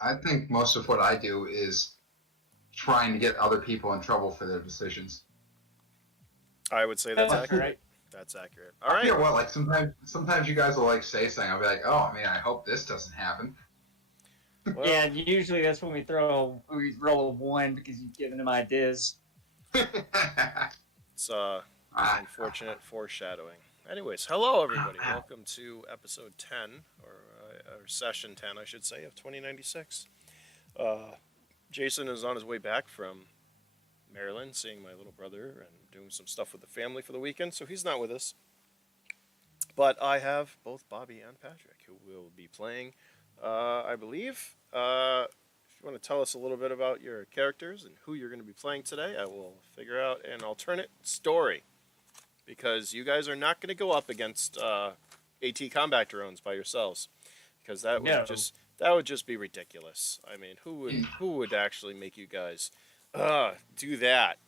I think most of what I do is trying to get other people in trouble for their decisions. I would say that's That's accurate. right. That's accurate. All right. Yeah, well, like sometimes you guys will like say something. I'll be like, oh, I mean, I hope this doesn't happen. Well, Yeah, usually that's when we roll a one because you've given them ideas. it's unfortunate foreshadowing. Anyways, hello everybody. Welcome to episode 10, or session 10, I should say, of 2096. Jason is on his way back from Maryland, seeing my little brother and doing some stuff with the family for the weekend, so he's not with us. But I have both Bobby and Patrick, who will be playing, I believe. If you want to tell us a little bit about your characters and who you're going to be playing today, I will figure out an alternate story. Because you guys are not going to go up against AT combat drones by yourselves, because that would just be ridiculous. I mean, who would actually make you guys do that?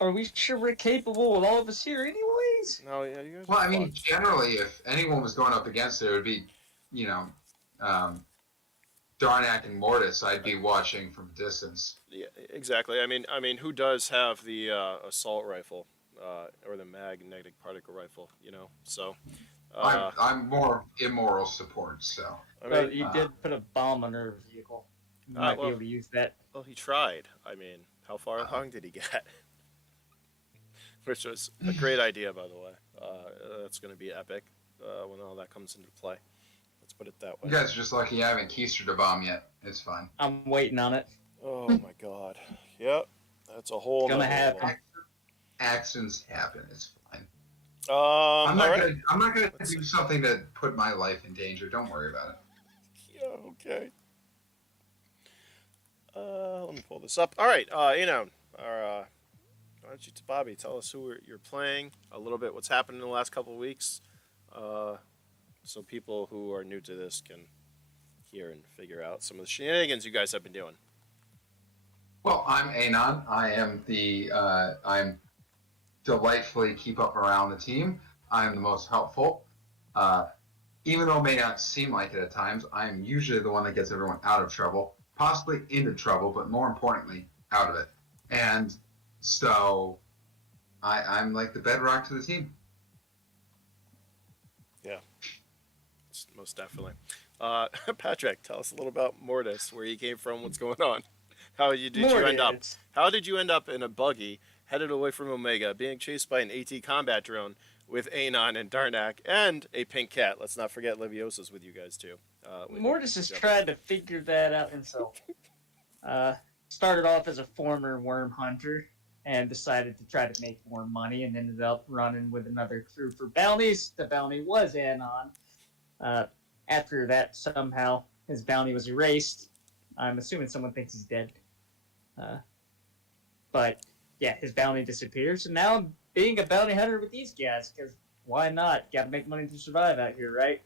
Are we sure we're capable with all of us here, anyways? No, yeah, you guys. Well, I mean, generally, if anyone was going up against it, it would be, Anon and Mordis. I'd be watching from a distance. Yeah, exactly. I mean, who does have the assault rifle or the magnetic particle rifle? So. I'm more immoral support, so. Well, you did put a bomb on her vehicle. You might be able to use that. Well, he tried. I mean, how far along did he get? Which was a great idea, by the way. That's going to be epic when all that comes into play. Let's put it that way. You guys are just lucky I haven't keistered a bomb yet. It's fine. I'm waiting on it. Oh my god. Yep. That's a whole. It's gonna happen. Accidents happen. It's fine. I'm not gonna do something to put my life in danger. Don't worry about it. Yeah. Okay. Let me pull this up. All right. Why don't you, Bobby, tell us who you're playing, a little bit what's happened in the last couple of weeks, so people who are new to this can hear and figure out some of the shenanigans you guys have been doing. Well, I'm Anon. I'm delightfully keep up around the team. I'm the most helpful. Even though it may not seem like it at times, I'm usually the one that gets everyone out of trouble, possibly into trouble, but more importantly, out of it. And so I'm like the bedrock to the team. Yeah, most definitely. Patrick, tell us a little about Mordis, where you came from, what's going on. How did you end up? How did you end up in a buggy headed away from Omega, being chased by an AT combat drone with Anon and Darnak and a pink cat? Let's not forget Leviosa's with you guys too. Mordis has tried to figure that out himself. Started off as a former worm hunter and decided to try to make more money and ended up running with another crew for bounties. The bounty was Anon. After that, somehow his bounty was erased. I'm assuming someone thinks he's dead. But yeah, his bounty disappears, and now I'm being a bounty hunter with these guys, because why not? Gotta make money to survive out here, right?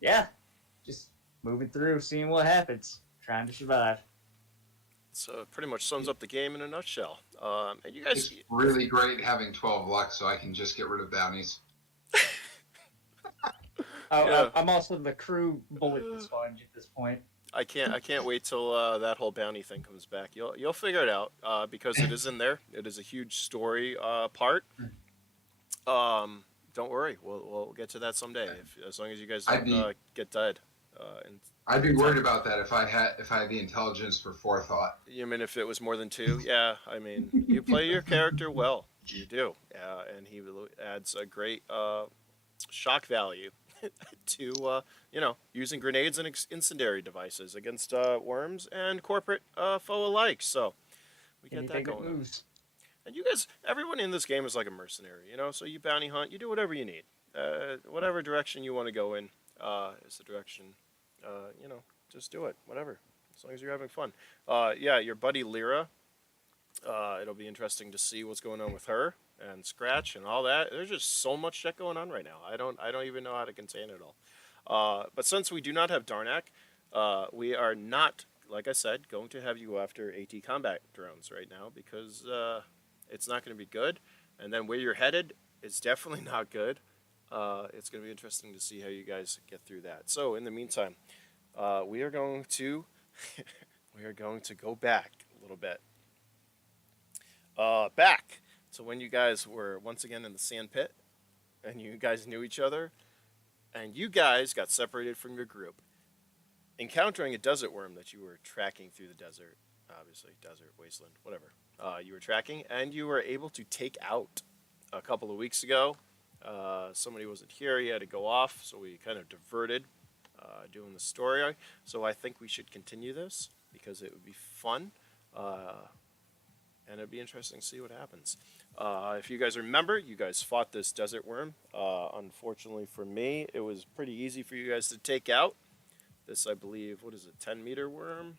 Yeah, just moving through, seeing what happens, trying to survive. So pretty much sums up the game in a nutshell. And you guys, it's really great having 12 luck, so I can just get rid of bounties. Yeah. I'm also the crew bullet sponge at this point. I can't wait till that whole bounty thing comes back. You'll figure it out because it is in there. It is a huge story part. Don't worry, we'll get to that someday. As long as you guys don't get dead. I'd be worried about that if I had the intelligence for forethought. You mean if it was more than 2? Yeah, I mean you play your character well. You do, and he adds a great shock value to using grenades and incendiary devices against worms and corporate foe alike. So we get that going on. And you guys, everyone in this game is like a mercenary, so you bounty hunt, you do whatever you need. Whatever direction you want to go in is the direction, just do it, whatever, as long as you're having fun. Yeah, your buddy Lyra, it'll be interesting to see what's going on with her and Scratch and all that. There's just so much shit going on right now. I don't even know how to contain it all. But since we do not have Darnak, we are not, like I said, going to have you go after AT combat drones right now because it's not going to be good. And then where you're headed is definitely not good. It's going to be interesting to see how you guys get through that. So in the meantime, we are going to we are going to go back a little bit. Back to when you guys were once again in the sandpit, and you guys knew each other, and you guys got separated from your group, encountering a desert worm that you were tracking through the desert. Obviously, desert, wasteland, whatever. You were tracking, and you were able to take out a couple of weeks ago. Somebody wasn't here; he had to go off, so we kind of diverted doing the story. So I think we should continue this because it would be fun, and it'd be interesting to see what happens. If you guys remember, you guys fought this desert worm. Unfortunately for me, it was pretty easy for you guys to take out. This, I believe, what is it, 10-meter worm?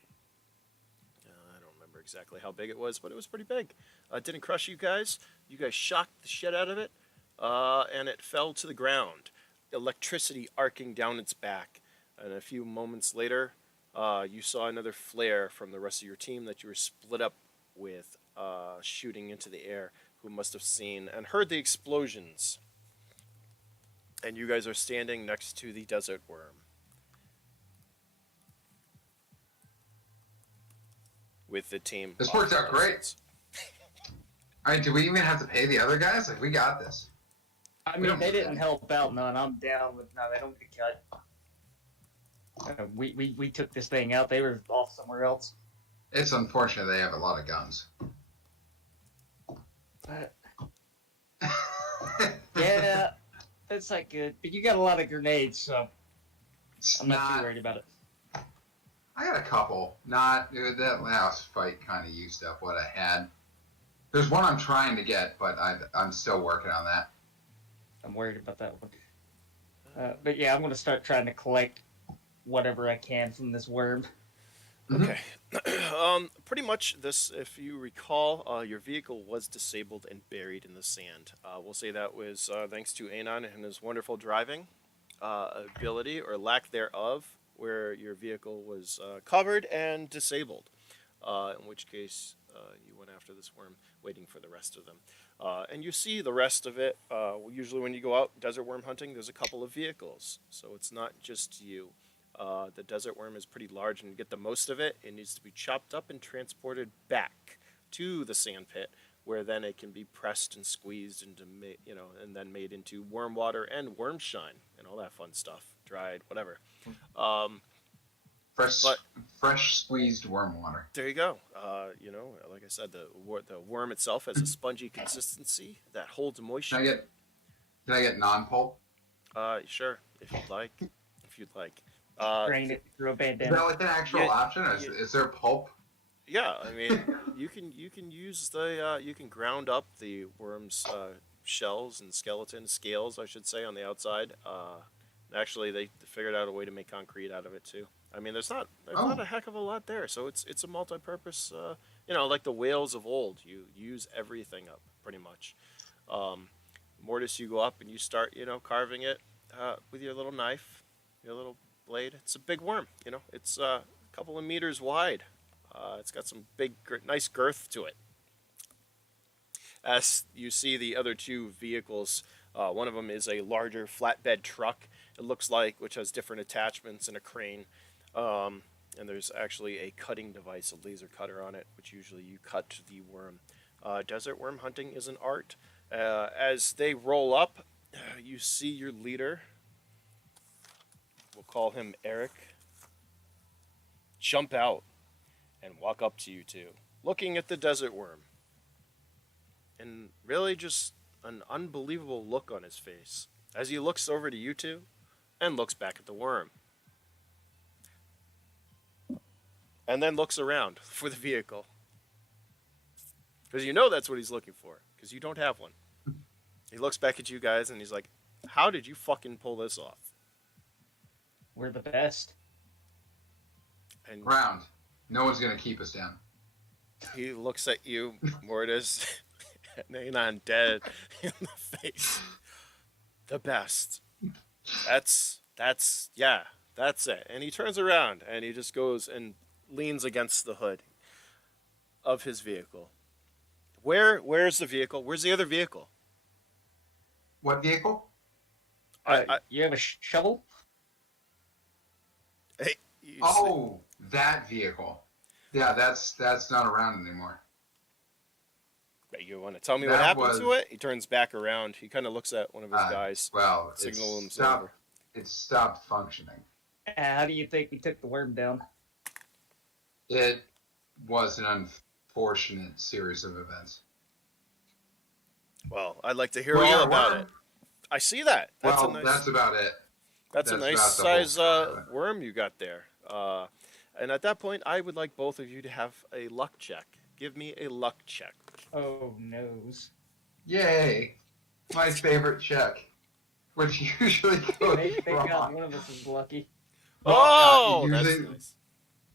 I don't remember exactly how big it was, but it was pretty big. It didn't crush you guys. You guys shocked the shit out of it, and it fell to the ground, electricity arcing down its back. And a few moments later, you saw another flare from the rest of your team that you were split up with, shooting into the air, who must have seen and heard the explosions. And you guys are standing next to the desert worm. With the team. This worked out great. I mean, do we even have to pay the other guys? Like, we got this. I mean, they didn't help out none. I'm down with no. They don't get cut. We took this thing out. They were off somewhere else. It's unfortunate they have a lot of guns. Yeah, that's not good. But you got a lot of grenades, so I'm not too worried about it. I got a couple. That last fight kind of used up what I had. There's one I'm trying to get, but I'm still working on that. I'm worried about that one. But yeah, I'm going to start trying to collect whatever I can from this worm. Okay. Pretty much this, if you recall, your vehicle was disabled and buried in the sand. We'll say that was thanks to Anon and his wonderful driving ability, or lack thereof, where your vehicle was covered and disabled. In which case, you went after this worm, waiting for the rest of them. And you see the rest of it. Usually when you go out desert worm hunting, there's a couple of vehicles. So it's not just you. The desert worm is pretty large, and to get the most of it, it needs to be chopped up and transported back to the sandpit, where then it can be pressed and squeezed into, and then made into worm water and worm shine and all that fun stuff, dried, whatever. Fresh squeezed worm water. There you go. Like I said, the worm itself has a spongy consistency that holds moisture. Can I get non-pulp? Sure, if you'd like. Drain it through a Is bandana. that like an actual option? Is there pulp? Yeah, I mean, you can use you can ground up the worm's shells and skeleton scales, I should say, on the outside. Actually, they figured out a way to make concrete out of it too. I mean, there's not a heck of a lot there, so it's a multi-purpose. Like the whales of old, you use everything up pretty much. Mordis, you go up and you start, carving it with your little knife, your little blade. It's a big worm, It's a couple of meters wide. It's got some big, nice girth to it. As you see the other two vehicles, one of them is a larger flatbed truck. It looks like, which has different attachments and a crane. And there's actually a cutting device, a laser cutter on it, which usually you cut the worm. Desert worm hunting is an art. As they roll up, you see your leader. We'll call him Eric. Jump out and walk up to you two, looking at the desert worm. And really just an unbelievable look on his face as he looks over to you two and looks back at the worm. And then looks around for the vehicle. Because that's what he's looking for, because you don't have one. He looks back at you guys and he's like, how did you fucking pull this off? We're the best. And Ground. No one's going to keep us down. he looks at you, Mortis, and Anon dead in the face. The best. That's it. And he turns around and he just goes and leans against the hood of his vehicle. Where's the vehicle? Where's the other vehicle? What vehicle? You have a shovel? Hey, Oh, that vehicle. Yeah, that's not around anymore. You want to tell me what That happened was to it? He turns back around. He kind of looks at one of his guys. well, Signal him stopped. over. It stopped functioning. How do you think we took the worm down? It was an unfortunate series of events. Well, I'd like to hear Well, all yeah, about worm. it. I see that. That's Well, a nice. that's about it. That's a That's nice about the whole size story of it. worm you got there. And at that point, I would like both of you to have a luck check. Give me a luck check. Oh, noes. Yay! My favorite check, which usually goes Thank God wrong. one of us is lucky. Oh, usually, that's nice.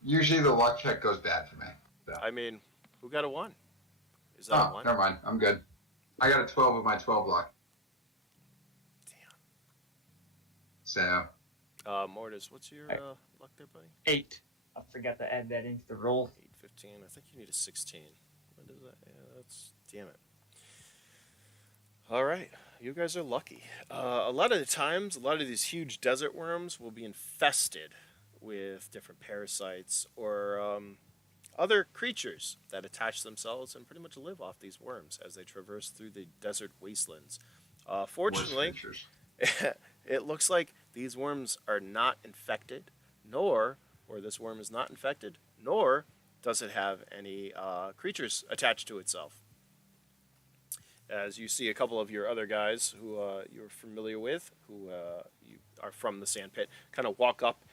Usually the luck check goes bad for me. So. I mean, who got a 1? Is that a 1? Never mind. I'm good. I got a 12 of my 12 luck. Damn. So. Mordis, what's your luck there, buddy? 8. I forgot to add that into the roll. 8, 15. I think you need a 16. What is that? Yeah, that's... Damn it. All right. You guys are lucky. A lot of the times, a lot of these huge desert worms will be infested with different parasites or other creatures that attach themselves and pretty much live off these worms as they traverse through the desert wastelands. Fortunately, it looks like these worms are not infected, or this worm is not infected, nor does it have any creatures attached to itself. As you see a couple of your other guys who you're familiar with, who you are from the sandpit, kind of walk up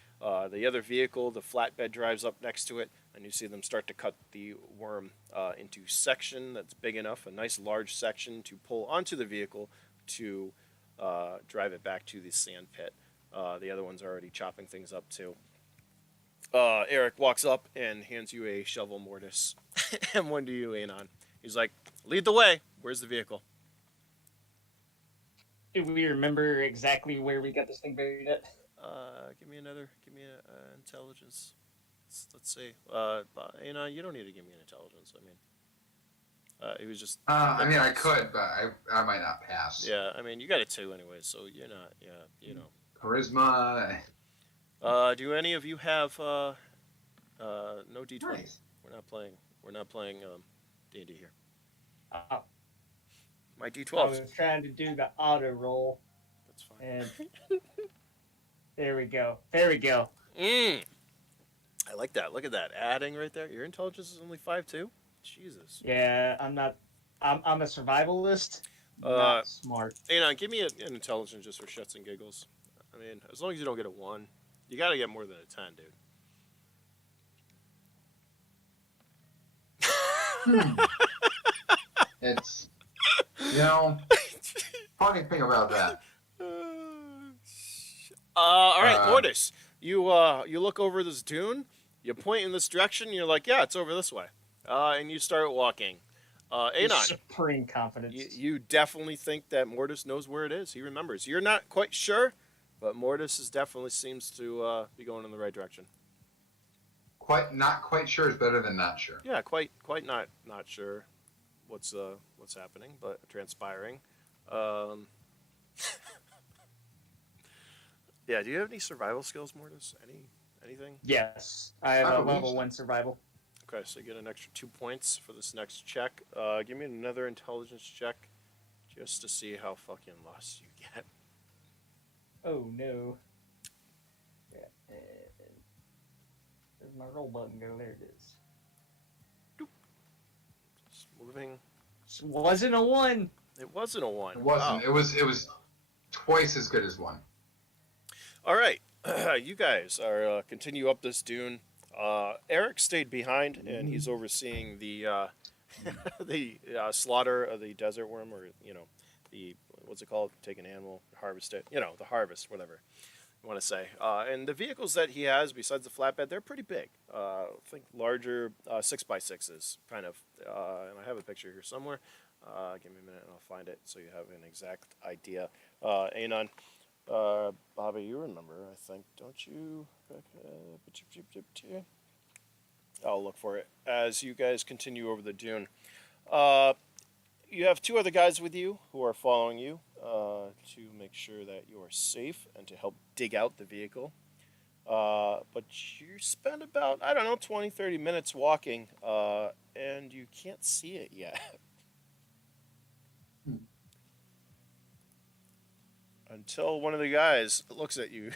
the other vehicle, the flatbed drives up next to it, and you see them start to cut the worm into section that's big enough, a nice large section to pull onto the vehicle to drive it back to the sandpit. The other one's already chopping things up too. Eric walks up and hands you a shovel, Mordis, and one to you, Anon. He's like, lead the way. Where's the vehicle? Do we remember exactly where we got this thing buried at? Give me intelligence. Let's see. Anon, you don't need to give me an intelligence. I mean, it was just. I mean, I could, but I might not pass. Yeah, I mean, you got a 2 anyway, so you're not. Yeah, you know. Charisma. Do any of you have no D20? Nice. We're not playing D&D here. My I D12. was trying to do the auto roll, That's fine. and there we go. There we go. I like that. Look at that. Adding right there. Your intelligence is only 5 too? Jesus. Yeah, I'm not. I'm a survivalist. Not smart. Anon, give me an intelligence just for shits and giggles. I mean, as long as you don't get a 1. You got to get more than a 10, dude. It's, funny thing about that. All right, Mordis. You look over this dune, you point in this direction, and you're like, yeah, it's over this way. And you start walking. Anon, Supreme confidence. you definitely think that Mordis knows where it is. He remembers. You're not quite sure, but Mordis definitely seems to be going in the right direction. Not quite sure is better than not sure. Yeah, quite not sure what's happening, but transpiring. Yeah, do you have any survival skills, Mordis? Anything? Yes, I have I a believe level so. 1 survival. Okay, so you get an extra 2 points for this next check. Give me another intelligence check, just to see how fucking lost you get. Oh no. Yeah. Where's my roll button go? There it is. Just moving. Wasn't a 1. It wasn't a 1. It wasn't. Wow. It was twice as good as 1. All right, you guys are continue up this dune. Eric stayed behind, and he's overseeing the the slaughter of the desert worm, or the what's it called? Take an animal, harvest it. The harvest, whatever you want to say. And the vehicles that he has, besides the flatbed, they're pretty big. I think larger 6x6s, kind of. And I have a picture here somewhere. Give me a minute, and I'll find it so you have an exact idea. Anon. Bobby, you remember, I think, don't you? I'll look for it. As you guys continue over the dune, you have 2 other guys with you who are following you to make sure that you are safe and to help dig out the vehicle. But you spend about, I don't know, 20, 30 minutes walking, and you can't see it yet. Until one of the guys looks at you.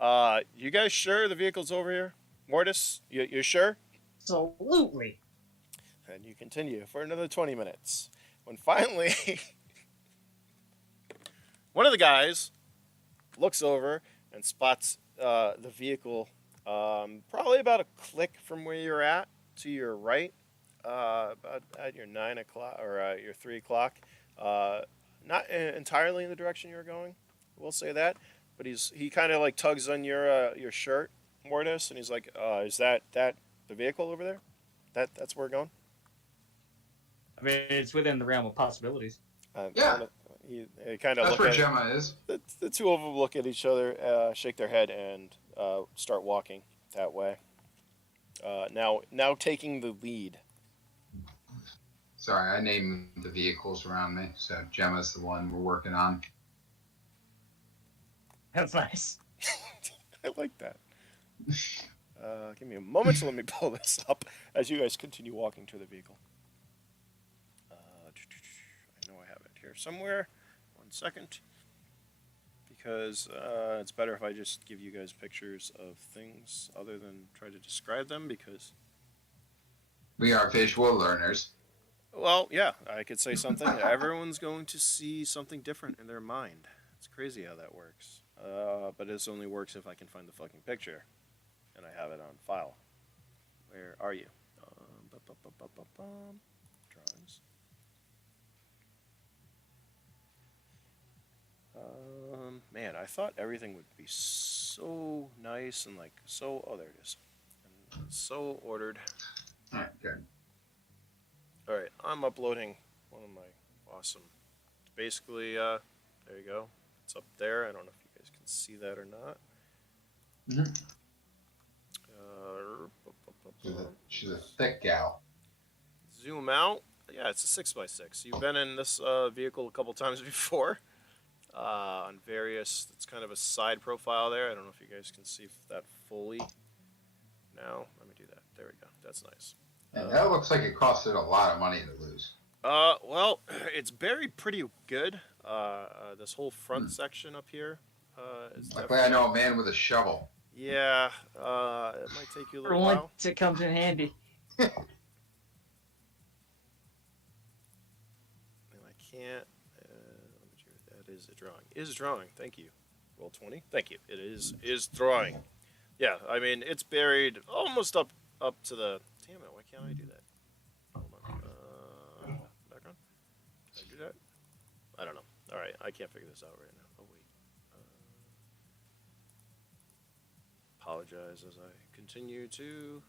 You guys sure the vehicle's over here? Mordis, you sure? Absolutely. And you continue for another 20 minutes. When finally, one of the guys looks over and spots the vehicle probably about a click from where you're at to your right, about at your 9 o'clock or your 3 o'clock. Not entirely in the direction you were going, we'll say that. But he kind of like tugs on your shirt, Mortis, and he's like, "Is that the vehicle over there? That's where we're going." I mean, it's within the realm of possibilities. Yeah. He kind of That's look where at Gemma is. the two of them look at each other, shake their head, and start walking that way. Now taking the lead. Sorry, I named the vehicles around me, so Gemma's the one we're working on. That's nice. I like that. Give me a moment to let me pull this up as you guys continue walking to the vehicle. I know I have it here somewhere. 1 second. Because it's better if I just give you guys pictures of things other than try to describe them, because... We are visual learners. Well, yeah, I could say something. Everyone's going to see something different in their mind. It's crazy how that works. But this only works if I can find the fucking picture. And I have it on file. Where are you? Drawings. Man, I thought everything would be so nice and like so... Oh, there it is. And so ordered. All right, good. All right, I'm uploading one of my awesome... Basically, there you go. It's up there. I don't know if you guys can see that or not. Mm-hmm. She's a thick gal. Zoom out. Yeah, it's a 6x6. You've been in this vehicle a couple times before. On various... It's kind of a side profile there. I don't know if you guys can see that fully. Now, let me do that. There we go. That's nice. And that looks like it costed a lot of money to lose. Well, it's buried pretty good. This whole front section up here is Luckily, I know a man with a shovel. Yeah, it might take you a little For while. once, it comes in handy. And I can't... that is a drawing. Is drawing. Thank you. Roll 20. Thank you. It is drawing. Yeah, I mean, it's buried almost up to the... Damn it, why can't I do that? Hold on. Background? Can I do that? I don't know. All right, I can't figure this out right now. Oh, wait. Apologize as I continue to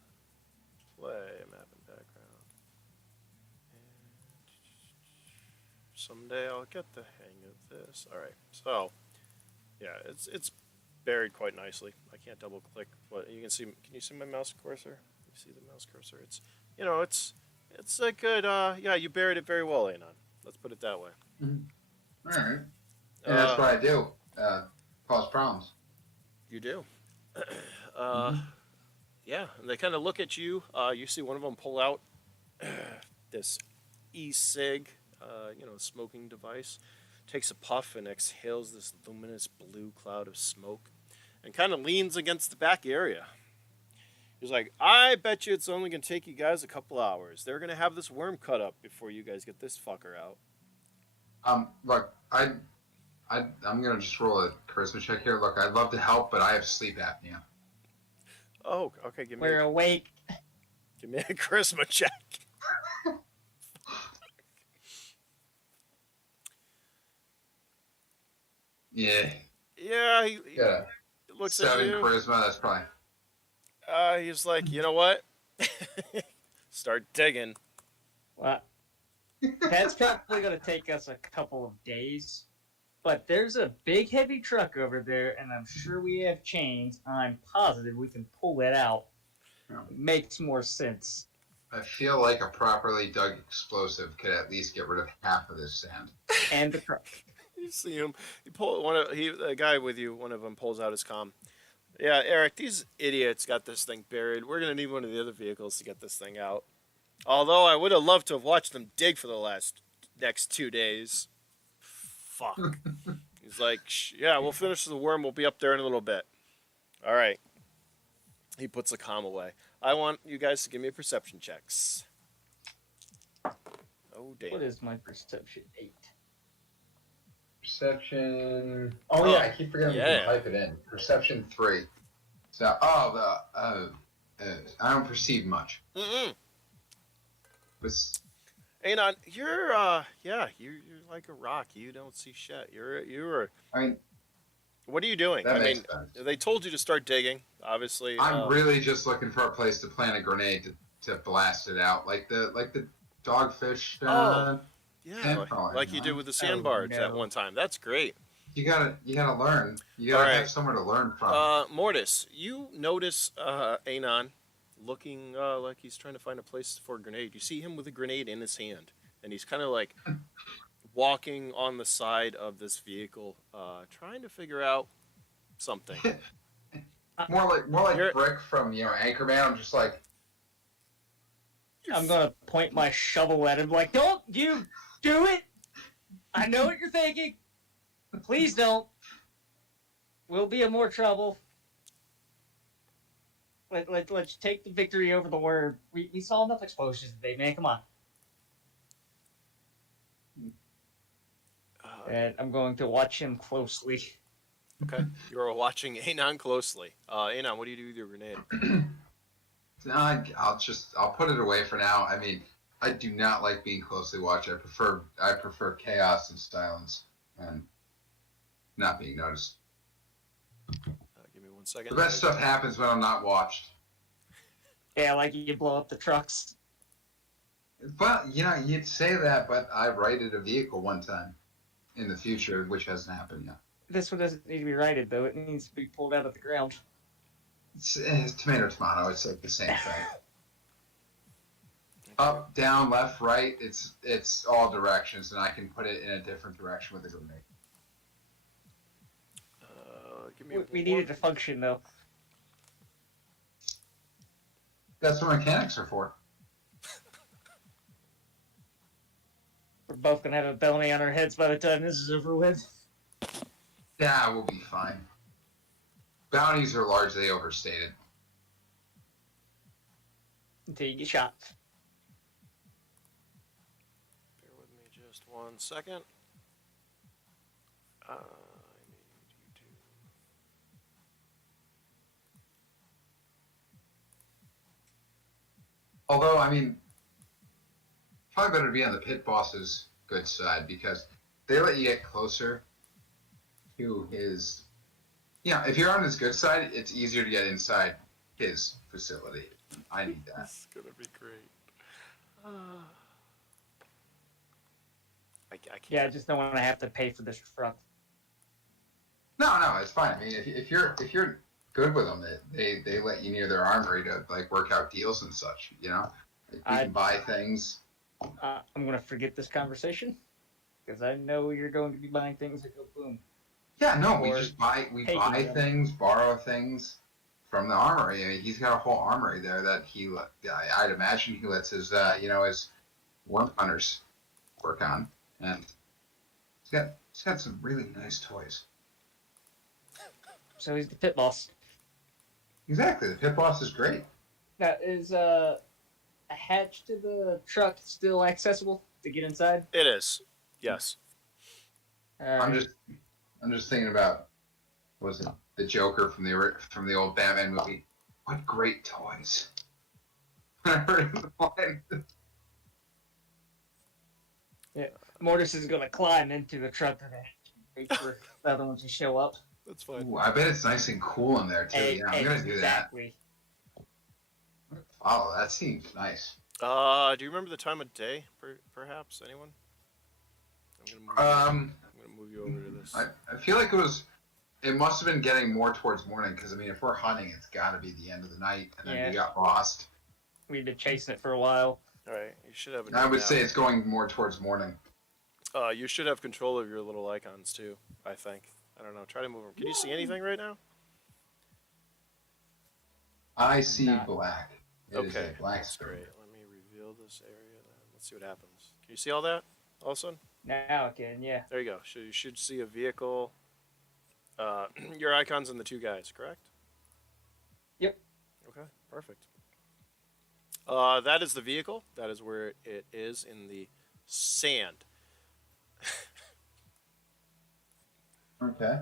play map and background. And someday I'll get the hang of this. All right, so yeah, it's buried quite nicely. I can't double click, but you can see. Can you see my mouse cursor? You see the mouse cursor? It's it's a good. Yeah, you buried it very well, Anon. Let's put it that way. Mm-hmm. All right. And that's what I do. Cause problems. You do. Yeah, and they kind of look at you. You see one of them pull out this e-cig, smoking device, takes a puff and exhales this luminous blue cloud of smoke, and kind of leans against the back area. He's like, I bet you it's only going to take you guys a couple hours. They're going to have this worm cut up before you guys get this fucker out. Look, I'm gonna just roll a charisma check here. Look, I'd love to help, but I have sleep apnea. Oh, okay. We're awake. Give me a charisma check. Yeah. Yeah, he looks at 7 you. charisma. That's probably. He's like, you know what? Start digging. Well, that's probably going to take us a couple of days. But there's a big heavy truck over there, and I'm sure we have chains. I'm positive we can pull it out. Yeah. It makes more sense. I feel like a properly dug explosive could at least get rid of half of this sand. And the truck. You see him. The guy with you. One of them pulls out his comm. Yeah, Eric, these idiots got this thing buried. We're gonna need one of the other vehicles to get this thing out. Although I would have loved to have watched them dig for the next 2 days. Fuck. He's like, yeah, we'll finish the worm. We'll be up there in a little bit. All right. He puts the comm away. I want you guys to give me perception checks. Oh, damn. What is my perception? 8. Perception. Oh yeah, I keep forgetting to type it in. Perception 3. So I don't perceive much. Anon, you're like a rock. You don't see shit. You're. I mean, what are you doing? That makes sense. They told you to start digging. Obviously, I'm really just looking for a place to plant a grenade to blast it out, like the dogfish. Yeah, like you did with the sandbars at one time. That's great. You gotta learn. You gotta have somewhere to learn from. Mordis, you notice Anon looking like he's trying to find a place for a grenade. You see him with a grenade in his hand, and he's kind of like walking on the side of this vehicle, trying to figure out something. more like Brick from Anchorman. I'm just like, I'm gonna point my shovel at him, like, don't you do it! I know what you're thinking. Please don't. We'll be in more trouble. Let's take the victory over the worm. We saw enough explosions today, man. Come on. And I'm going to watch him closely. Okay, you're watching Anon closely. Anon, what do you do with your grenade? I'll put it away for now. I mean, I do not like being closely watched. I prefer chaos and silence and not being noticed. Give me 1 second. The best stuff happens when I'm not watched. Yeah, like you blow up the trucks. But you'd say that, but I righted a vehicle one time in the future, which hasn't happened yet. This one doesn't need to be righted, though. It needs to be pulled out of the ground. It's tomato. It's like the same thing. Up, down, left, right. It's all directions, and I can put it in a different direction with a grenade. We need it to function, though. That's what mechanics are for. We're both gonna have a bounty on our heads by the time this is over with. Yeah, we'll be fine. Bounties are largely overstated. Until you get shot. Bear with me just 1 second. I need you to... Although, I mean, probably better to be on the Pitboss's good side because they let you get closer to his... if you're on his good side, it's easier to get inside his facility. I need that. This is gonna be great. I can't. Yeah, I just don't want to have to pay for this truck. No, it's fine. I mean, if you're good with them, they let you near their armory to like work out deals and such. You can buy things. I'm gonna forget this conversation because I know you're going to be buying things that go boom. Yeah, no, we buy things, borrow things from the armory. I mean, he's got a whole armory there that I'd imagine he lets his his worm hunters work on, and he's got some really nice toys. So he's the pit boss. Exactly, the Pitboss is great. Now, is a hatch to the truck still accessible to get inside? It is. Yes. I'm just thinking about, was it the Joker from the old Batman movie? What great toys! I heard the line. Yeah, Mortis is gonna climb into the truck and wait for the other ones to show up. That's fine. Ooh, I bet it's nice and cool in there too. I'm gonna do that. Exactly. Oh, that seems nice. Do you remember the time of day, perhaps? Anyone? I'm gonna move you over to this. I feel like it must have been getting more towards morning because I mean, if we're hunting, it's got to be the end of the night, and then we got lost. We've been chasing it for a while. All right, you should have. I would say it's going more towards morning. You should have control of your little icons too. I think. I don't know. Try to move them. Can you see anything right now? I see Not- black. It is Okay, a black that's spirit. great. Let me reveal this area then. Let's see what happens. Can you see all that? All of a sudden? Now I can, yeah. There you go. So you should see a vehicle. Your icons and the two guys, correct? Yep. Okay, perfect. That is the vehicle. That is where it is in the sand. Okay.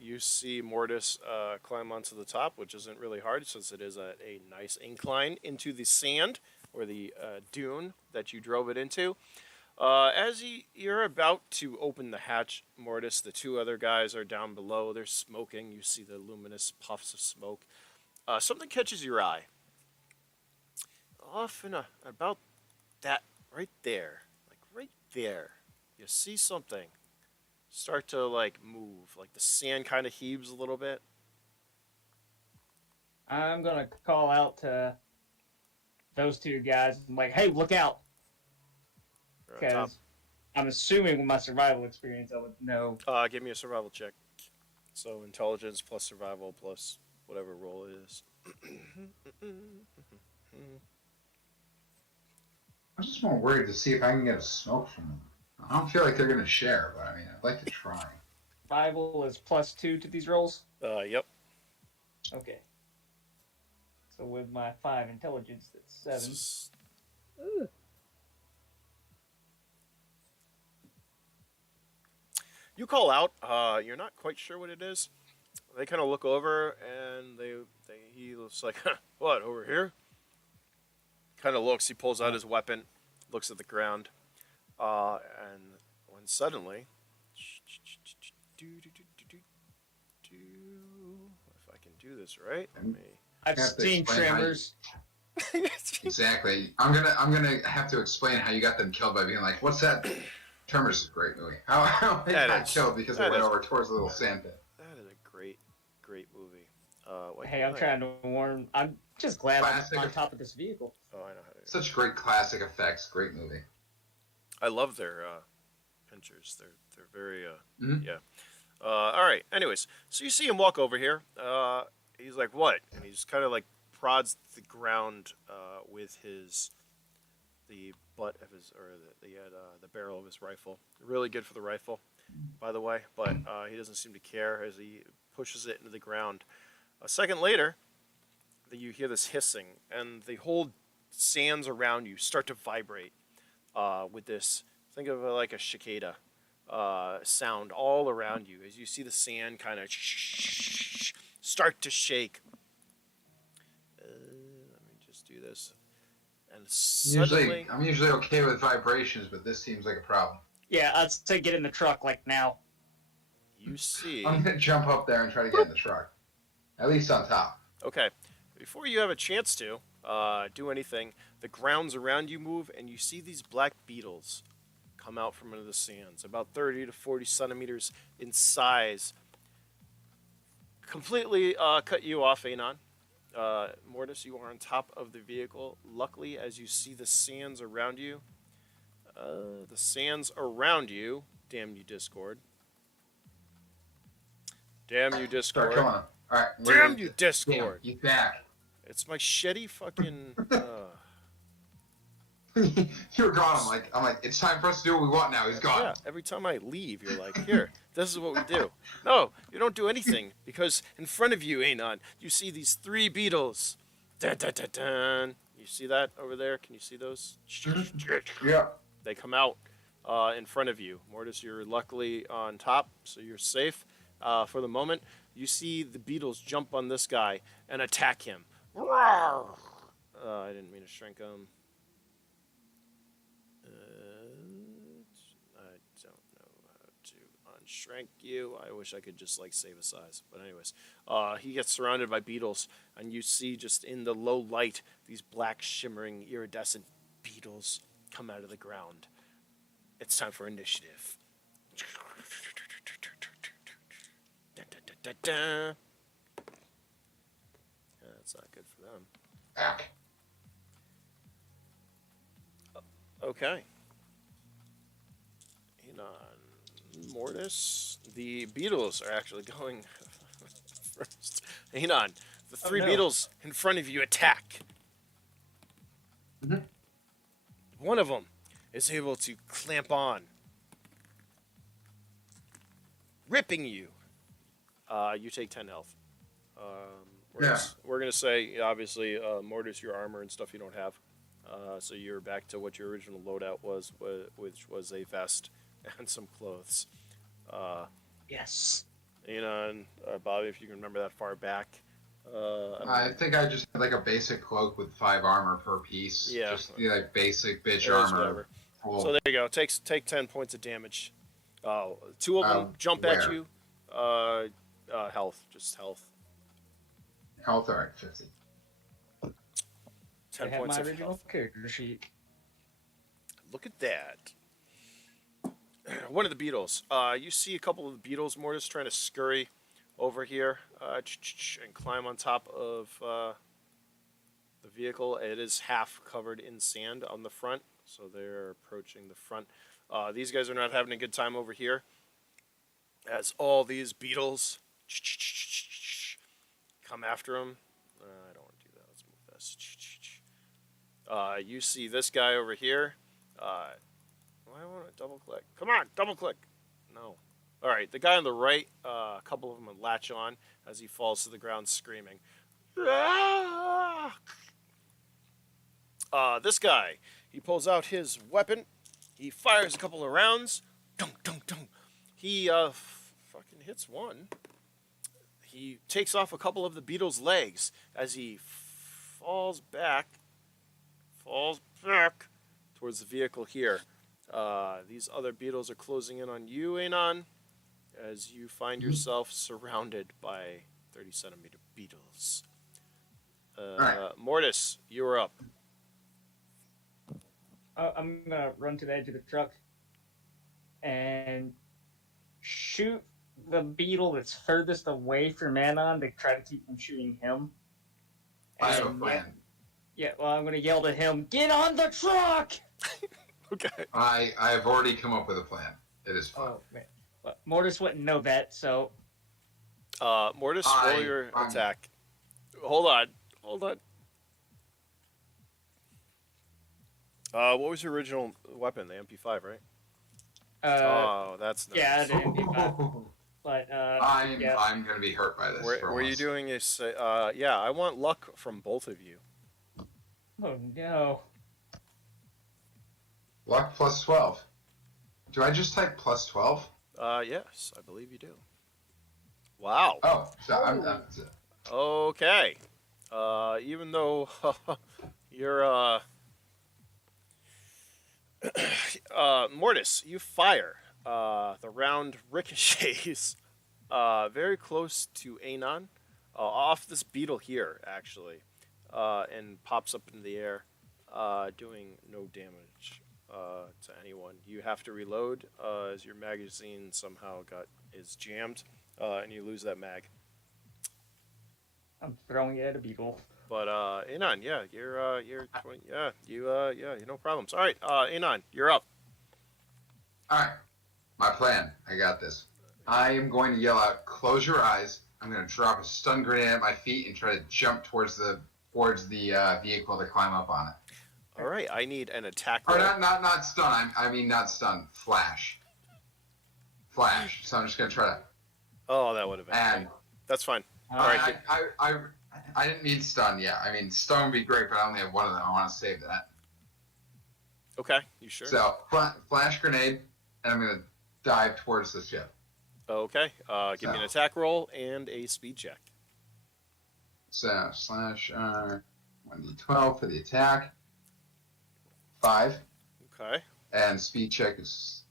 You see Mordis climb onto the top, which isn't really hard since it is a nice incline into the sand or the dune that you drove it into. As you're about to open the hatch, Mordis, the two other guys are down below. They're smoking. You see the luminous puffs of smoke. Something catches your eye. Off in about that right there, like right there, you see something start to like move. Like the sand kind of heaves a little bit. I'm gonna call out to those two guys. I'm like, hey, look out! They're on top. Because I'm assuming with my survival experience, I would know. Give me a survival check. So intelligence plus survival plus whatever roll it is. I'm just more worried to see if I can get a smoke from them. I don't feel like they're going to share, but I mean, I'd like to try. Survival is +2 to these rolls. Yep. Okay. So with my 5 intelligence, that's 7. Ooh. You call out. You're not quite sure what it is. They kind of look over and he looks like, what, over here? Kind of looks. He pulls out his weapon, looks at the ground, and when suddenly, if I can do this right, let me. I've You have to seen explain how you- tremors. Exactly. I'm gonna have to explain how you got them killed by being like, "What's that?" Tremors is a great movie. How they That got is- killed because they that went is- over towards the little sand pit. That is a great movie. Hey, I'm trying to warn. I'm just glad Classic. I'm on top of this vehicle. Oh, I know how to. Such great classic effects. Great movie. I love their pinchers. They're very Mhm. yeah. All right. Anyways, so you see him walk over here. He's like, "What?" And he's kind of like prods the ground with the butt of his or the barrel of his rifle. Really good for the rifle, by the way. But he doesn't seem to care as he pushes it into the ground. A second later, you hear this hissing, and the whole sands around you start to vibrate with this. Think of it like a cicada sound all around you as you see the sand kind of start to shake. Let me just do this. And suddenly, I'm usually okay with vibrations, but this seems like a problem. Yeah, I'd say get in the truck like now. you see. I'm gonna jump up there and try to get in the truck, at least on top. Okay, before you have a chance to do anything, the grounds around you move, and you see these black beetles come out from under the sands, about 30 to 40 centimeters in size. Completely cut you off, Anon. Mordis, you are on top of the vehicle. Luckily, as you see the sands around you, damn you, Discord. Damn you, Start Discord. killing them. All right. Damn you, Discord. Damn, you back. It's my shitty fucking. You were gone. I'm like, it's time for us to do what we want now. He's gone. Yeah, every time I leave, you're like, here, this is what we do. No, you don't do anything because in front of you, Anon, you see these 3 beetles. Dun, dun, dun, dun. You see that over there? Can you see those? Yeah. They come out in front of you. Mordis, you're luckily on top, so you're safe for the moment. You see the beetles jump on this guy and attack him. I didn't mean to shrink him. I don't know how to unshrink you. I wish I could just like save a size. But anyways, he gets surrounded by beetles, and you see just in the low light these black shimmering iridescent beetles come out of the ground. It's time for initiative. That's not good for them. Back. Okay. Anon, Mordis. The beetles are actually going first. Anon, The three no. beetles in front of you attack. Mhm. One of them is able to clamp on, ripping you. You take 10 health. We're gonna say, obviously, Mordis, your armor and stuff you don't have. So you're back to what your original loadout was, which was a vest and some clothes. Yes. And Bobby, if you can remember that far back. I think I just had like a basic cloak with 5 armor per piece. Yeah. Just like basic bitch It was armor. whatever. Cool. So there you go. Take 10 points of damage. 2 of them jump at where? you. Health, just health. Health, alright, 50. 10 I have points my of original health. character sheet. Look at that. One of the beetles. You see a couple of the beetles, Mortis, trying to scurry over here and climb on top of the vehicle. It is half covered in sand on the front, so they're approaching the front. These guys are not having a good time over here, as all these beetles come after them. I don't want to do that. Let's move this. You see this guy over here. Why won't it double click? Come on, double click. No. All right, the guy on the right, a couple of them will latch on as he falls to the ground screaming. This guy, he pulls out his weapon. He fires a couple of rounds. Dunk, dunk, dunk. He fucking hits one. He takes off a couple of the beetle's legs as he falls back towards the vehicle here. These other beetles are closing in on you, Anon, as you find yourself surrounded by 30-centimeter beetles. Right. Mordis, you are up. I'm gonna run to the edge of the truck and shoot the beetle that's furthest away from Anon to try to keep from shooting him. I have a And, plan. Yeah, well, I'm gonna yell to him, "Get on the truck!" Okay. I've already come up with a plan. It is fun. Oh man, well, Mortis wouldn't know that, so Mordis, roll your attack. Hold on. What was your original weapon? The MP5, right? Oh, that's nice. yeah, the MP5. But yeah. I'm gonna be hurt by this. Were you doing a? Yeah, I want luck from both of you. Oh no. Luck plus 12. Do I just type plus 12? Yes, I believe you do. Wow. Oh, so I'm Okay. Even though you're Mortis, you fire. The round ricochets very close to Anon, off this beetle here, actually, and pops up in the air, doing no damage to anyone. You have to reload as your magazine somehow is jammed, and you lose that mag. I'm throwing it at a beetle. But Anon, yeah, you're 20, yeah, no problems. All right, Anon, you're up. all right. My plan. I got this. I am going to yell out, "Close your eyes." I'm going to drop a stun grenade at my feet and try to jump towards the vehicle to climb up on it. All right, I need an attack Or roll. not stun. I mean not stun. Flash. So I'm just going to try to. Oh, that would have been. And Great. That's fine. All right. I didn't mean stun. Yeah, I mean stun would be great, but I only have one of them. I want to save that. Okay, you sure? So flash grenade, and I'm going to dive towards the ship. Okay, give me an attack roll and a speed check. So slash 1d12 for the attack. 5. Okay. And speed check is.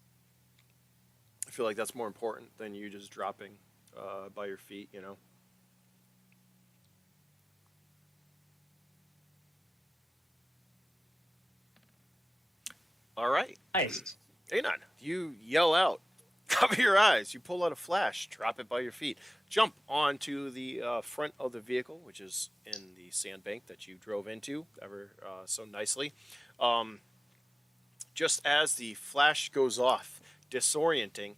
I feel like that's more important than you just dropping by your feet, you know? All right. Nice. Anon, you yell out, cover your eyes. You pull out a flash, drop it by your feet, jump onto the front of the vehicle, which is in the sandbank that you drove into ever so nicely. Just as the flash goes off, disorienting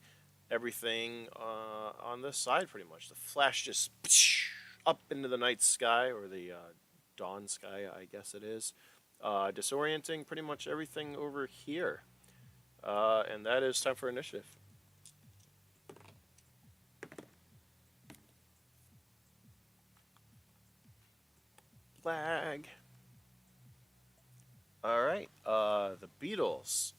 everything on this side pretty much. The flash just up into the night sky, or the dawn sky, I guess it is, disorienting pretty much everything over here. And that is time for initiative. Lag. All right. The beetles.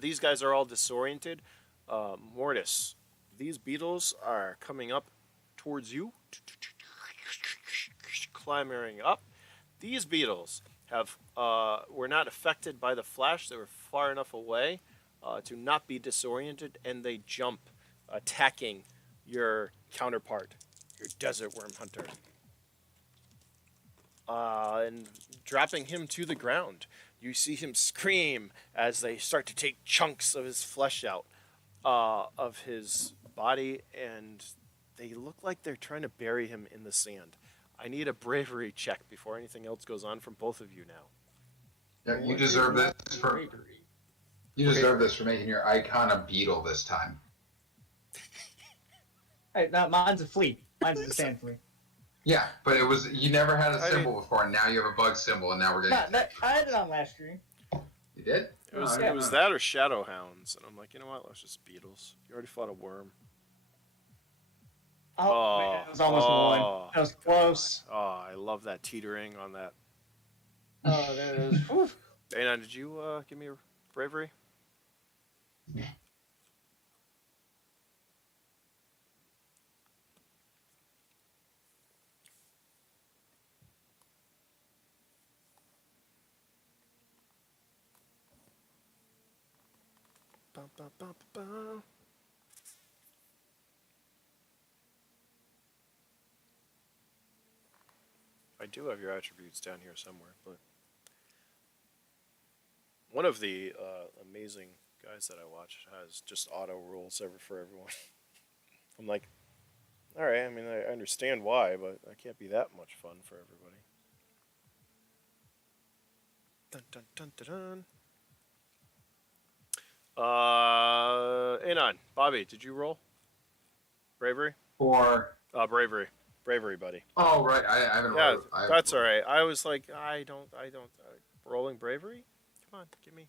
These guys are all disoriented. Mordis, these beetles are coming up towards you, clambering up. These beetles were not affected by the flash. They were far enough away to not be disoriented, and they jump, attacking your counterpart, your desert worm hunter, and dropping him to the ground. You see him scream as they start to take chunks of his flesh out of his body, and they look like they're trying to bury him in the sand. I need a bravery check before anything else goes on from both of you now. Yeah, you deserve this for making your icon a beetle this time. Hey, no, mine's a flea. Mine's a sand flea. Yeah, but you never had a symbol before, and now you have a bug symbol, and now we're getting. I had it on last stream. You did? It was that or shadow hounds, and I'm like, you know what? Let's just beetles. You already fought a worm. Oh, man, it was almost one. That was close. Oh, I love that teetering on that. Oh, there it is. Whew. Anon, did you give me a bravery? Ba, ba, ba, ba, ba. I do have your attributes down here somewhere, but one of the amazing guys that I watch has just auto rules for everyone. I'm like, all right, I mean, I understand why, but I can't be that much fun for everybody. Dun, dun, dun, dun, dun. Anon, Bobby, did you roll? Bravery? Or Bravery, buddy. oh right, I haven't. Yeah, that's all right. I was like, I don't. Rolling bravery? Come on, give me.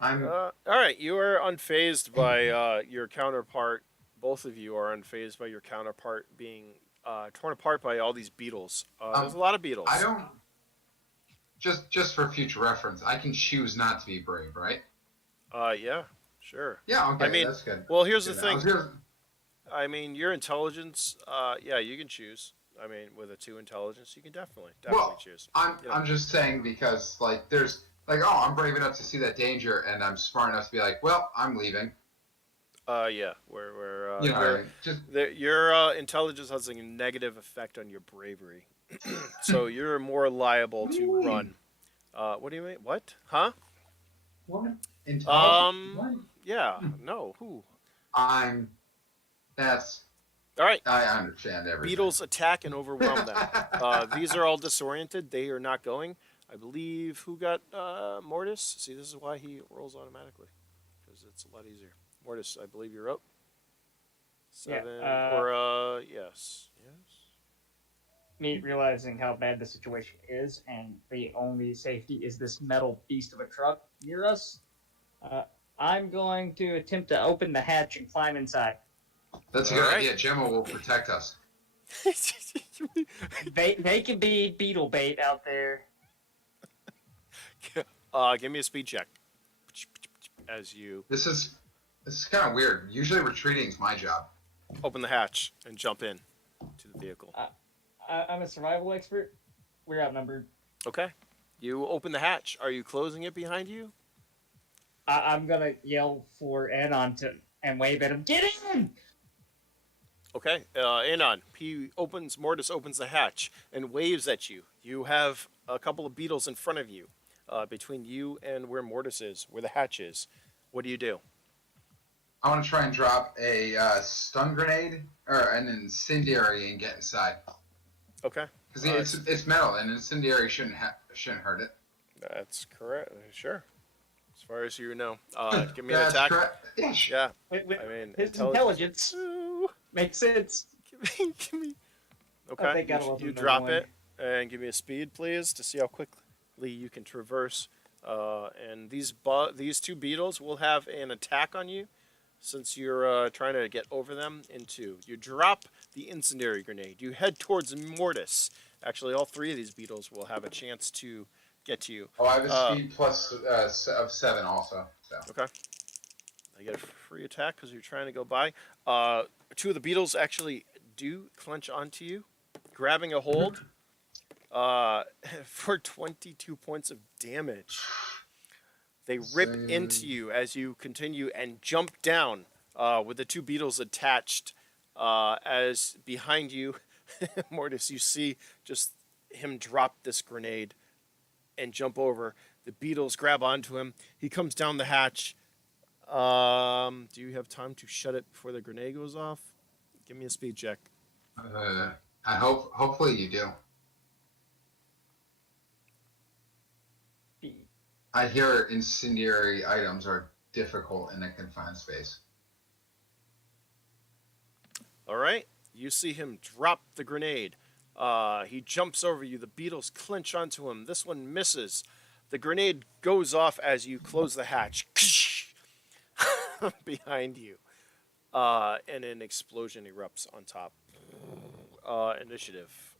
All right, you are unfazed by your counterpart. Both of you are unfazed by your counterpart being torn apart by all these beetles. There's a lot of beetles. I don't. Just for future reference, I can choose not to be brave, right? Yeah, sure. Yeah, okay, I mean, that's good. Well, here's the Good. thing. I mean, your intelligence, yeah, you can choose. I mean, with a 2 intelligence, you can definitely choose. I'm just saying because, like, there's, like, oh, I'm brave enough to see that danger, and I'm smart enough to be like, well, I'm leaving. Yeah, your intelligence has a negative effect on your bravery. So you're more liable to run. What do you mean? What? Huh? What? Intelligence? What? Yeah, no, who? That's... All right. I understand everything. Beetles attack and overwhelm them. These are all disoriented. They are not going. I believe who got Mordis? See, this is why he rolls automatically. Because it's a lot easier. Mordis, I believe you're up. 7. Yeah, yes. Me realizing how bad the situation is, and the only safety is this metal beast of a truck near us, I'm going to attempt to open the hatch and climb inside. That's a good idea. Gemma will protect us. They can be beetle bait out there. Give me a speed check. As you... This is kind of weird. Usually retreating is my job. Open the hatch and jump in to the vehicle. I'm a survival expert. We're outnumbered. Okay. You open the hatch. Are you closing it behind you? I'm gonna yell for Anon and wave at him. Get in! Okay. Anon, Mordis opens the hatch and waves at you. You have a couple of beetles in front of you, between you and where Mordis is, where the hatch is. What do you do? I want to try and drop a stun grenade or an incendiary and get inside. Okay. Because it's metal, and incendiary shouldn't hurt it. That's correct. Sure. As far as you know. Give me an attack. Correct. Yeah. With I mean, his intelligence makes sense. Give me Okay. think I love You another drop one. it and give me a speed, please, to see how quickly you can traverse. And these two beetles will have an attack on you, since you're trying to get over them in 2. You drop the incendiary grenade. You head towards Mordis. Actually, all 3 of these beetles will have a chance to get to you. Oh, I have a speed plus of 7 also. So. Okay. I get a free attack because you're trying to go by. 2 of the beetles actually do clench onto you, grabbing a hold for 22 points of damage. They rip into you as you continue and jump down with the 2 beetles attached. As behind you, Mordis, you see just him drop this grenade and jump over. The beetles grab onto him. He comes down the hatch. Do you have time to shut it before the grenade goes off? Give me a speed check. Hopefully you do. I hear incendiary items are difficult in a confined space. All right. You see him drop the grenade. He jumps over you. The beetles clinch onto him. This one misses. The grenade goes off as you close the hatch behind you. And an explosion erupts on top. Initiative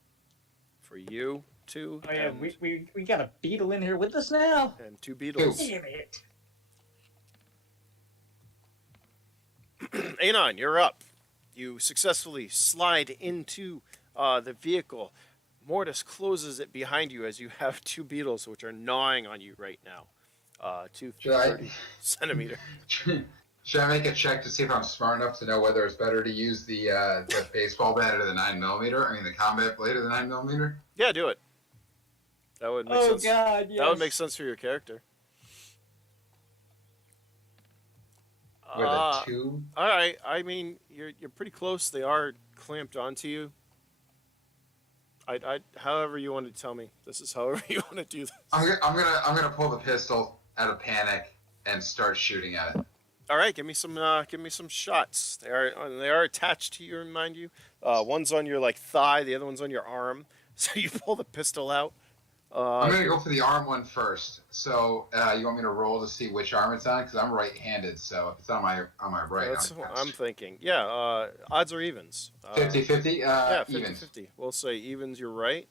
for you. 2. Oh yeah, we got a beetle in here with us now. And 2 beetles. Damn it. Anon, you're up. You successfully slide into the vehicle. Mordis closes it behind you as you have 2 beetles which are gnawing on you right now. 230 centimeter. Should I make a check to see if I'm smart enough to know whether it's better to use the baseball bat or the 9mm? I mean, the combat blade or the 9mm? Yeah, do it. That would make sense. Oh God, yes. That would make sense for your character. With a 2? All right. I mean, you're pretty close. They are clamped onto you. However you want to tell me. This is however you want to do this. I'm gonna pull the pistol out of panic and start shooting at it. All right, give me some shots. They are attached to you, mind you. One's on your thigh, the other one's on your arm. So you pull the pistol out. I'm gonna go for the arm one first. So you want me to roll to see which arm it's on? Because I'm right-handed, so if it's on my right, that's what I'm thinking. Yeah, odds or evens. 50-50. Yeah, 50-50. Evens. We'll say evens. You're right.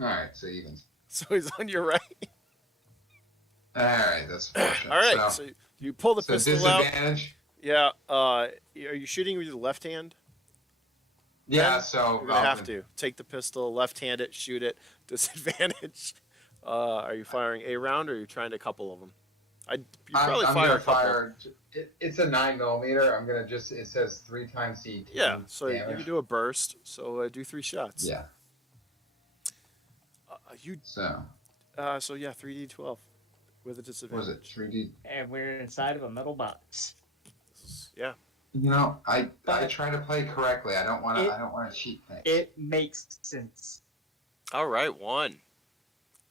All right, so evens. So he's on your right. All right, that's fortunate. All right, so you pull the pistol out. Disadvantage. Yeah. Are you shooting with your left hand? Yeah, Then so you're gonna have to take the pistol, left-hand it, shoot it. Disadvantage. Are you firing a round, or are you trying to couple of them? You probably I'm fire gonna a couple. fire. It's a 9mm. I'm gonna just. It says 3 times the. Yeah, so damage. you can do a burst. So do 3 shots. Yeah. So yeah, 3d12 with a disadvantage. Was it 3D? And we're inside of a metal box. Yeah. You know, I try to play correctly. I don't want to cheat things. It makes sense. All right, 1,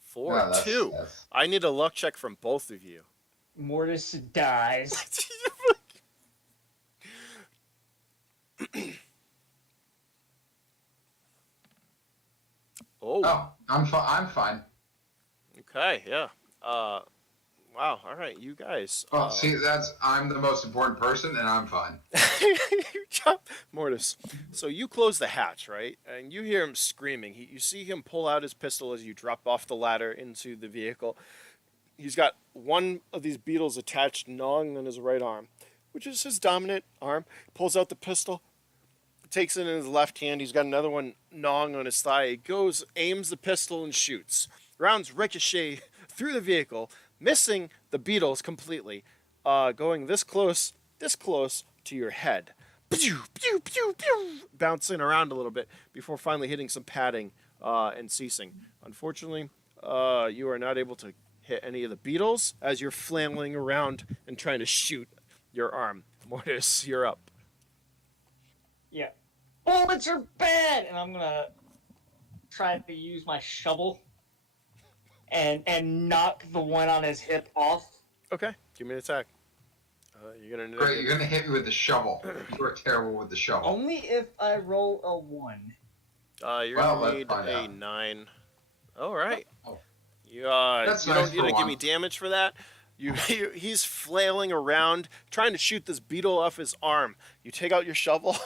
4, No, 2. I need a luck check from both of you. Mordis dies. Oh, I'm fine. okay, yeah. Wow, all right, you guys. Well, see, I'm the most important person, and I'm fine. Mortis. So you close the hatch, right? And you hear him screaming. You see him pull out his pistol as you drop off the ladder into the vehicle. He's got one of these beetles attached, gnawing on his right arm, which is his dominant arm. Pulls out the pistol, takes it in his left hand. He's got another one gnawing on his thigh. He goes, aims the pistol, and shoots. Rounds ricochet through the vehicle, missing the beetles completely, going this close to your head. Pew, pew, pew, pew, bouncing around a little bit before finally hitting some padding and ceasing. Unfortunately, you are not able to hit any of the beetles as you're flailing around and trying to shoot your arm. Mortis, you're up. Yeah. Bullets are bad! And I'm gonna try to use my shovel and knock the one on his hip off. Okay, give me an attack. Great, you're gonna hit me with the shovel. You are terrible with the shovel. Only if I roll a 1. You're Well, gonna let's need find a out. 9. All right. Oh, You that's you nice don't need for to give me one. damage for that. He's flailing around trying to shoot this beetle off his arm. You take out your shovel,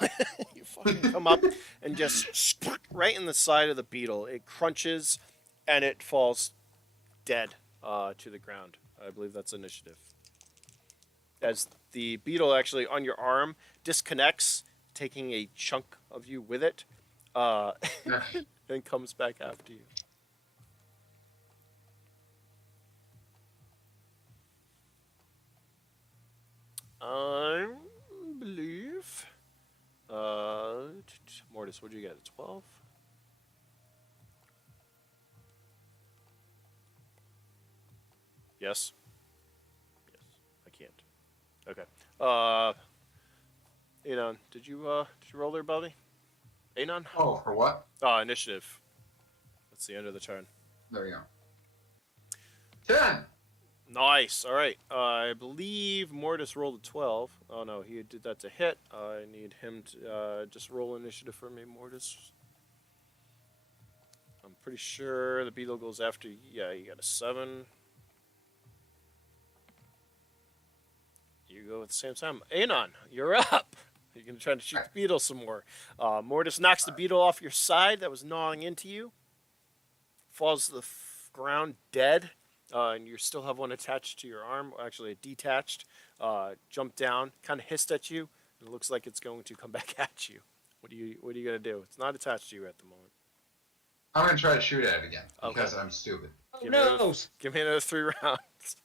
you fucking come up and just right in the side of the beetle. It crunches, and it falls dead to the ground. I believe that's initiative. As the beetle actually on your arm disconnects, taking a chunk of you with it, uh, and comes back after you. I believe. Mordis, what'd you get? A 12? Yes. Yes. I can't. Okay. Anon, did you roll there, buddy? Anon? Oh, for what? Initiative. That's the end of the turn. There you go. 10. Nice. All right. I believe Mordis rolled a 12. Oh, no. He did that to hit. I need him to just roll initiative for me, Mordis. I'm pretty sure the beetle goes after... Yeah, you got a 7. You go at the same time. Anon, you're up. You're going to try to shoot the beetle some more. Mordis knocks the beetle off your side that was gnawing into you. Falls to the ground dead. And you still have one attached to your arm, actually detached. Jumped down, kind of hissed at you. And it looks like it's going to come back at you. What are you going to do? It's not attached to you at the moment. I'm going to try to shoot at it again because Okay. I'm stupid. Oh, Give me another 3 rounds.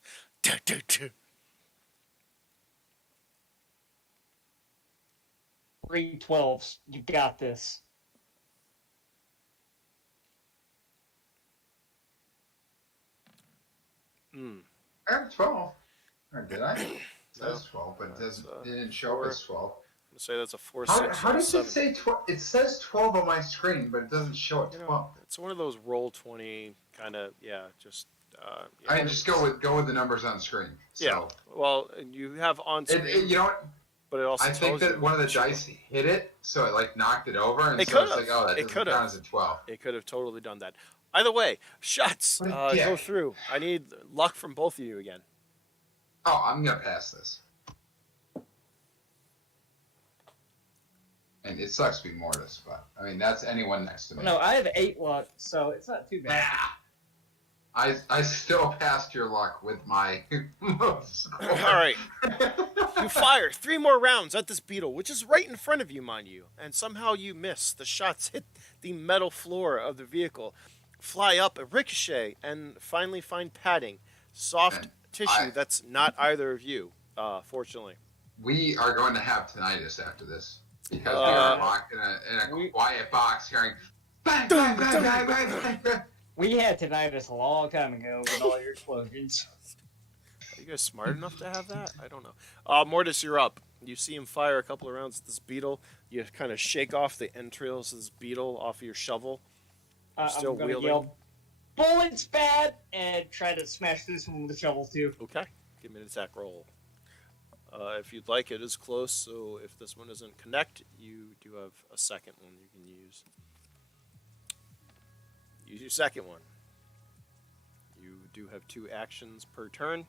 3 12s. You got this. I have 12. Or did I? It No. says 12, but That's, it didn't show as 12. I'm going to say that's a 4, How 6, does 7. it say 12? It says 12 on my screen, but it doesn't show it 12. It's one of those roll 20 kind of, just... I mean, just go with the numbers on screen. So. Yeah. Well, you have on screen, You know what? but it also I think tells you that one of the what you dice hit it, so it like knocked it over, and It so it's could've. like, oh, that It doesn't could've. count as a 12. It could have totally done that. Either way, shots What a dick. go through. I need luck from both of you again. Oh, I'm gonna pass this. And it sucks to be Mortis, but I mean that's anyone next to me. No, I have 8 luck, so it's not too bad. I still passed your luck with my score. All right. You fire 3 more rounds at this beetle, which is right in front of you, mind you, and somehow you miss. The shots hit the metal floor of the vehicle, fly up a ricochet, and finally find padding, soft tissue that's not either of you, fortunately. We are going to have tinnitus after this because we are locked in a quiet box hearing bang, bang, bang, bang, bang, bang. We had tinnitus a long time ago with all your explosions. Are you guys smart enough to have that? I don't know. Mordis, you're up. You see him fire a couple of rounds at this beetle. You kind of shake off the entrails of this beetle off of your shovel. Still I'm gonna wielding. yell, "Bullets bad!" and try to smash this one with a shovel too. Okay. Give me an attack roll. If you'd like, it is close, so if this one doesn't connect, you do have a second one you can use. Use your second one. You do have 2 actions per turn.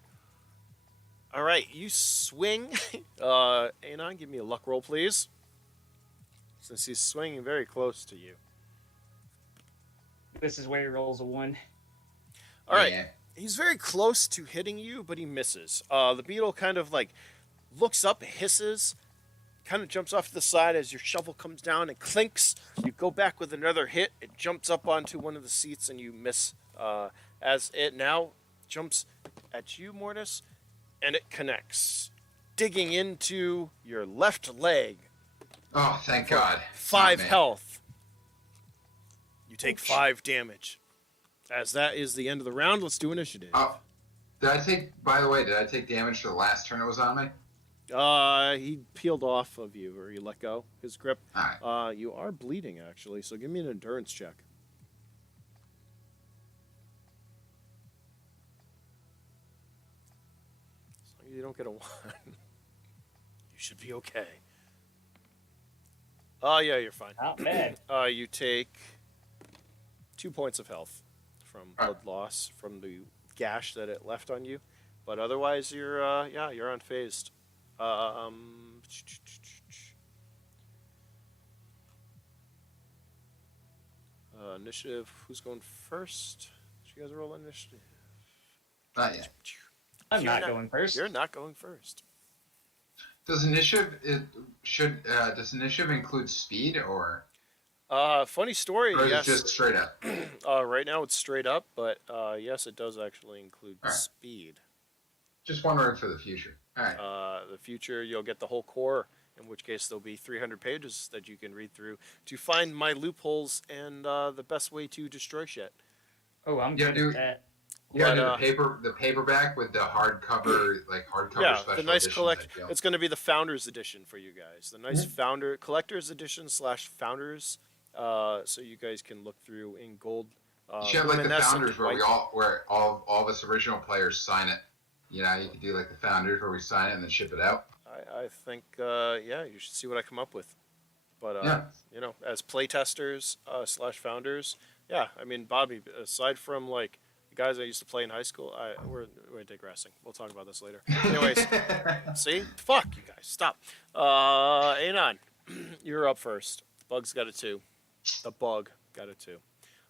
All right, you swing. Anon, give me a luck roll, please. Since he's swinging very close to you. This is where he rolls a 1. All right. Yeah. He's very close to hitting you, but he misses. The beetle kind of like looks up, hisses, kind of jumps off to the side as your shovel comes down and clinks. You go back with another hit. It jumps up onto one of the seats and you miss. As it now jumps at you, Mortis, and it connects, digging into your left leg. Oh, thank God. 5 Oh, man. health. You take 5 damage. As that is the end of the round, let's do initiative. Oh, did I take damage for the last turn it was on me? He peeled off of you, or you let go his grip. All right. You are bleeding, actually, so give me an endurance check. As long as you don't get a 1, you should be okay. Oh, yeah, you're fine. Not bad. You take 2 points of health from blood loss from the gash that it left on you, but otherwise you're you're unfazed. Initiative. Who's going first? Did you guys roll initiative? Not yet. I'm not going first. You're not going first. Does initiative does initiative include speed or? Funny story. Or is Yes. it just straight up? Right now it's straight up, but yes, it does actually include speed. Just wondering for the future. All right. The future, you'll get the whole core, in which case there'll be 300 pages that you can read through to find my loopholes and the best way to destroy shit. Oh, I'm good at that. Yeah, But, the paperback with the hardcover, Yeah, special the nice edition collect. type deal. It's going to be the Founders Edition for you guys. The nice Collector's Edition / Founders, so you guys can look through in gold. You should have like the luminescent Founders where all of us original players sign it. You know, you could do like the Founders where we sign it and then ship it out. I think, you should see what I come up with. But, as playtesters / founders, yeah, I mean, Bobby, aside from, like, the guys I used to play in high school, we're digressing. We'll talk about this later. Anyways, see? Fuck, you guys, stop. Anon, you're up first. Bug's got a 2. The Bug got a 2.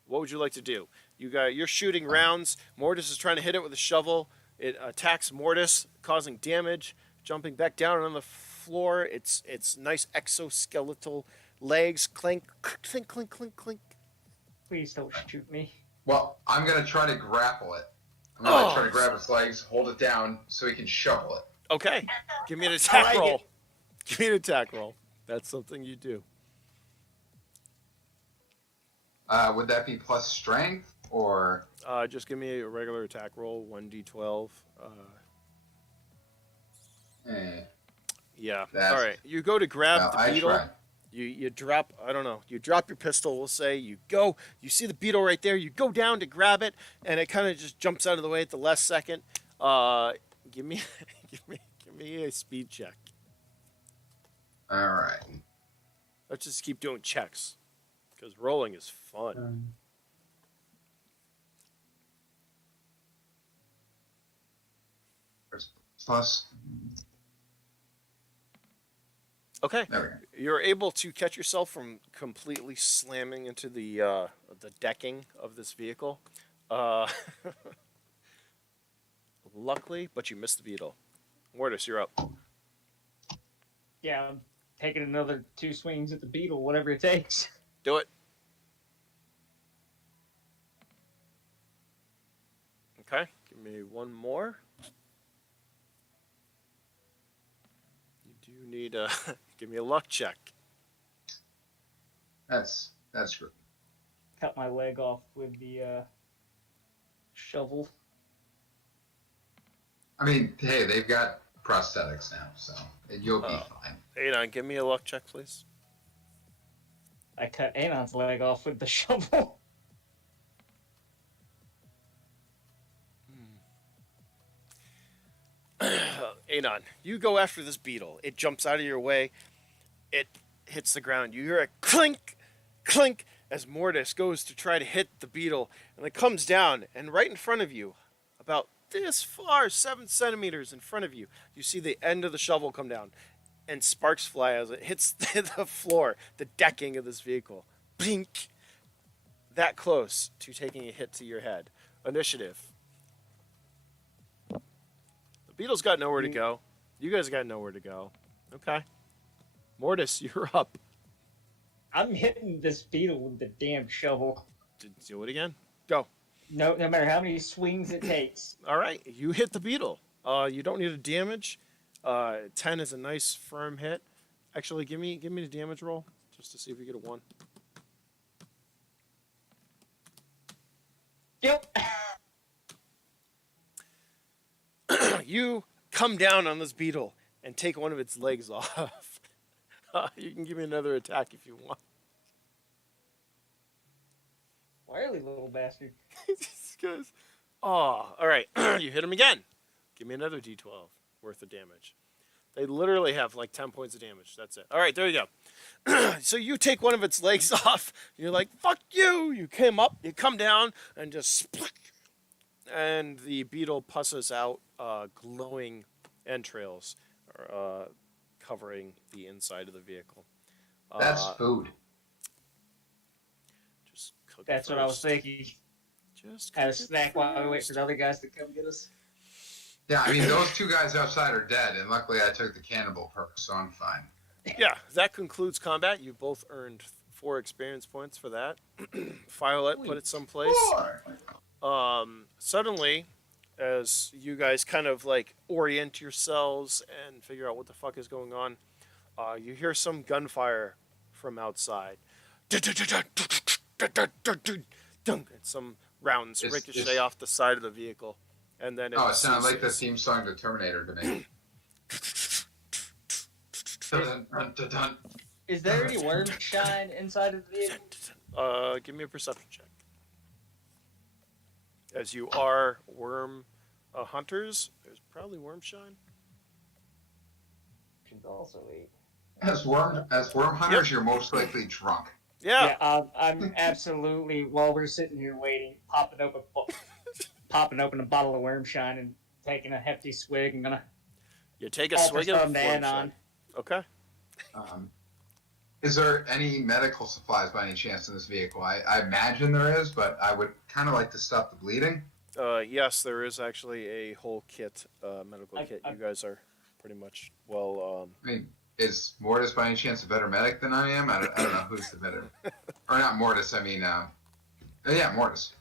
What would you like to do? You're shooting rounds. Mordis is trying to hit it with a shovel. It attacks Mordis, causing damage. Jumping back down on the floor, its nice exoskeletal legs clink, clink, clink, clink, clink. Please don't shoot me. Well, I'm gonna try to grapple it. I'm gonna try to grab its legs, hold it down, so he can shovel it. Okay, give me an attack roll. Give me an attack roll. That's something you do. Would that be plus strength or? Just give me a regular attack roll, 1d12. Yeah. All right. You go to grab the beetle. Tried. You drop. I don't know. You drop your pistol. We'll say you go. You see the beetle right there. You go down to grab it, and it kind of just jumps out of the way at the last second. Give me a speed check. All right. Let's just keep doing checks, because rolling is fun. Plus. Okay. There we go. You're able to catch yourself from completely slamming into the decking of this vehicle. Luckily, but you missed the beetle. Mordis, you're up. Yeah, I'm taking another 2 swings at the beetle, whatever it takes. Do it. Okay, give me one more. You do need a... give me a luck check. That's good. Cut my leg off with the shovel. I mean, hey, they've got prosthetics now, so you'll be fine. Anon, give me a luck check, please. I cut Anon's leg off with the shovel. Anon, you go after this beetle. It jumps out of your way. It hits the ground. You hear a clink, clink, as Mordis goes to try to hit the beetle. And it comes down, and right in front of you, about this far, 7 centimeters in front of you, you see the end of the shovel come down. And sparks fly as it hits the floor, the decking of this vehicle. Blink. That close to taking a hit to your head. Initiative. The beetle's got nowhere to go. You guys got nowhere to go. Okay. Mordis, you're up. I'm hitting this beetle with the damn shovel. Do it again. Go. No matter how many swings it takes. All right. You hit the beetle. You don't need a damage. 10 is a nice firm hit. Actually, give me the damage roll just to see if you get a 1. Yep. You come down on this beetle and take one of its legs off. You can give me another attack if you want. Wily little bastard. All right. You hit him again. Give me another d12 worth of damage. They literally have like 10 points of damage. That's it. All right, there you go. So you take one of its legs off. You're like, fuck you. You come down, and just and the beetle pusses out glowing entrails covering the inside of the vehicle. That's food. Just cook That's it what I was first. thinking. Just Have a cook it snack while we wait first. for the other guys to come get us. Yeah, I mean, those two guys outside are dead, and luckily I took the cannibal perk, so I'm fine. Yeah, that concludes combat. You both earned 4 experience points for that. Violet, put it someplace. Suddenly, as you guys kind of like orient yourselves and figure out what the fuck is going on, you hear some gunfire from outside. And some rounds ricochet off the side of the vehicle. And then it sounded like the theme song to Terminator to me. Is there any worm shine inside of the vehicle? Give me a perception check. As you are worm hunters, there's probably worm shine. Should also eat. As worm hunters, you're most likely drunk. Yeah. I'm absolutely, while we're sitting here waiting, popping open a bottle of worm shine and taking a hefty swig. I'm gonna. You take a swig of worm Anon. shine. Okay. Is there any medical supplies by any chance in this vehicle? I imagine there is, but I would kind of like to stop the bleeding. Yes, there is actually a whole kit, medical kit. You guys are pretty much well. I mean, is Mordis by any chance a better medic than I am? I don't know who's the better. Or not Mordis, I mean, yeah, Mordis.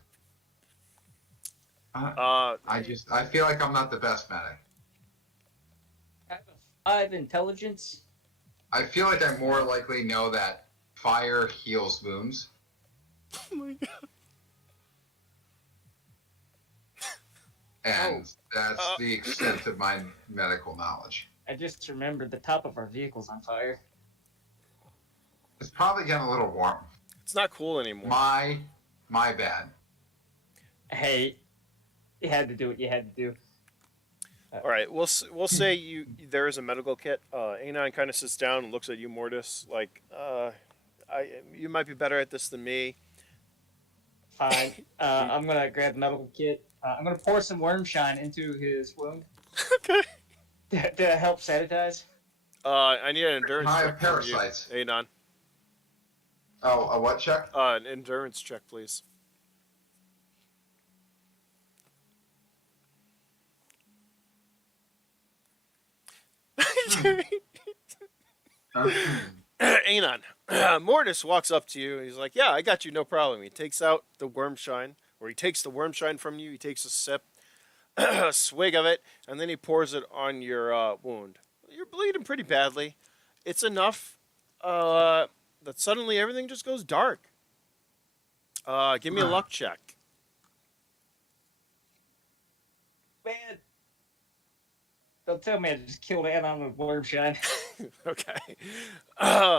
I feel like I'm not the best medic. I have a 5 intelligence. I feel like I more likely know that fire heals wounds. Oh my god. And that's the extent of my medical knowledge. I just remembered the top of our vehicle's on fire. It's probably getting a little warm. It's not cool anymore. My bad. Hey, you had to do what you had to do. All right, we'll say there is a medical kit. Anon kind of sits down and looks at you, Mordis, like, you might be better at this than me. Fine. I'm gonna grab the medical kit. I'm gonna pour some worm shine into his wound. Okay. To help sanitize. I need an endurance I check have from you, parasites. Anon. Oh, a what check? An endurance check, please. Anon. Mordis walks up to you and he's like, yeah, I got you, no problem. He takes out the worm shine, or he takes the worm shine from you, he takes a sip, a swig of it, and then he pours it on your wound. You're bleeding pretty badly. It's enough that suddenly everything just goes dark. Give me a luck check. Man, don't tell me I just killed Anon with worm shine. Okay.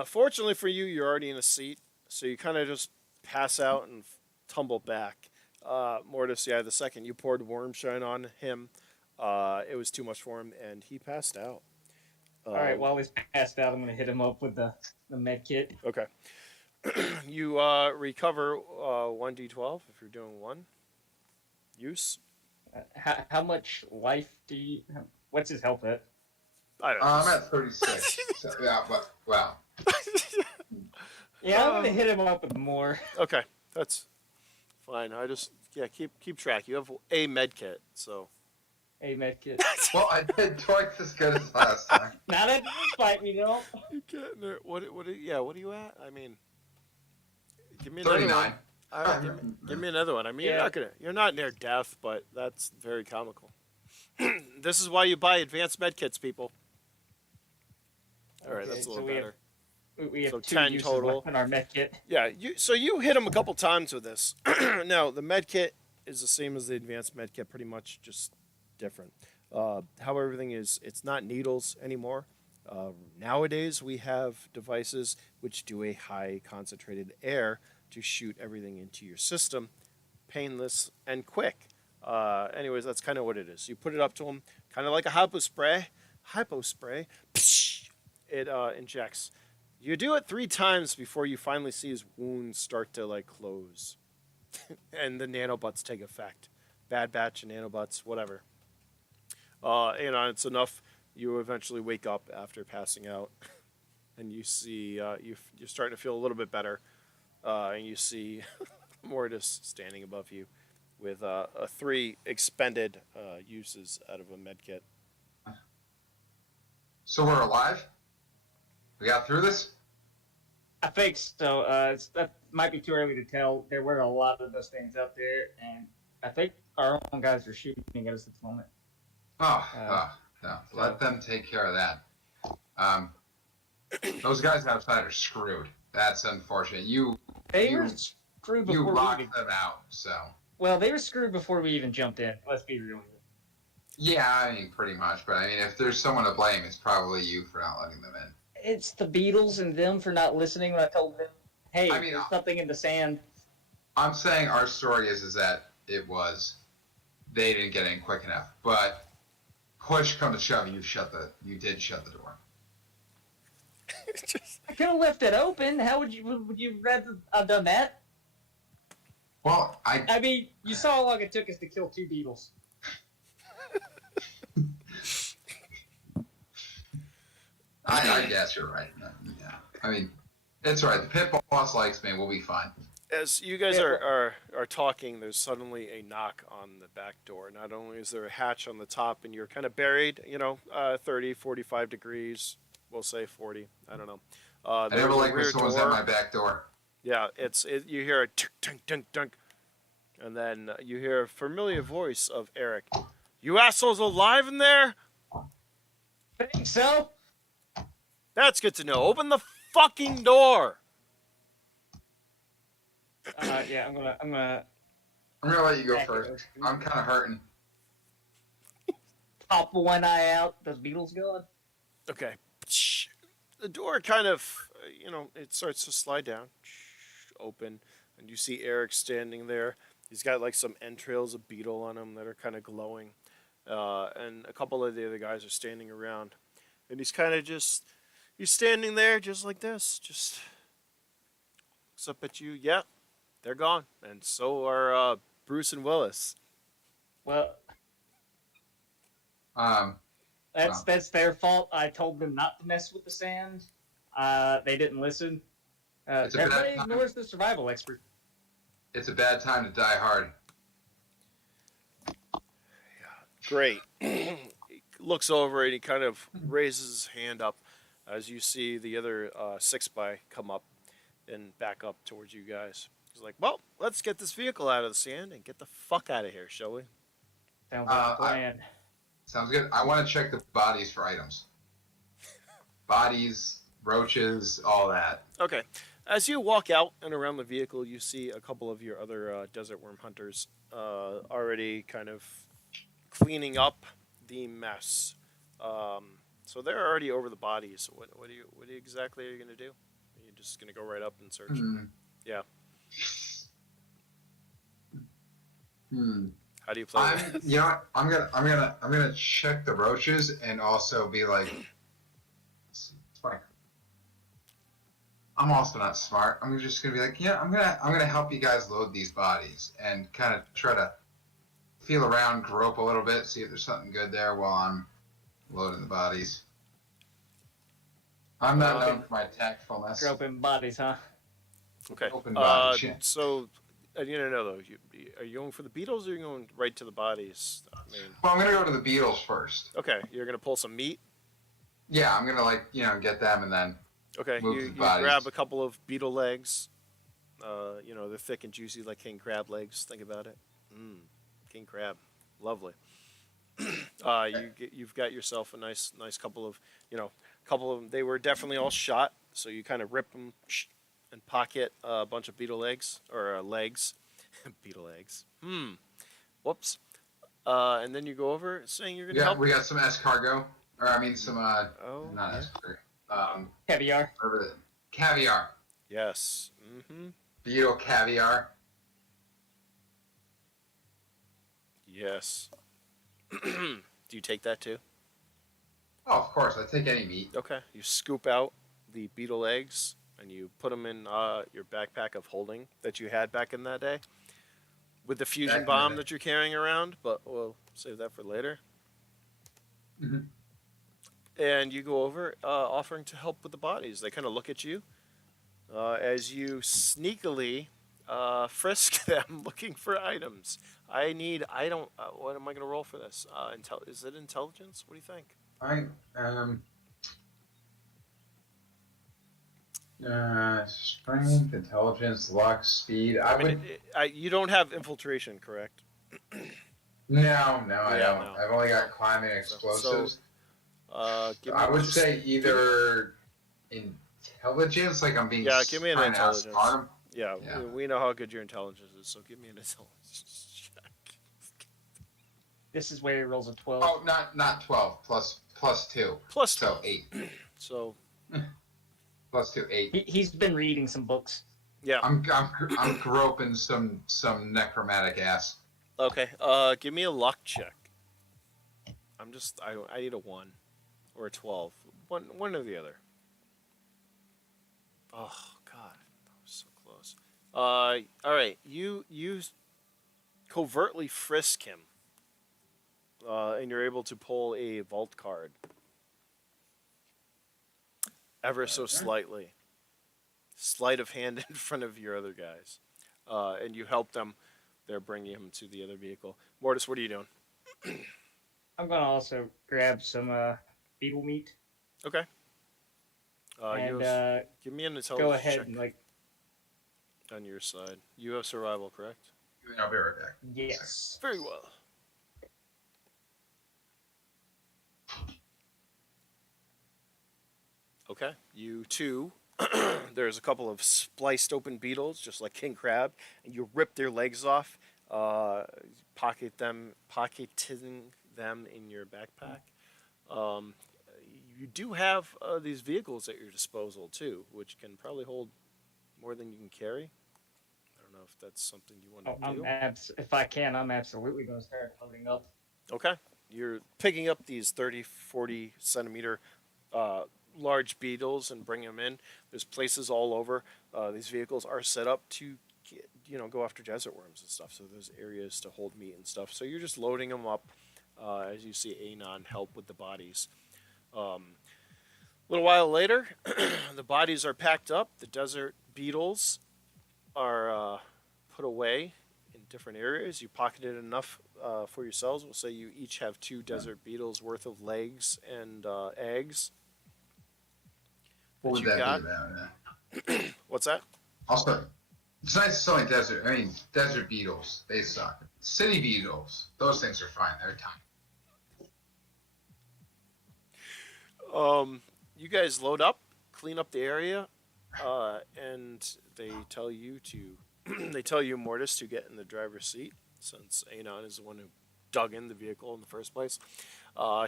Fortunately for you, you're already in a seat, so you kind of just pass out and tumble back. Mordis, yeah, the second you poured worm shine on him, it was too much for him, and he passed out. All right, while he's passed out, I'm going to hit him up with the med kit. Okay. You recover 1d12 if you're doing 1 use. How much life do you... What's his health at? I don't know. I'm at 36. So, yeah, but, wow. Yeah, I'm going to hit him up with more. Okay, that's fine. I just, keep track. You have a med kit, so... A med kit. Well, I did twice as good as last time. Not at this fight, you know. You getting there? What are you at? I mean, give me another 39. one. All right, give me another one. I mean, Yeah. you're not near death, but that's very comical. This is why you buy advanced med kits, people. All right, Okay, that's a little so better. We have So 2 10 uses total. left in our med kit. Yeah, so you hit him a couple times with this. Now, the med kit is the same as the advanced med kit, pretty much, just different. How everything is, it's not needles anymore. Nowadays, we have devices which do a high concentrated air to shoot everything into your system, painless and quick. Anyways, that's kind of what it is. You put it up to him, kind of like a Hapu spray, hypo spray. It injects. You do it 3 times before you finally see his wounds start to like close, and the nanobots take effect. Bad batch of nanobots, whatever. It's enough. You eventually wake up after passing out, and you see you're starting to feel a little bit better, and you see Mordis standing above you with 3 expended uses out of a med kit. So we're alive? We got through this? I think so. That might be too early to tell. There were a lot of those things out there, and I think our own guys are shooting at us at the moment. No. Let them take care of that. Those guys outside are screwed. That's unfortunate. They were screwed before you we locked even... them out, so. Well, they were screwed before we even jumped in. Let's be real here. Yeah, I mean, pretty much. But I mean, if there's someone to blame, it's probably you for not letting them in. It's the beetles and them for not listening when I told them, hey, I mean, there's something in the sand. I'm saying our story is that they didn't get in quick enough. But push come to shove, you did shut the door. I could have left it open. How would you rather I've done that? Well, I mean, you saw how long it took us to kill 2 beetles. I guess you're right. Yeah. I mean, it's all right. The pit boss likes me. We'll be fine. As you guys are talking, there's suddenly a knock on the back door. Not only is there a hatch on the top, and you're kind of buried, 30, 45 degrees. We'll say 40. I don't know. I never like when someone's at my back door. Yeah, you hear a tunk, tunk, tunk, tunk. And then you hear a familiar voice of Eric. You assholes alive in there? Think so? That's good to know. Open the fucking door. Yeah, I'm gonna let you go first. I'm kind of hurting. Pop one eye out. Those beetles going? Okay. The door kind of, it starts to slide down, open, and you see Eric standing there. He's got like some entrails of beetle on him that are kind of glowing, and a couple of the other guys are standing around, and he's kind of he's standing there just like this, just looks up at you. Yeah, they're gone, and so are Bruce and Willis. Well, that's their fault. I told them not to mess with the sand. They didn't listen. Everybody ignores the survival expert. It's a bad time to die hard. Great. He looks over and he kind of raises his hand up as you see the other 6x come up and back up towards you guys. He's like, well, let's get this vehicle out of the sand and get the fuck out of here, shall we? Sounds like a plan. Sounds good. I want to check the bodies for items. Bodies, roaches, all that. Okay. As you walk out and around the vehicle, you see a couple of your other desert worm hunters already kind of cleaning up the mess. So they're already over the bodies. What exactly are you going to do? Are you just going to go right up and search? Yeah. How do you play that? You know what? I'm gonna check the roaches and also be like, it's fine. I'm also not smart. I'm just gonna be like, yeah, I'm gonna help you guys load these bodies and kind of try to feel around, grope a little bit, see if there's something good there while I'm loading the bodies. I'm not known for my tactfulness. Groping bodies, huh? Okay. Open bodies, yeah. So, I need to know though. Are you going for the beetles or are you going right to the bodies? Well, I'm gonna go to the beetles first. Okay, you're gonna pull some meat. Yeah, I'm gonna get them and then. Okay, you grab a couple of beetle legs. They're thick and juicy like king crab legs. Think about it. King crab, lovely. You've got yourself a nice couple of them. They were definitely all shot, so you kind of rip them and pocket a bunch of beetle legs or legs, beetle eggs. Whoops. And then you go over saying you're gonna help. We got some escargot, or I mean some not yeah. escargot. Caviar. Caviar. Yes. Beetle caviar. Yes. Do you take that too? Oh, of course. I take any meat. Okay. You scoop out the beetle eggs and you put them in your backpack of holding that you had back in that day with the fusion Back in the bomb day. that you're carrying around, but we'll save that for later. Mhm. And you go over offering to help with the bodies. They kind of look at you as you sneakily frisk them looking for items. I don't, what am I going to roll for this? Is it intelligence? What do you think? I strength, intelligence, luck, speed. I mean, you don't have infiltration, correct? No, I Yeah, don't. no. I've only got climbing So, explosives. give me I would just say either intelligence, like I'm being yeah, give me an trying to intelligence. outsmart him. Yeah, Yeah. we know how good your intelligence is, so give me an intelligence check. This is where he rolls a 12. Oh, not 12 plus 2. Plus So 12. 8. So Plus 2, 8. He's been reading some books. yeah. I'm groping some necromantic ass. Okay. Give me a luck check. I need a 1 or a 12. One or the other. Oh God, that was so close. All right. You covertly frisk him, and you're able to pull a vault card, ever so slightly, sleight of hand in front of your other guys, and you help them. They're bringing him to the other vehicle. Mordis, what are you doing? I'm gonna also grab some beetle meat Okay. and Give me an intelligence go ahead check and like on your side. You have survival, correct? I'll be right back. yes. Very well. Okay. You two. There's a couple of spliced open beetles, just like king crab, and you rip their legs off, pocketing them in your backpack. Um, you do have these vehicles at your disposal too, which can probably hold more than you can carry. I don't know if that's something you want to do. If I can, I'm absolutely gonna start loading up. Okay. You're picking up these 30, 40 centimeter large beetles and bringing them in. There's places all over. These vehicles are set up to, go after desert worms and stuff. So there's areas to hold meat and stuff. So you're just loading them up as you see Anon help with the bodies. A little while later, the bodies are packed up. The desert beetles are put away in different areas. You pocketed enough for yourselves. We'll say you each have 2 desert beetles worth of legs and eggs. What would you that got? be about? What's that? Also, it's nice selling desert. I mean, desert beetles, they suck. City beetles, those things are fine. They're tiny. You guys load up, clean up the area, and they tell you Mortis to get in the driver's seat, since Anon is the one who dug in the vehicle in the first place,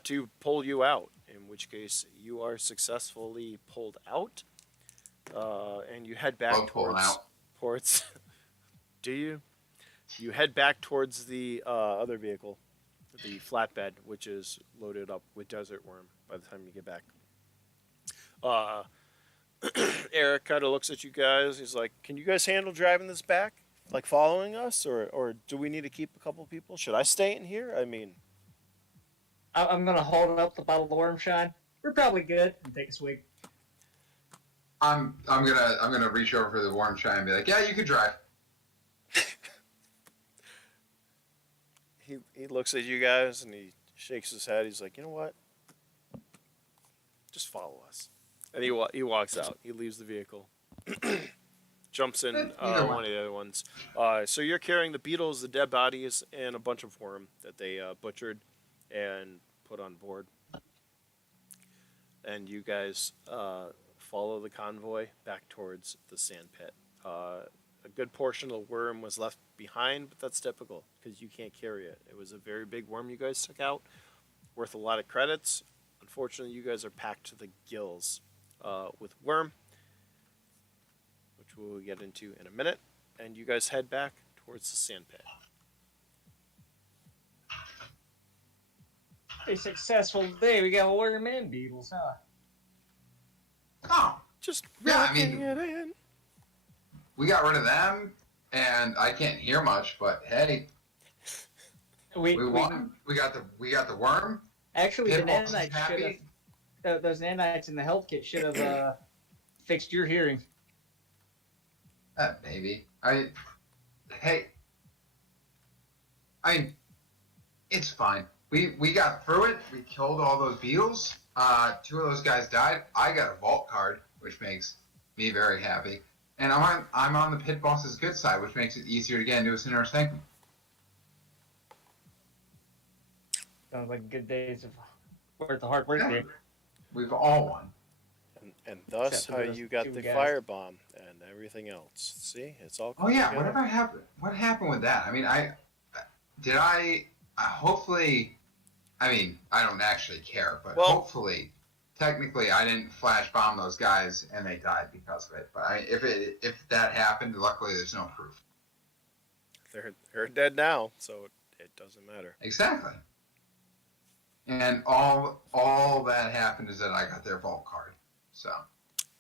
to pull you out. In which case, you are successfully pulled out, and you head back towards. Do you? You head back towards the other vehicle, the flatbed, which is loaded up with desert worm by the time you get back. Eric kind of looks at you guys. He's like, "Can you guys handle driving this back? Like following us? Or do we need to keep a couple people? Should I stay in here? I mean..." I'm gonna hold up the bottle of worm shine. We're probably good. And take a swig. I'm gonna reach over for the worm shine and be like, "Yeah, you could drive." He looks at you guys and he shakes his head. He's like, "You know what? Just follow us." And he walks out. He leaves the vehicle. Jumps in one of the other ones. So you're carrying the beetles, the dead bodies, and a bunch of worm that they butchered and put on board. And you guys follow the convoy back towards the sandpit. A good portion of the worm was left behind, but that's typical because you can't carry it. It was a very big worm you guys took out, worth a lot of credits. Unfortunately, you guys are packed to the gills with worm, which we'll get into in a minute. And you guys head back towards the sandpit. A successful day. We got worm and beetles, huh? Oh, Just yeah, working it in. we got rid of them, and I can't hear much, but hey, we won. We got the worm. Actually, the Pitboss is nanites should happy. have. Those nanites in the health kit should have fixed your hearing. Maybe. Hey, it's fine. We got through it. We killed all those beetles. 2 of those guys died. I got a vault card, which makes me very happy. And I'm on the pit boss's good side, which makes it easier to get into his inner sanctum. Sounds like good days of worth the hard work there. We've all won. And thus Except how for those you got 2 the guys. firebomb and everything else. See, it's all. Oh yeah, together. whatever happened? What happened with that? I mean, hopefully, I mean, I don't actually care, but Well- hopefully, technically, I didn't flash bomb those guys and they died because of it. But if that happened, luckily there's no proof. They're dead now, so it doesn't matter. Exactly. And all that happened is that I got their vault card. So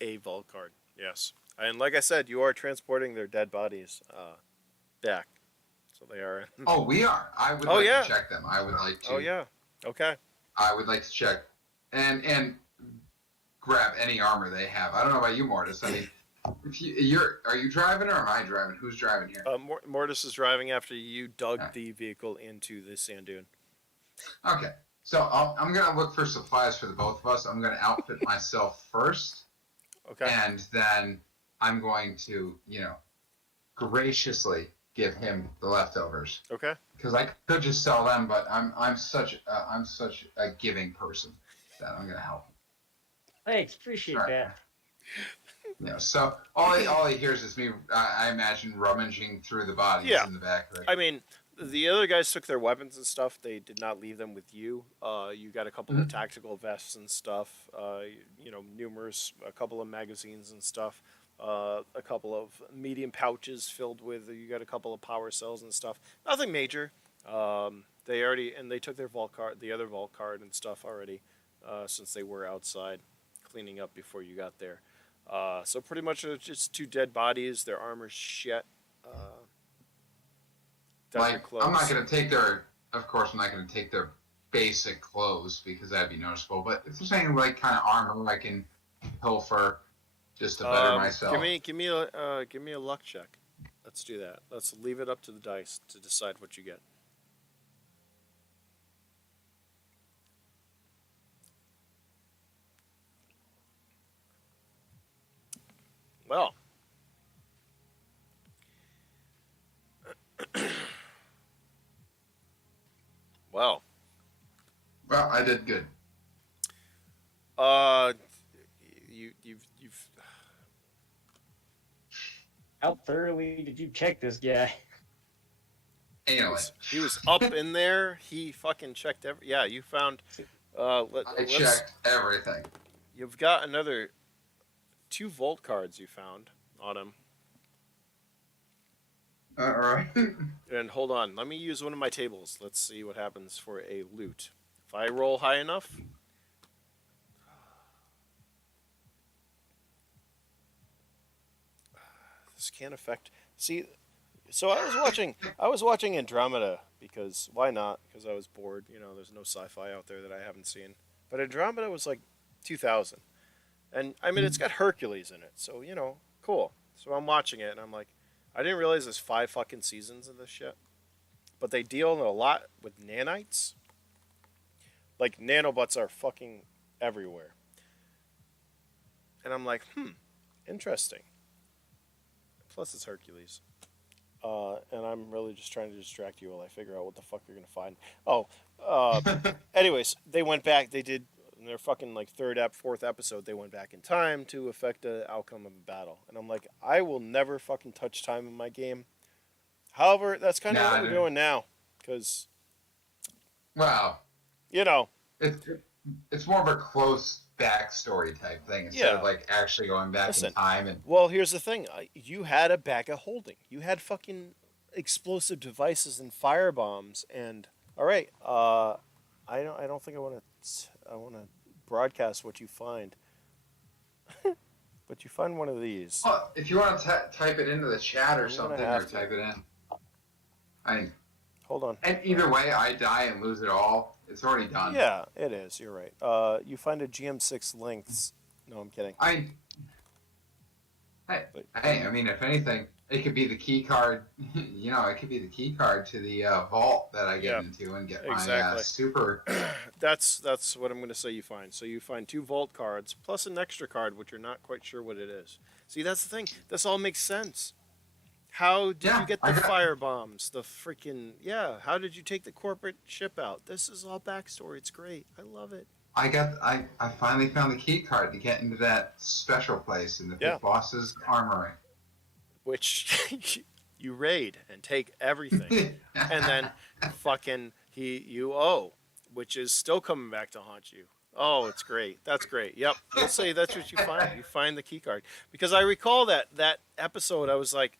A vault card, yes. And like I said, you are transporting their dead bodies back, so they are. oh, we are. I would Oh, like yeah. to check them. I would like to. Oh yeah. Okay. I would like to check and grab any armor they have. I don't know about you, Mortis. I mean, are you driving or am I driving? Who's driving here? Mordis is driving after you dug the vehicle into the sand dune. Okay, so I'm gonna look for supplies for the both of us. I'm gonna outfit myself first, Okay. and then I'm going to, graciously give him the leftovers. Okay. Because I could just sell them, but I'm such a giving person that I'm gonna help. Thanks, appreciate Sure. that. So all he hears is me. I imagine rummaging through the bodies Yeah. in the back. Right? I mean, the other guys took their weapons and stuff. They did not leave them with you. You got a couple of tactical vests and stuff. A couple of magazines and stuff. A couple of medium pouches filled with. You got a couple of power cells and stuff. Nothing major. They took their vault card, the other vault card and stuff already, since they were outside cleaning up before you got there. So pretty much it's just 2 dead bodies. Their armor's shit. I'm not gonna take their. Of course, I'm not gonna take their basic clothes because that'd be noticeable. But if there's any kind of armor I can pilfer just to better myself. Give me a luck check. Let's do that. Let's leave it up to the dice to decide what you get. Well. Well. Well, I did good. You've How thoroughly did you check this guy? Anyway, he was up in there. He fucking checked every. Yeah, you found. I checked everything. You've got another 2 vault cards you found on him. All right. And hold on, let me use one of my tables. Let's see what happens for a loot. If I roll high enough. This can't affect. See, so I was watching Andromeda because why not? Because I was bored. There's no sci-fi out there that I haven't seen. But Andromeda was like 2000, and I mean it's got Hercules in it, so cool. So I'm watching it and I'm like, I didn't realize there's 5 fucking seasons of this shit. But they deal a lot with nanites. Like nanobots are fucking everywhere. And I'm like, interesting. Plus it's Hercules. And I'm really just trying to distract you while I figure out what the fuck you're going to find. Anyways, they went back. They did, in their fucking like 4th episode, they went back in time to affect the outcome of a battle. And I'm like, I will never fucking touch time in my game. However, that's kind of what we're doing now. Because, Well, you know, it's more of a close backstory type thing instead of like actually going back in time. And well, here's the thing: you had a bag of holding. You had fucking explosive devices and fire bombs. And all right, I I don't think I want to. I want to broadcast what you find. But you find one of these. Well, if you want to type it into the chat or I'm gonna something, have or to. type it in. I Hold on. And either way, I die and lose it all. It's already done. Yeah, it is. You're right. You find a GM6 lengths. No, I'm kidding. I mean, if anything, it could be the key card. You know, it could be the key card to the vault that I get into and get my super. That's what I'm going to say you find. So you find 2 vault cards plus an extra card, which you're not quite sure what it is. See, that's the thing. This all makes sense. How did you get the fire bombs? The freaking How did you take the corporate ship out? This is all backstory. It's great. I love it. I finally found the key card to get into that special place in the Pitboss's armory, which you raid and take everything, and then fucking which is still coming back to haunt you. Oh, it's great. That's great. Yep. We'll say that's what you find. You find the key card. Because I recall that episode, I was like,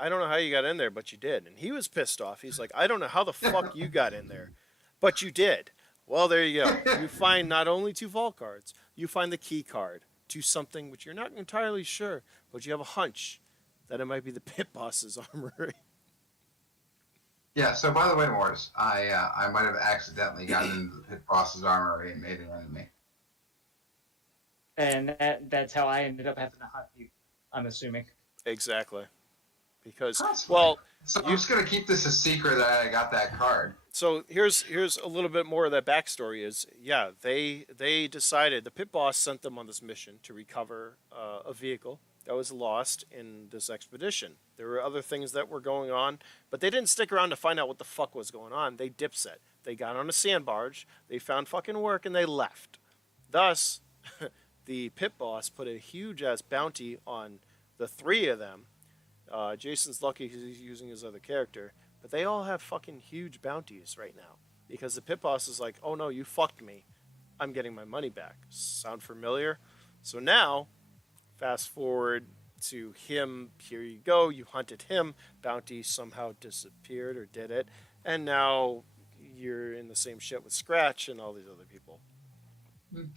I don't know how you got in there, but you did. And he was pissed off. He's like, I don't know how the fuck you got in there, but you did. Well, there you go. You find not only 2 vault cards, you find the key card to something which you're not entirely sure, but you have a hunch that it might be the Pitboss's armory. Yeah, so by the way, Morris, I might have accidentally gotten into the Pitboss's armory and made an enemy. And that's how I ended up having to hunt you, I'm assuming. Exactly. Because, so I'm just going to keep this a secret that I got that card. So here's a little bit more of that backstory is, they decided, the Pitboss sent them on this mission to recover a vehicle that was lost in this expedition. There were other things that were going on, but they didn't stick around to find out what the fuck was going on. They dipset. They got on a sand barge, they found fucking work, and they left. Thus, the Pitboss put a huge-ass bounty on the 3 of them. Jason's lucky because he's using his other character, but they all have fucking huge bounties right now because the Pitboss is like, oh no, you fucked me. I'm getting my money back. Sound familiar? So now, fast forward to him. Here you go. You hunted him. Bounty somehow disappeared or did it. And now you're in the same shit with Scratch and all these other people.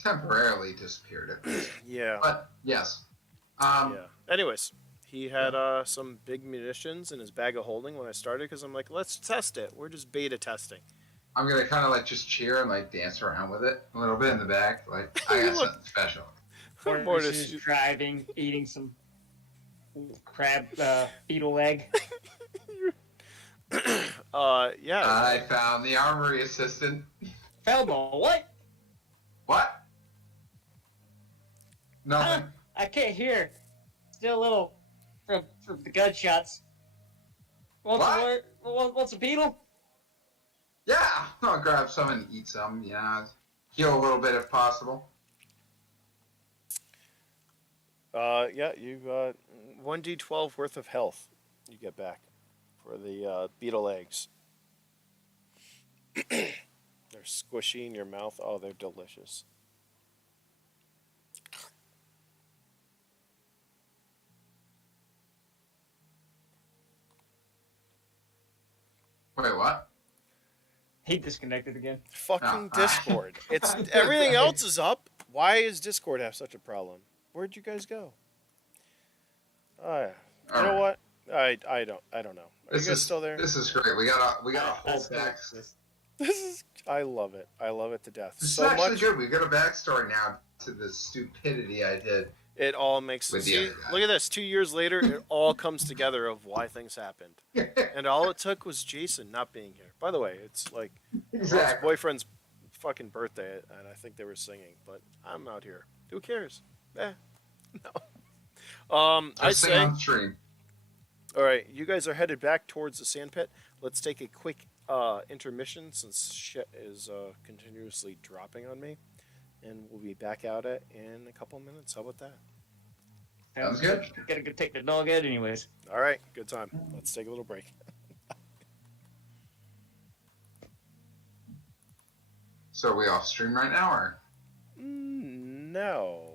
Temporarily disappeared it. Yeah. But, yes. Anyways, he had some big munitions in his bag of holding when I started because I'm like, let's test it. We're just beta testing. I'm going to kind of like just cheer and like dance around with it a little bit in the back. Like, I got something special. Mordis is driving, eating some crab beetle egg. I found the armory assistant. Found the what? What? Nothing. I can't hear. Still a little from the gunshots. What's a beetle? Yeah, I'll grab some and eat some. Yeah, heal a little bit if possible. You got 1d12 worth of health you get back for the beetle eggs. They're squishy in your mouth. Oh, they're delicious. Wait, what? He disconnected again. Fucking Discord. It's everything else is up. Why does Discord have such a problem? Where'd you guys go? You know what? I don't know. Are you guys still there? This is great. We got a whole back. I love it. I love it to death. This is actually good. We got a backstory now to the stupidity I did. It all makes sense. Look at this. 2 years later, it all comes together of why things happened. And all it took was Jason not being here. By the way, it's like his boyfriend's fucking birthday, and I think they were singing, but I'm out here. Who cares? No. I say on stream. All right, you guys are headed back towards the sandpit. Let's take a quick intermission since shit is continuously dropping on me, and we'll be back out in a couple minutes. How about that? Sounds good. Gotta go take the dog out anyways. All right, good time. Let's take a little break. So are we off stream right now, or? No.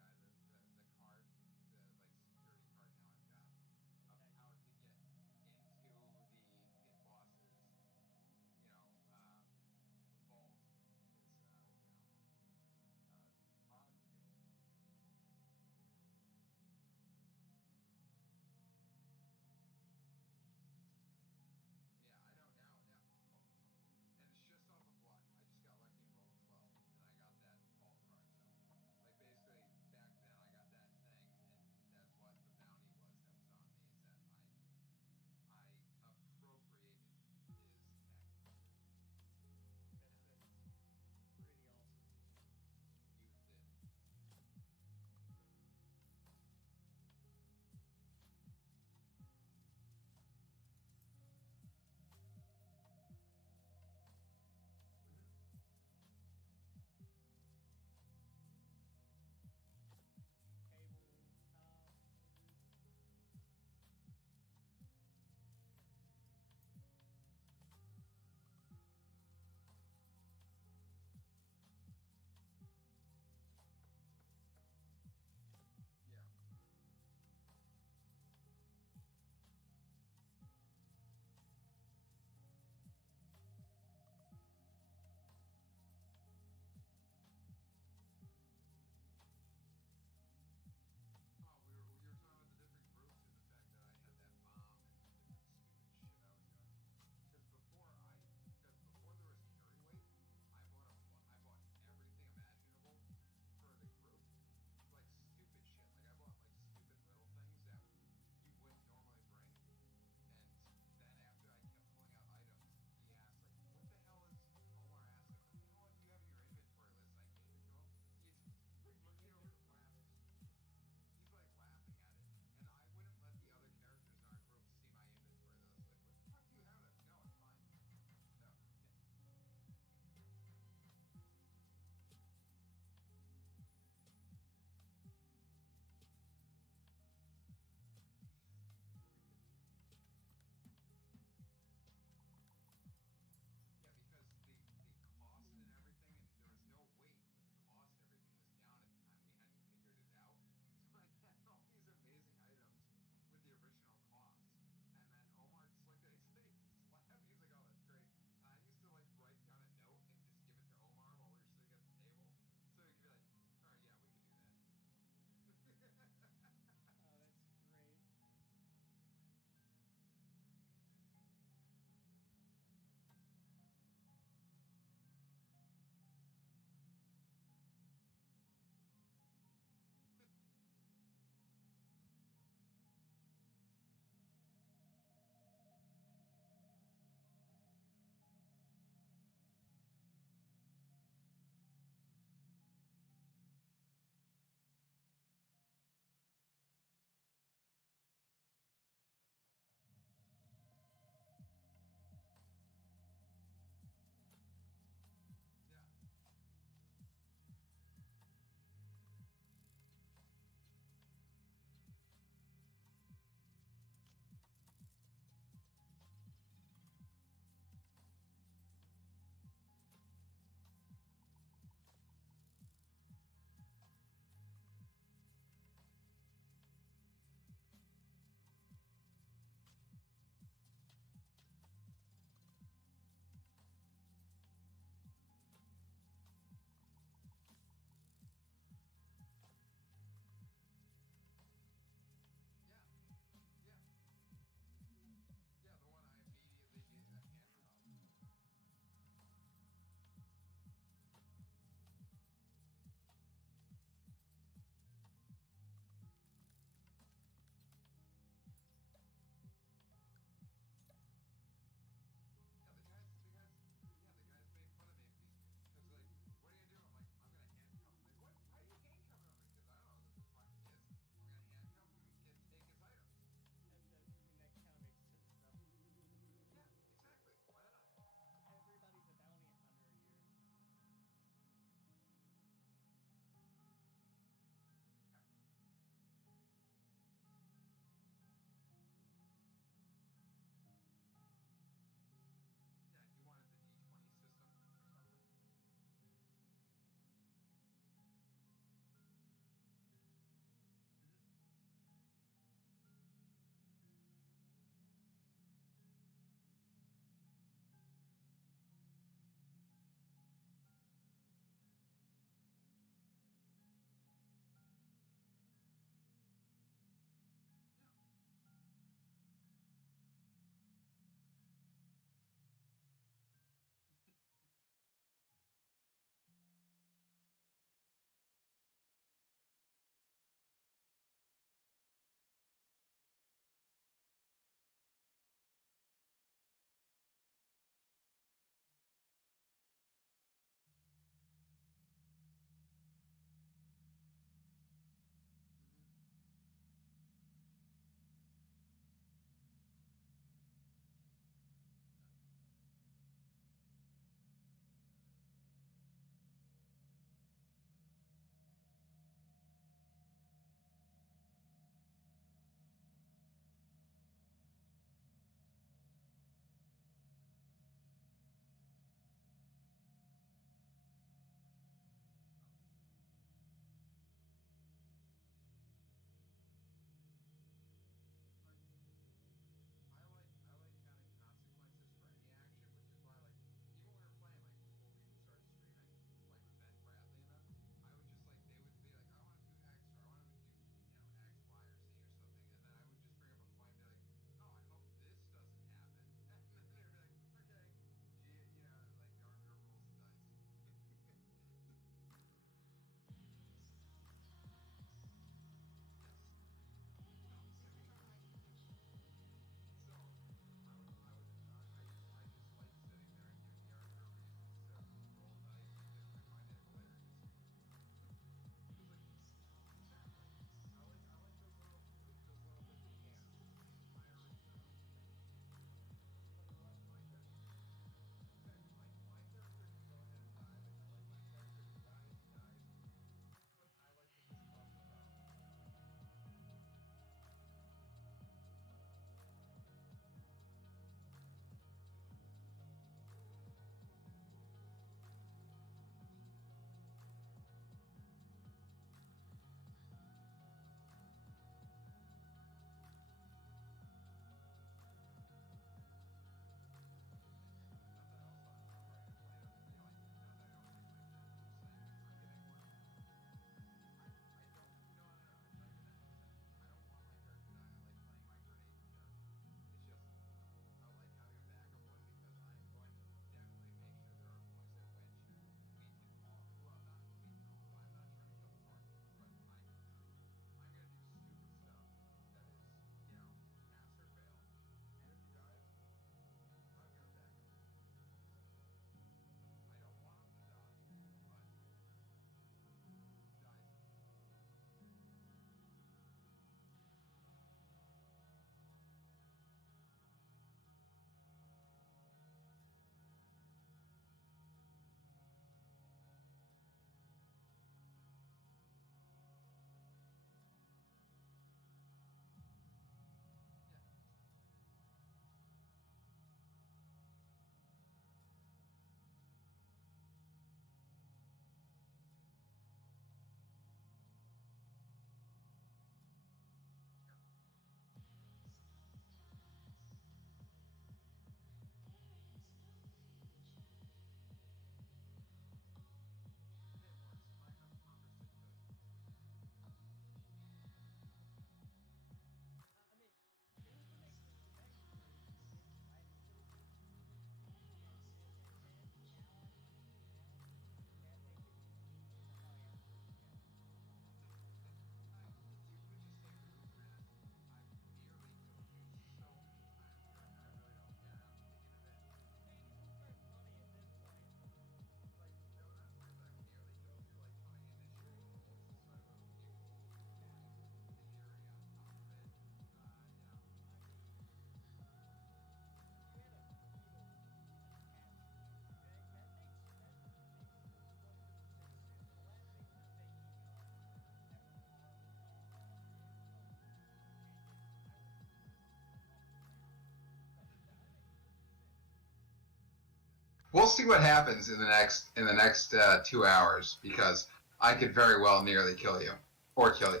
we'll see what happens in the next 2 hours, because I could very well nearly kill you, or kill you.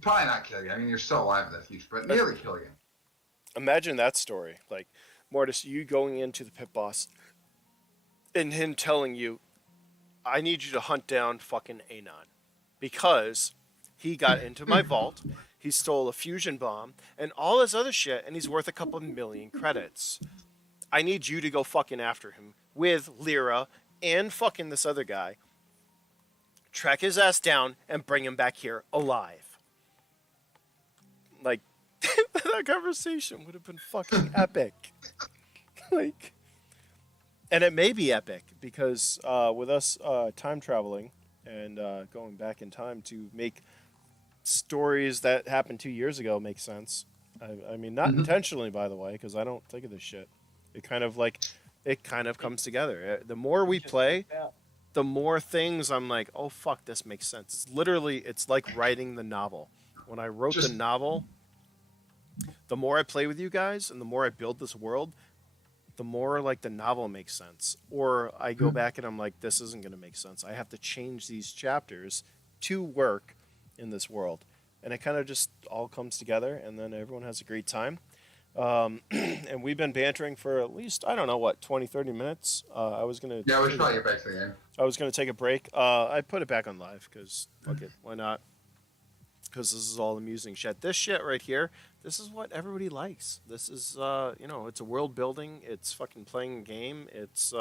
Probably not kill you. I mean, you're still alive in the future, but nearly kill you. Imagine that story. Like, Mordis, you going into the Pitboss and him telling you, I need you to hunt down fucking Anon. Because he got into my vault, he stole a fusion bomb, and all this other shit, and he's worth a couple million credits. I need you to go fucking after him with Lyra and fucking this other guy. Track his ass down and bring him back here alive. Like, that conversation would have been fucking epic. Like, and it may be epic because with us time traveling and going back in time to make stories that happened 2 years ago make sense. I mean, not intentionally, by the way, because I don't think of this shit. It kind of comes together. The more we play, the more things I'm like, oh fuck, this makes sense. It's like writing the novel. When I wrote the novel, the more I play with you guys and the more I build this world, the more like the novel makes sense. Or I go back and I'm like, this isn't going to make sense. I have to change these chapters to work in this world. And it kind of just all comes together, and then everyone has a great time. And we've been bantering for at least, I don't know, 20, 30 minutes. Yeah, we should probably get back to the game. I was going to take a break. I put it back on live because, fuck it, why not? Because this is all amusing shit. This shit right here, this is what everybody likes. This is, it's a world building. It's fucking playing a game. It's,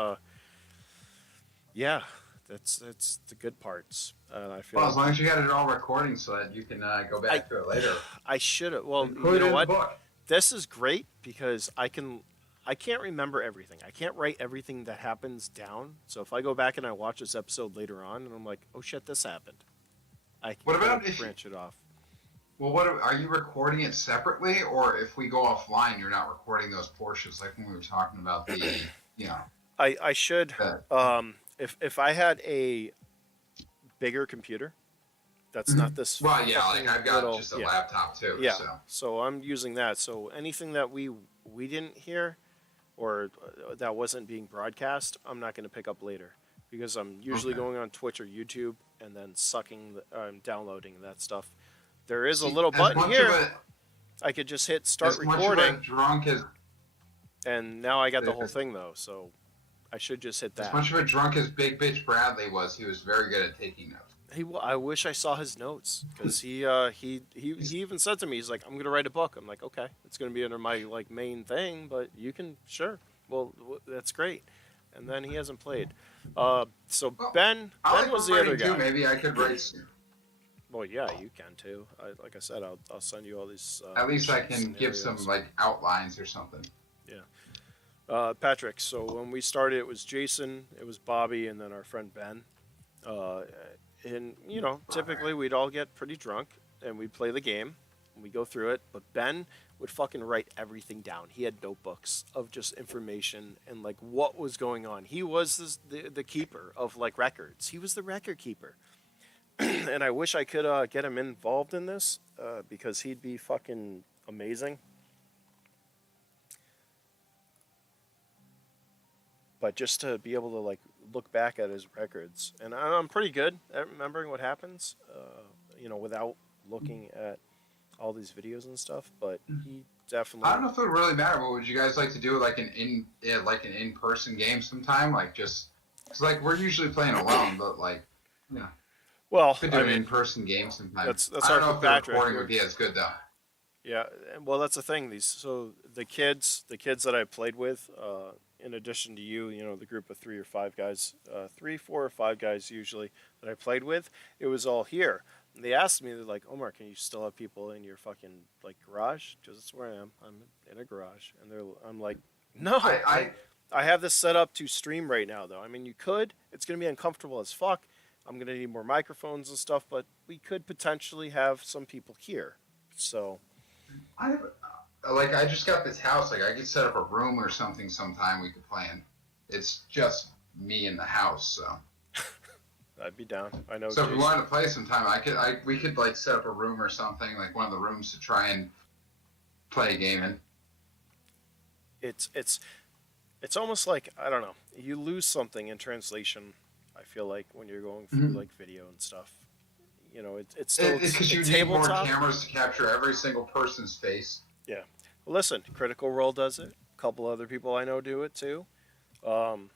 yeah, that's the good parts. I feel as long as you got it all recording so that you can go back to it later. I should have. Well, you know what? This is great because I can't remember everything. I can't write everything that happens down. So if I go back and I watch this episode later on and I'm like, oh shit, this happened, I can branch it off. Well, are you recording it separately, or if we go offline, you're not recording those portions like when we were talking about the, I should. If I had a bigger computer, that's not this. Well, yeah, like I've got just a laptop too. Yeah. So I'm using that. So anything that we didn't hear, or that wasn't being broadcast, I'm not going to pick up later because I'm usually going on Twitch or YouTube and then downloading that stuff. There is a little button here. I could just hit start recording. And now I got the whole thing though, so I should just hit that. As much of a drunk as Big Bitch Bradley was, he was very good at taking notes. I wish I saw his notes because he even said to me, he's like, I'm gonna write a book. I'm like, okay, it's gonna be under my like main thing, but you can Well, that's great. And then he hasn't played. Ben was the other guy. Too. Maybe I could write soon. Well, yeah, you can too. Like I said, I'll send you all these. At least I can give some like outlines or something. Yeah. Patrick. So when we started, it was Jason, it was Bobby, and then our friend Ben. And typically we'd all get pretty drunk and we'd play the game and we'd go through it. But Ben would fucking write everything down. He had notebooks of just information and like what was going on. He was the keeper of like records. He was the record keeper. And I wish I could get him involved in this because he'd be fucking amazing. But just to be able to like look back at his records, and I'm pretty good at remembering what happens, without looking at all these videos and stuff. But he definitely. I don't know if it would really matter. But would you guys like to do like an in-person game sometime? Like just because like we're usually playing alone, but like yeah. Well, could do an in-person game sometime. That's I don't know if Patrick. the recording would be as good though. Yeah, well, that's the thing. The kids that I played with, in addition to you, the group of 3 or 5 guys, 3, 4, or 5 guys usually that I played with, it was all here. And they asked me, they're like, Omar, can you still have people in your fucking like garage? Because that's where I am. I'm in a garage, and I'm like, no, I have this set up to stream right now, though. I mean, you could. It's gonna be uncomfortable as fuck. I'm gonna need more microphones and stuff, but we could potentially have some people here. So. I just got this house. Like I could set up a room or something sometime we could play in. It's just me in the house, so. I'd be down. I know. So Jason. If we wanted to play sometime, we could like set up a room or something, like one of the rooms to try and play a game in. It's It's almost like, I don't know, you lose something in translation. I feel like when you're going through Mhm. like video and stuff, you know, it's still Because a you need more tabletop. cameras to capture every single person's face. Yeah. Well, listen, Critical Role does it. A couple other people I know do it too. Um,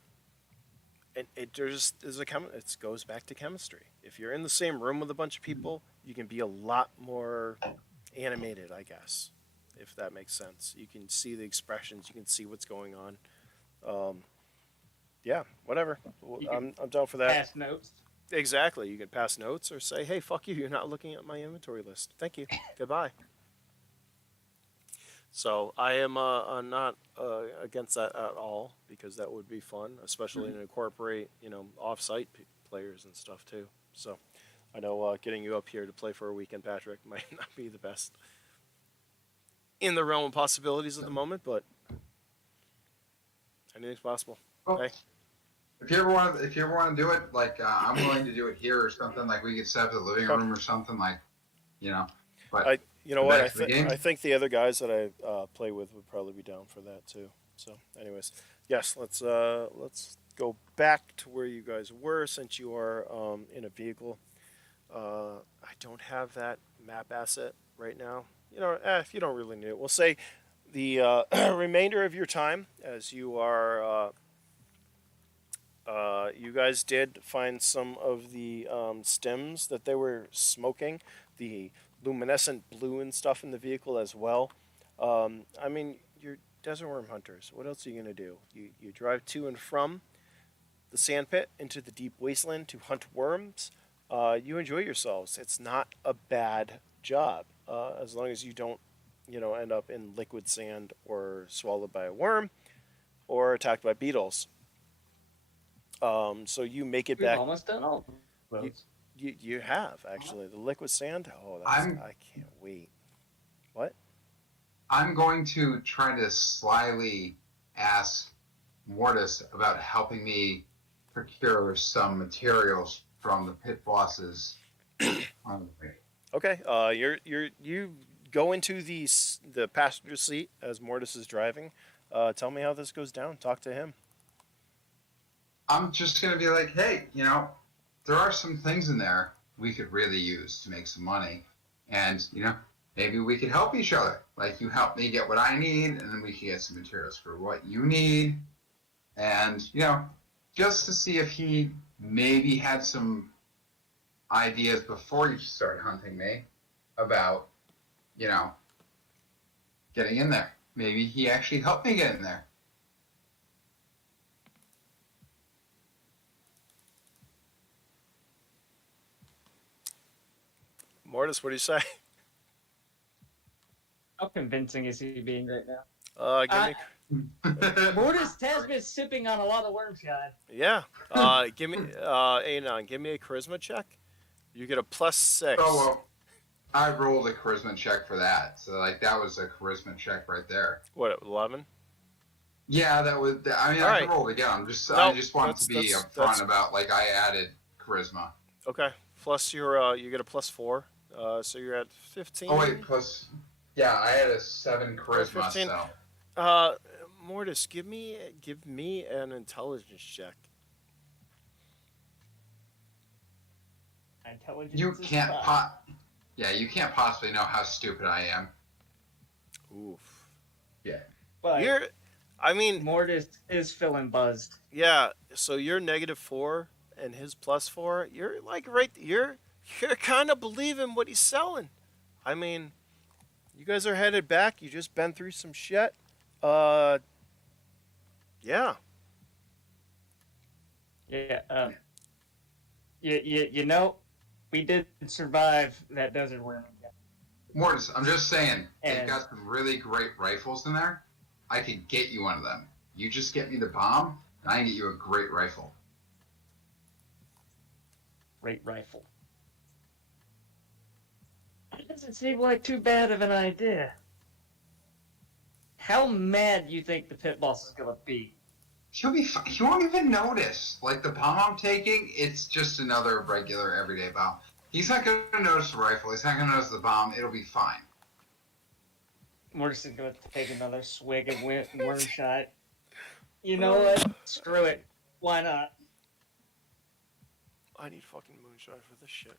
and it goes back to chemistry. If you're in the same room with a bunch of people, you can be a lot more animated, I guess, if that makes sense. You can see the expressions, you can see what's going on. Um, yeah, whatever. You can I'm down for that. pass notes. Exactly. You can pass notes or say, "Hey, fuck you! You're not looking at my inventory list. Thank you. Goodbye." So I am not against that at all because that would be fun, especially to incorporate off-site players and stuff too. So I know getting you up here to play for a weekend, Patrick, might not be the best in the realm of possibilities at the moment, but anything's possible. Well, Hey, if you ever want to do it, like I'm willing to do it here or something. Like we could set up the living room or something. Like, you know. But you know what? back to the game. I think the other guys that I play with would probably be down for that too. So, anyways, yes, let's go back to where you guys were since you are in a vehicle. I don't have that map asset right now. If you don't really need it, we'll say the remainder of your time as you are. You guys did find some of the stems that they were smoking, the luminescent blue and stuff in the vehicle as well. I mean, you're desert worm hunters. What else are you going to do? You drive to and from the sandpit into the deep wasteland to hunt worms. You enjoy yourselves. It's not a bad job as long as you don't, end up in liquid sand or swallowed by a worm or attacked by beetles. So you make it We've back. almost done all of those. You have actually the liquid sand. Oh, I can't wait. What? I'm going to try to slyly ask Mordis about helping me procure some materials from the Pitbosses on the way. Okay. You go into the passenger seat as Mortis is driving. Tell me how this goes down. Talk to him. I'm just going to be like, hey, there are some things in there we could really use to make some money. And, maybe we could help each other. Like, you help me get what I need, and then we can get some materials for what you need. And, just to see if he maybe had some ideas before you started hunting me about, getting in there. Maybe he actually helped me get in there. Mortis, what do you say? How convincing is he being right now? Give me. Mortis has been sipping on a lot of worm shot. Yeah. Give me. Anon, give me a charisma check. You get a +6. Oh, well, I rolled a charisma check for that. So, that was a charisma check right there. What, 11? Yeah, that was. I mean, I can roll it again. I just wanted to be upfront about, I added charisma. Okay. Plus you get a +4. So you're at 15. Oh, wait, plus. Yeah, I had a 7 charisma, 15. so. Mortis, give me an intelligence check. Intelligence. You can't you can't possibly know how stupid I am. Oof. Yeah. But I mean, Mortis is feeling buzzed. Yeah. So you're -4 and his +4. You're you're kind of believing what he's selling. I mean, you guys are headed back. You just been through some shit. Yeah. Yeah. We did survive that desert worm. Mortis, I'm just saying, they've And- got some really great rifles in there. I could get you one of them. You just get me the bomb, and I can get you a great rifle. Great rifle. That doesn't seem like too bad of an idea. How mad do you think the Pitboss is gonna be? He won't even notice. The bomb I'm taking, it's just another regular everyday bomb. He's not going to notice the rifle. He's not going to notice the bomb. It'll be fine. Mortis is gonna take another swig of worm shot. You know what? Screw it. Why not? I need fucking moonshine for this shit.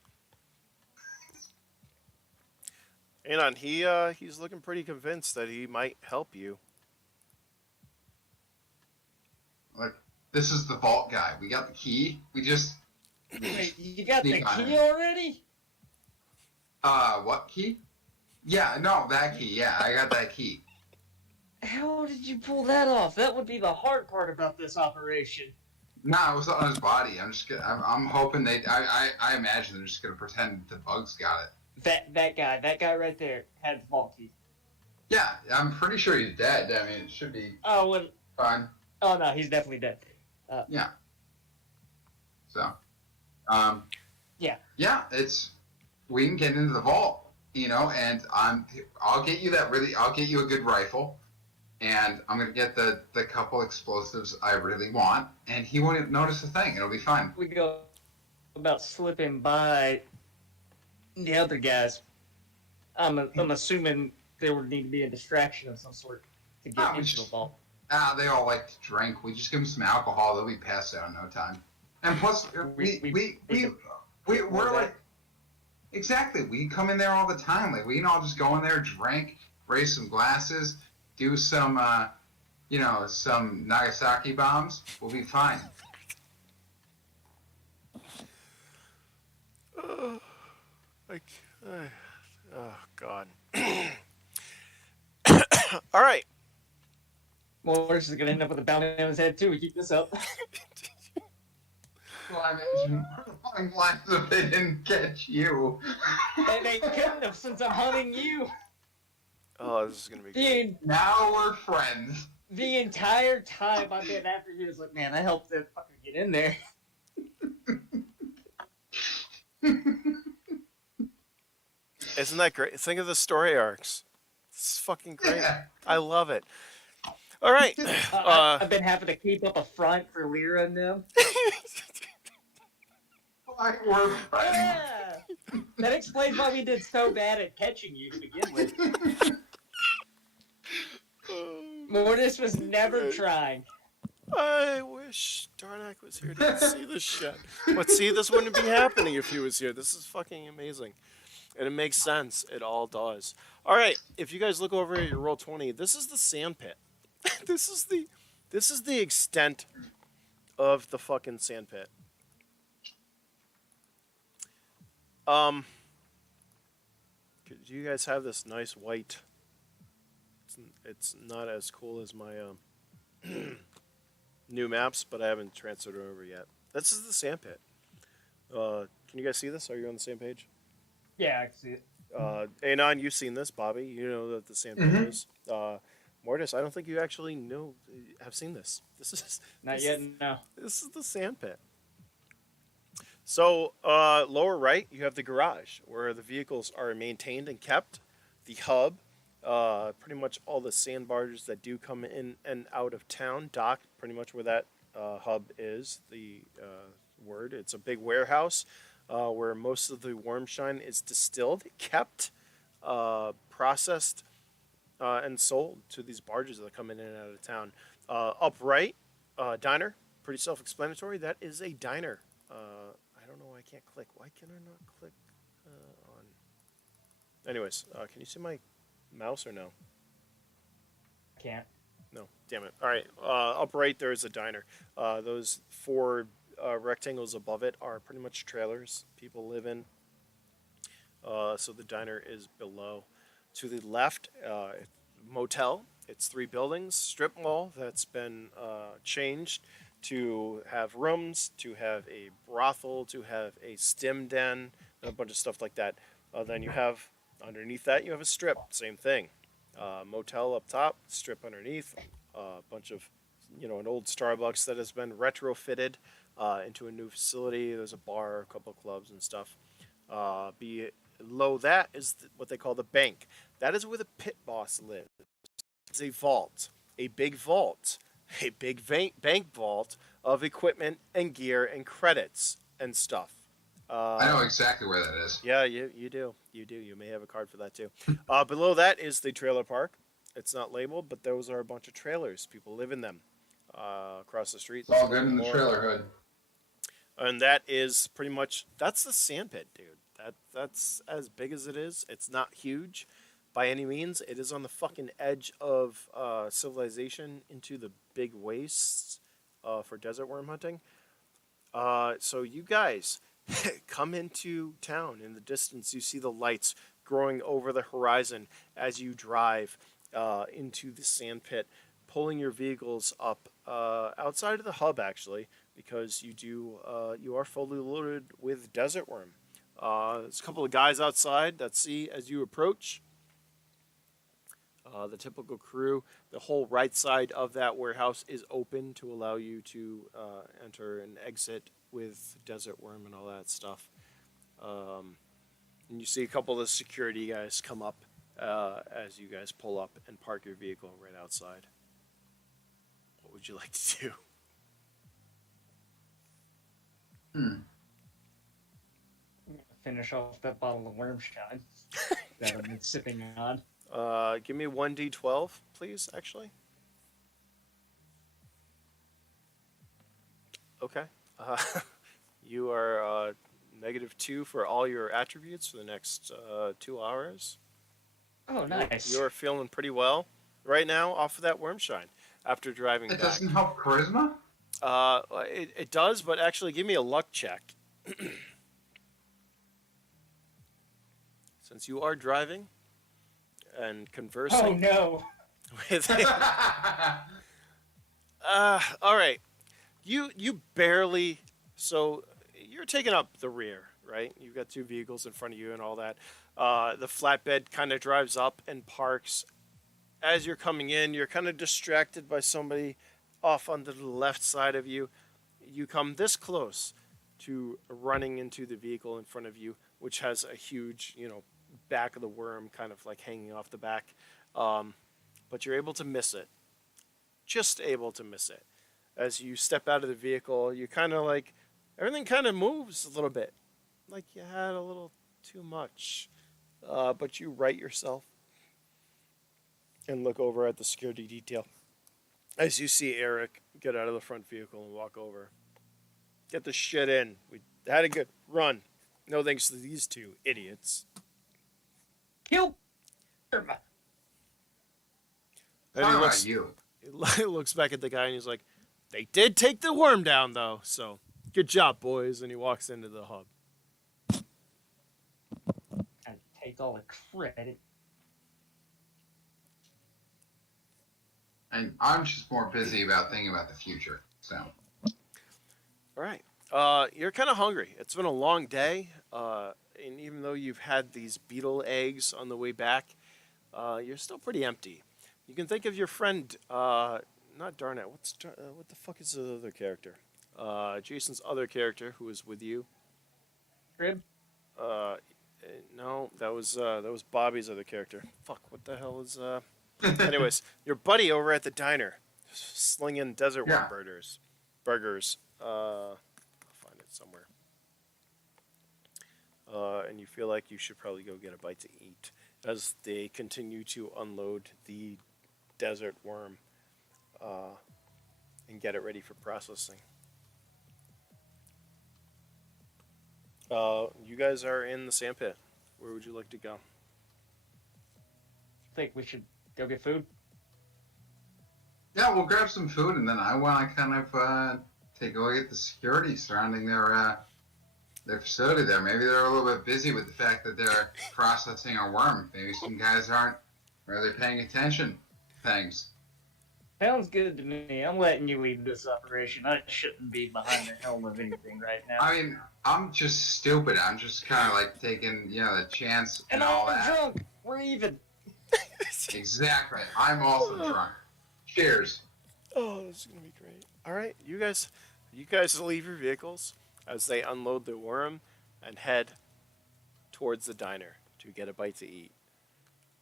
Anon, he's looking pretty convinced that he might help you. Like, this is the vault guy. We got the key. We just... Wait, you got the Sneak on key it. already? What key? Yeah, no, that key. Yeah, I got that key. How did you pull that off? That would be the hard part about this operation. Nah, it was on his body. I'm hoping they... I imagine they're just gonna pretend the bugs got it. That guy right there had the vault key. Yeah, I'm pretty sure he's dead. I mean, it should be Oh, well, fine. oh no, he's definitely dead. Yeah. So, yeah, it's we can get into the vault, and I'll get you a good rifle, and I'm gonna get the couple explosives I really want, and he won't notice a thing. It'll be fine. we go about slipping by the other guys. I'm assuming there would need to be a distraction of some sort to get into the vault. They all like to drink. We just give them some alcohol. They'll be passed out in no time. And plus, we're like, exactly. We come in there all the time. Like, we can all just go in there, drink, raise some glasses, do some, some Nagasaki bombs. We'll be fine. Oh God. All right. Morris is gonna end up with a bounty on his head too. We keep this up. Well, I imagine I'm glad that they didn't catch you. They couldn't have since I'm hunting you. Oh, this is gonna be Dude, Now we're friends. the entire time I've been after you, it's like, man, I helped that fucker get in there. Isn't that great? Think of the story arcs. It's fucking great. Yeah. I love it. All right. I've been having to keep up a front for Lyra and them. Like we're friends. Yeah! That explains why we did so bad at catching you to begin with. Mordis was never trying. I wish Darnak was here to see this shit. But see, this wouldn't be happening if he was here. This is fucking amazing. And it makes sense. It all does. All right. If you guys look over at your roll 20, this is the sandpit. This is the extent of the fucking sandpit. Do you guys have this nice white? It's not as cool as my new maps, but I haven't transferred it over yet. This is the sandpit. Can you guys see this? Are you on the same page? Yeah, I can see it. Anon, you've seen this, Bobby. You know that the sandpit is. Mordis, I don't think you actually have seen this. Not yet, no. This is the sandpit. So, lower right, you have the garage, where the vehicles are maintained and kept. The hub, pretty much all the sand barges that do come in and out of town, dock, pretty much where that hub is, the word. It's a big warehouse where most of the wormshine is distilled, kept, processed, and sold to these barges that come in and out of town. Upright, diner, pretty self-explanatory. That is a diner. I don't know why I can't click. Why can I not click on? Anyways, can you see my mouse or no? Can't. No, damn it. All right, upright there is a diner. Those four rectangles above it are pretty much trailers people live in. So the diner is below. To the left, motel. It's 3 buildings, strip mall that's been changed to have rooms, to have a brothel, to have a stim den, and a bunch of stuff like that. Then you have, underneath that, you have a strip, same thing. Motel up top, strip underneath, a bunch of, an old Starbucks that has been retrofitted into a new facility. There's a bar, a couple of clubs and stuff. Below that is what they call the bank. That is where the Pitboss lives. It's a vault, a big vault. A big bank vault of equipment and gear and credits and stuff. I know exactly where that is. Yeah, you do. You do. You may have a card for that too. Below that is the trailer park. It's not labeled, but those are a bunch of trailers. People live in them. across the street. It's all good in the trailer hood. And that is pretty much, that's the sandpit, dude. That's as big as it is. It's not huge by any means. It is on the fucking edge of civilization into the big wastes for desert worm hunting. So you guys come into town. In the distance, you see the lights growing over the horizon as you drive into the sandpit, pulling your vehicles up outside of the hub, actually, because you are fully loaded with desert worm. There's a couple of guys outside that see as you approach. The typical crew. The whole right side of that warehouse is open to allow you to enter and exit with desert worm and all that stuff. And you see a couple of the security guys come up as you guys pull up and park your vehicle right outside. What would you like to do? Finish off that bottle of worm shine that I've been sipping on. Give me 1d12, please, actually. Okay. You are -2 for all your attributes for the next 2 hours. Oh, nice. You're feeling pretty well right now off of that worm shine after driving back. It doesn't help charisma? It does, but actually give me a luck check. Since you are driving and conversing. Oh, no. With all right. You barely, so you're taking up the rear, right? You've got 2 vehicles in front of you and all that. The flatbed kind of drives up and parks. As you're coming in, you're kind of distracted by somebody off on the left side of you. You come this close to running into the vehicle in front of you, which has a huge, back of the worm kind of like hanging off the back. But you're able to miss it. Just able to miss it. As you step out of the vehicle, you kind of like, everything kind of moves a little bit. Like you had a little too much. But you right yourself and look over at the security detail. As you see Eric get out of the front vehicle and walk over. Get the shit in. We had a good run. No thanks to these 2 idiots. Kill worm. And he looks back at the guy and he's like, they did take the worm down though, so good job, boys. And he walks into the hub. I take all the credit. And I'm just more busy about thinking about the future, so. All right. You're kind of hungry. It's been a long day, and even though you've had these beetle eggs on the way back, you're still pretty empty. You can think of your friend, not Darnett. What the fuck is the other character? Jason's other character who was with you. Crib? No, that was Bobby's other character. Fuck, what the hell is Anyways, your buddy over at the diner, slinging desert worm burgers. I'll find it somewhere. And you feel like you should probably go get a bite to eat as they continue to unload the desert worm and get it ready for processing. You guys are in the sandpit. Where would you like to go? I think we should go get food. Yeah, we'll grab some food, and then I want to kind of take a look at the security surrounding their facility there. Maybe they're a little bit busy with the fact that they're processing a worm. Maybe some guys aren't really paying attention to things. Sounds good to me. I'm letting you lead this operation. I shouldn't be behind the helm of anything right now. I mean, I'm just stupid. I'm just kind of like taking, the chance and all that. I'm drunk. We're even. Exactly. I'm also drunk. Cheers. Oh, this is gonna be great. All right, you guys leave your vehicles as they unload the worm and head towards the diner to get a bite to eat.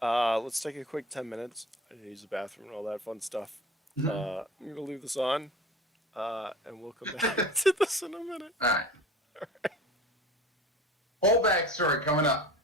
Let's take a quick 10 minutes. I need to use the bathroom and all that fun stuff. Mm-hmm. I'm gonna leave this on, and we'll come back to this in a minute. All right. Whole backstory coming up.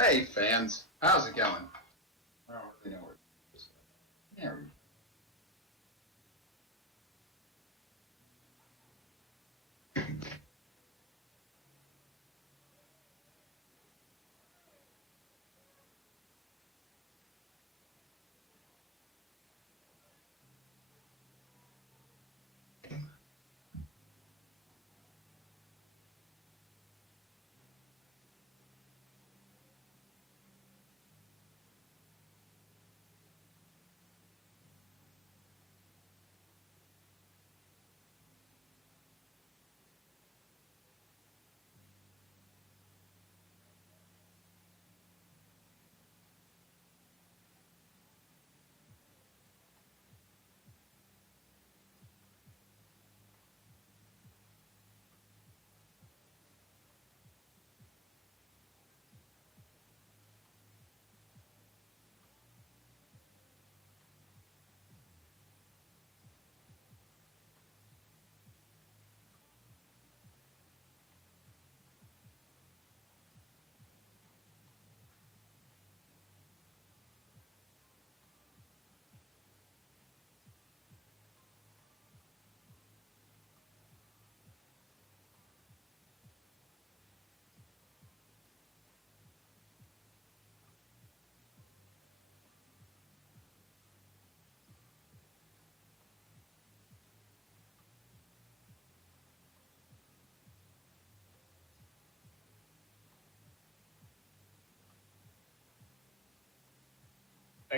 Hey, fans. How's it going? I don't really know where this is. There we go.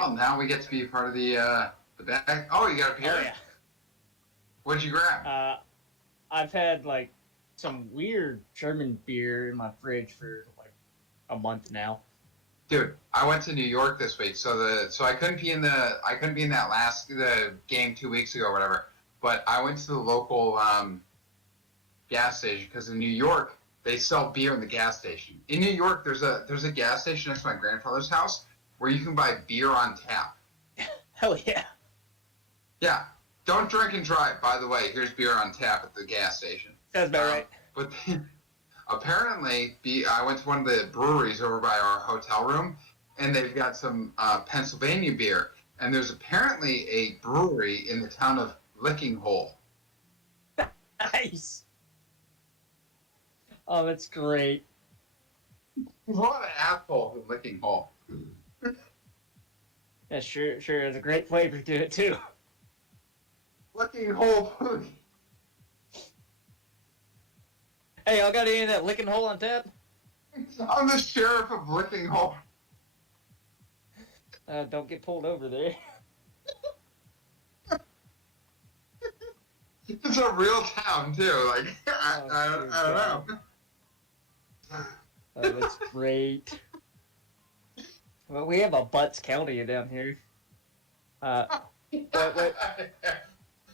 Oh, now we get to be part of the bag. Oh, you got a beer? Oh yeah. What'd you grab? I've had like some weird German beer in my fridge for like a month now. Dude, I went to New York this week, so I couldn't be in that the game 2 weeks ago or whatever. But I went to the local gas station because in New York they sell beer in the gas station. In New York, there's a gas station next to my grandfather's house where you can buy beer on tap. Hell yeah. Yeah, don't drink and drive. By the way, here's beer on tap at the gas station. Sounds about right. But apparently, I went to one of the breweries over by our hotel room, and they've got some Pennsylvania beer. And there's apparently a brewery in the town of Licking Hole. Nice. Oh, that's great. What an asshole in Licking Hole. Yeah, sure has a great flavor to it too. Licking Hole food. Hey, y'all got any of that licking hole on tap? I'm the sheriff of Licking Hole. Don't get pulled over there. It's a real town too. Like I don't know. Oh, that's great. Well, we have a Butts County down here.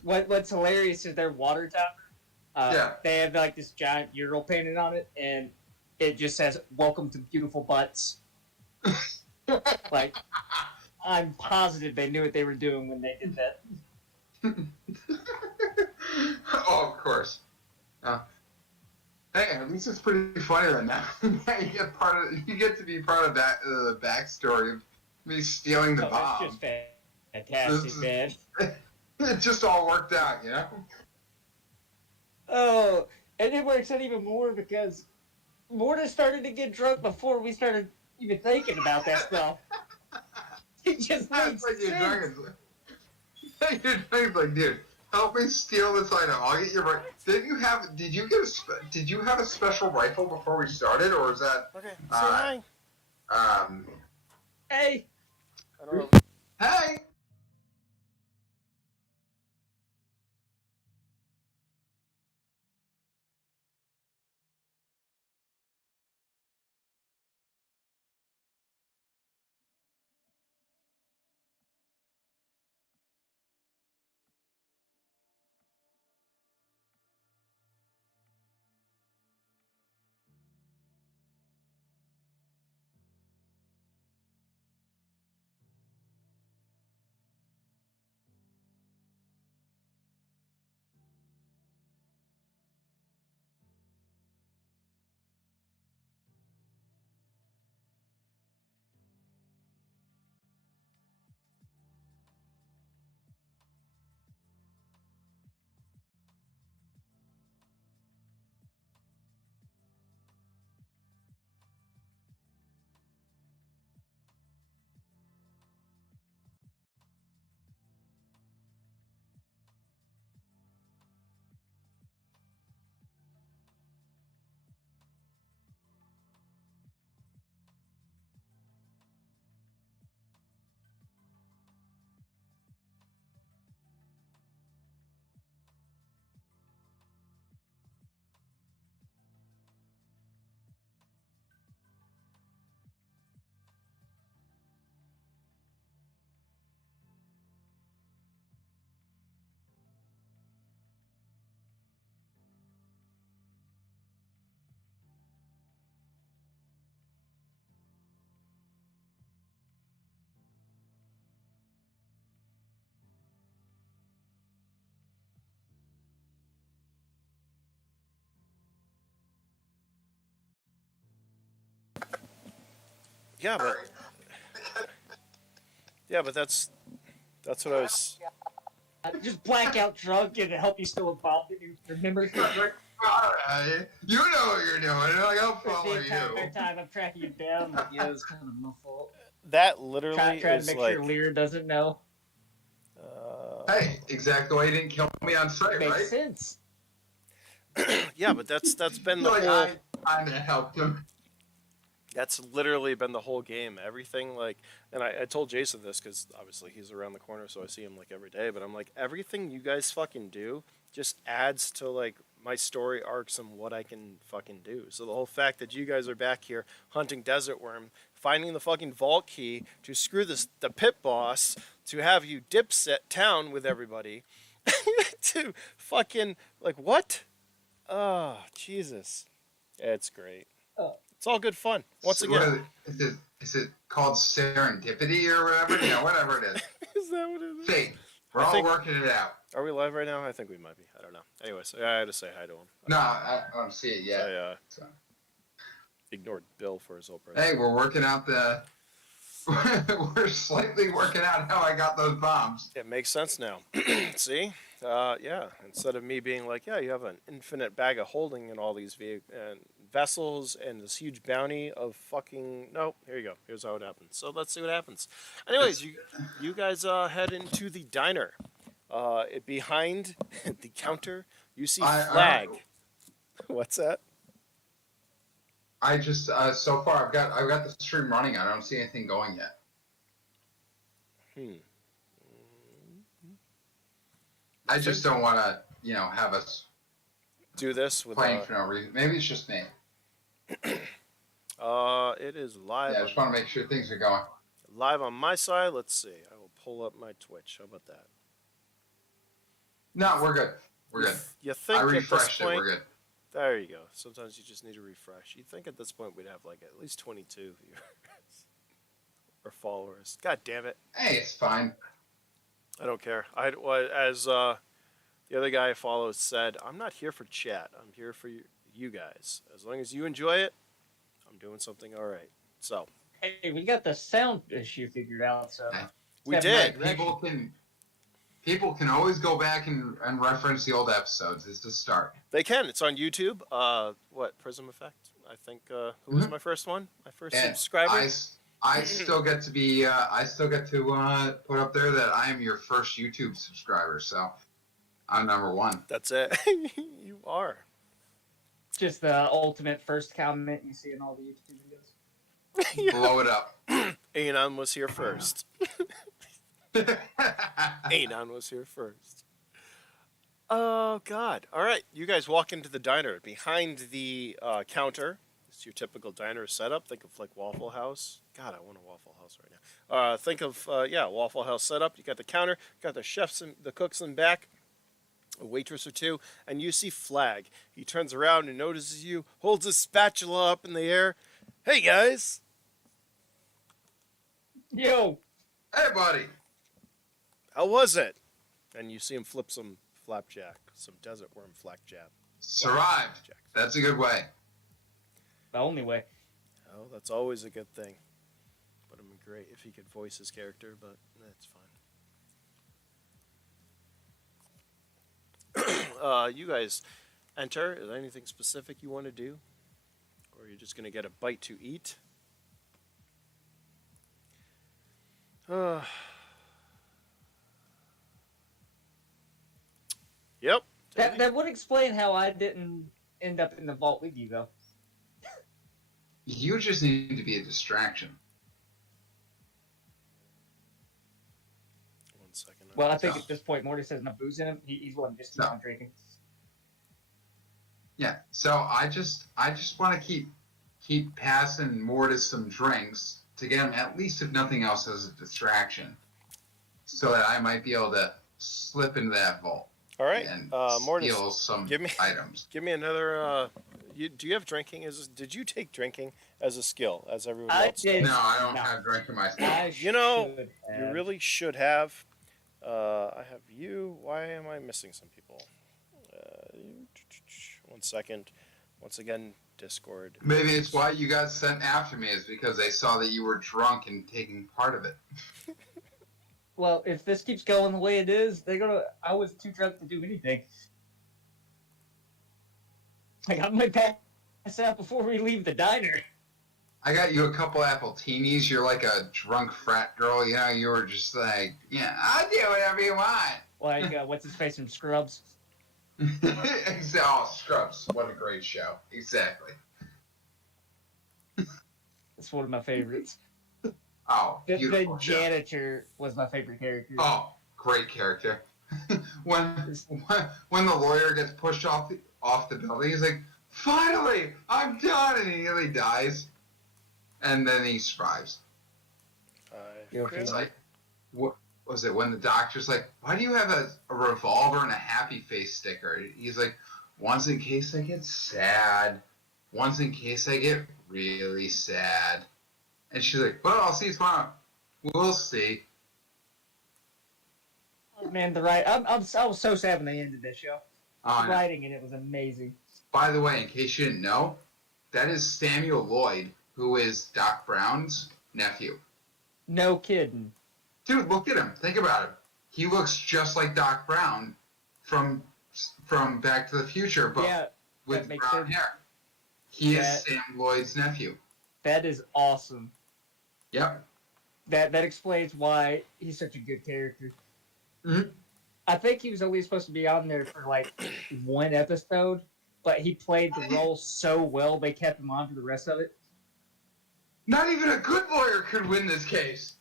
What's hilarious is their water tower. Yeah. They have like this giant mural painted on it, and it just says "Welcome to beautiful Butts." Like, I'm positive they knew what they were doing when they did that. Oh, of course. Hey, at least it's pretty funny right now. You get to be part of that the backstory of me stealing the bomb. It's just fantastic, man. It just all worked out, you know. Oh, and it works out even more because Mordis started to get drunk before we started even thinking about that stuff. It just makes like sense. You're drunk, like, dude, help me steal this item. I'll get you right. Did you have a special rifle before we started, or is that? Okay, say hi. Hey. I don't know. Hey. Yeah, but that's what I was. Just blackout drunk and help you still involved and you remember You know what you're doing. Like, I'll the follow entire you. time I'm tracking you down. Like, yeah, it's kind of my fault. That literally Try to is make like. sure Lear doesn't know. Hey, exactly why you didn't kill me on sight, Makes right? sense. Yeah, but that's been the Like, whole. I helped him. That's literally been the whole game. Everything like, and I told Jason this because obviously he's around the corner, so I see him like every day. But I'm like, everything you guys fucking do just adds to like my story arcs and what I can fucking do. So the whole fact that you guys are back here hunting desert worm, finding the fucking vault key to screw the pit boss, to have you dipset town with everybody, to fucking like what? Oh Jesus, it's great. It's all good fun. Once again. Is it called serendipity or whatever? You know, whatever it is. Is that what it is? Fate. We're all working it out. Are we live right now? I think we might be. I don't know. Anyways, I had to say hi to him. No, I don't see it yet. I so. ignored Bill for his whole presence. Hey, we're working out the... we're slightly working out how I got those bombs. It makes sense now. See? Yeah. Instead of me being like, yeah, you have an infinite bag of holding in all these vessels and this huge bounty of fucking... Nope, here you go. Here's how it happens. So let's see what happens. Anyways, you guys head into the diner. Behind the counter, you see Flag. What's that? I just so far I've got the stream running. I don't see anything going yet. I just don't want to, have us do this with playing for no reason. Maybe it's just me. It is live. Yeah, I just want to make sure things are going live on my side. Let's see. I will pull up my Twitch. How about that? No, we're good. We're good. You think I refreshed at this point, it. We're good. There you go. Sometimes you just need to refresh. You think at this point we'd have like at least 22 viewers or followers. God damn it. Hey, it's fine. I don't care. As the other guy I follow said, I'm not here for chat. I'm here for you guys. As long as you enjoy it, I'm doing something all right. So. Hey, we got the sound issue figured out, so. We did. People can always go back and reference the old episodes. It's the start. They can. It's on YouTube. Prism Effect? I think. Who was my first one? My first subscriber? I still get to be. I still get to put up there that I am your first YouTube subscriber. So I'm number one. That's it. You are. Just the ultimate first comment you see in all the YouTube videos. Yeah. Blow it up. Anon was here first. Anon was here first. Oh, God. All right. You guys walk into the diner. Behind the counter, it's your typical diner setup. Think of like Waffle House. God, I want a Waffle House right now. Think of, Waffle House setup. You got the counter, got the chefs and the cooks in back, a waitress or two, and you see Flag. He turns around and notices you, holds his spatula up in the air. Hey, guys. Yo. Hey, buddy. How was it? And you see him flip some flapjack, some desert worm flapjack. Survived. That's a good way. The only way. Oh, that's always a good thing. But it'd be great if he could voice his character, but that's fine. You guys enter. Is there anything specific you want to do? Or are you just going to get a bite to eat? Yep. That would explain how I didn't end up in the vault with you, though. You just need to be a distraction. 1 second. Well, I think at this point, Mordis has no booze in him. He's willing to just keep on drinking. Yeah. So I just want to keep passing Mordis some drinks to get him at least, if nothing else, as a distraction, so that I might be able to slip into that vault. All right, and Mordis, steal some items. Give me another. Do you have drinking? Did you take drinking as a skill, as everyone else did. does? No, I don't have drinking myself. You really should have. I have you. Why am I missing some people? 1 second. Once again, Discord. Maybe it's why you got sent after me, is because they saw that you were drunk and taking part of it. Well, if this keeps going the way it is, they're gonna. I was too drunk to do anything. Like, I might pass out before we leave the diner. I got you a couple appletinis. You're like a drunk frat girl, you know. You were just like, yeah, I'll do whatever you want. Like, what's his face from Scrubs? Oh, Scrubs! What a great show. Exactly. It's one of my favorites. Oh, The beautiful show. janitor was my favorite character. Oh, great character. when the lawyer gets pushed off the building, he's like, "Finally, I'm done," and he nearly dies, and then he survives. It's like, what was it when the doctor's like, "Why do you have a revolver and a happy face sticker?" He's like, "Once in case I get sad. Once in case I get really sad." And she's like, "Well, I'll see you tomorrow. We'll see." Oh, man, I was so sad when they ended this show. The writing in it was amazing. By the way, in case you didn't know, that is Samuel Lloyd, who is Doc Brown's nephew. No kidding. Dude, look at him. Think about it. He looks just like Doc Brown from Back to the Future, but with brown hair. He is Sam Lloyd's nephew. That is awesome. Yep. That explains why he's such a good character. Mm-hmm. I think he was only supposed to be on there for like one episode, but he played the role so well they kept him on for the rest of it. Not even a good lawyer could win this case.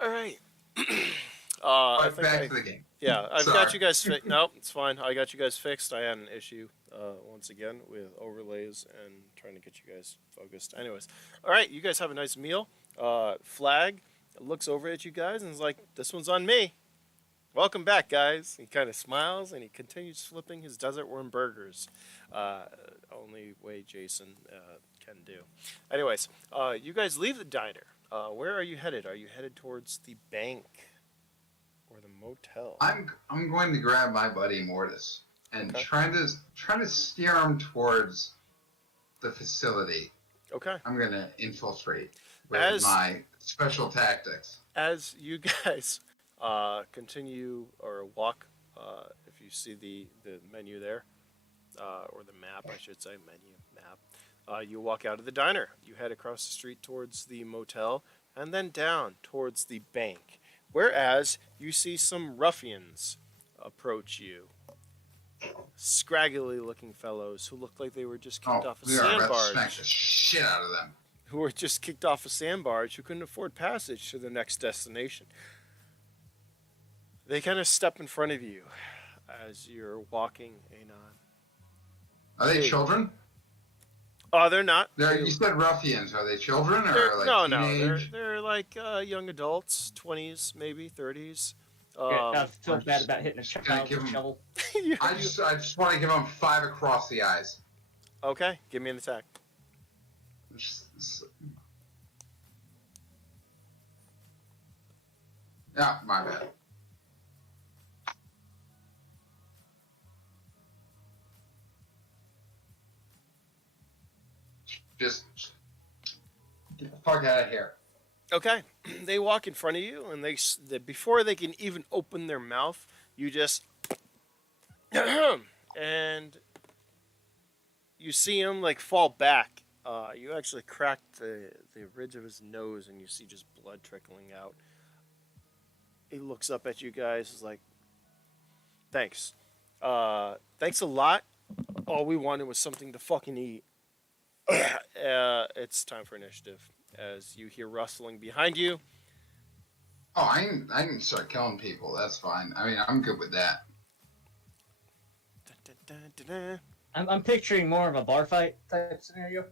All right. Back to the game. Yeah, I've got you guys fixed. No, it's fine. I got you guys fixed. I had an issue once again with overlays and trying to get you guys focused. Anyways, all right, you guys have a nice meal. Flag looks over at you guys and is like, "This one's on me. Welcome back, guys." He kind of smiles and he continues flipping his desert worm burgers. Only way Jason can do. Anyways, you guys leave the diner. Where are you headed? Are you headed towards the bank or the motel? I'm going to grab my buddy Mordis and try to steer him towards the facility. Okay. I'm going to infiltrate with my special tactics. As you guys continue or walk, if you see the menu there, or the map, I should say, map, you walk out of the diner. You head across the street towards the motel and then down towards the bank. Whereas you see some ruffians approach you. Scraggly looking fellows who look like they were just kicked off a sandbarge. Smack the shit out of them. Who were just kicked off a sandbarge who couldn't afford passage to their next destination. They kind of step in front of you as you're walking, Anon. Are they children? Oh, they're not. You said ruffians. Are they children or like teenage? They're like young adults, 20s, maybe 30s. I feel bad about hitting a child with a shovel. I just want to give them 5 across the eyes. Okay, give me an attack. Yeah, my bad. Just get the fuck out of here. Okay, they walk in front of you, and before they can even open their mouth, you just and you see him like fall back. You actually crack the ridge of his nose, and you see just blood trickling out. He looks up at you guys, is like, "Thanks, thanks a lot. All we wanted was something to fucking eat." It's time for initiative. As you hear rustling behind you. Oh, I can start killing people. That's fine. I mean, I'm good with that. I'm picturing more of a bar fight type scenario.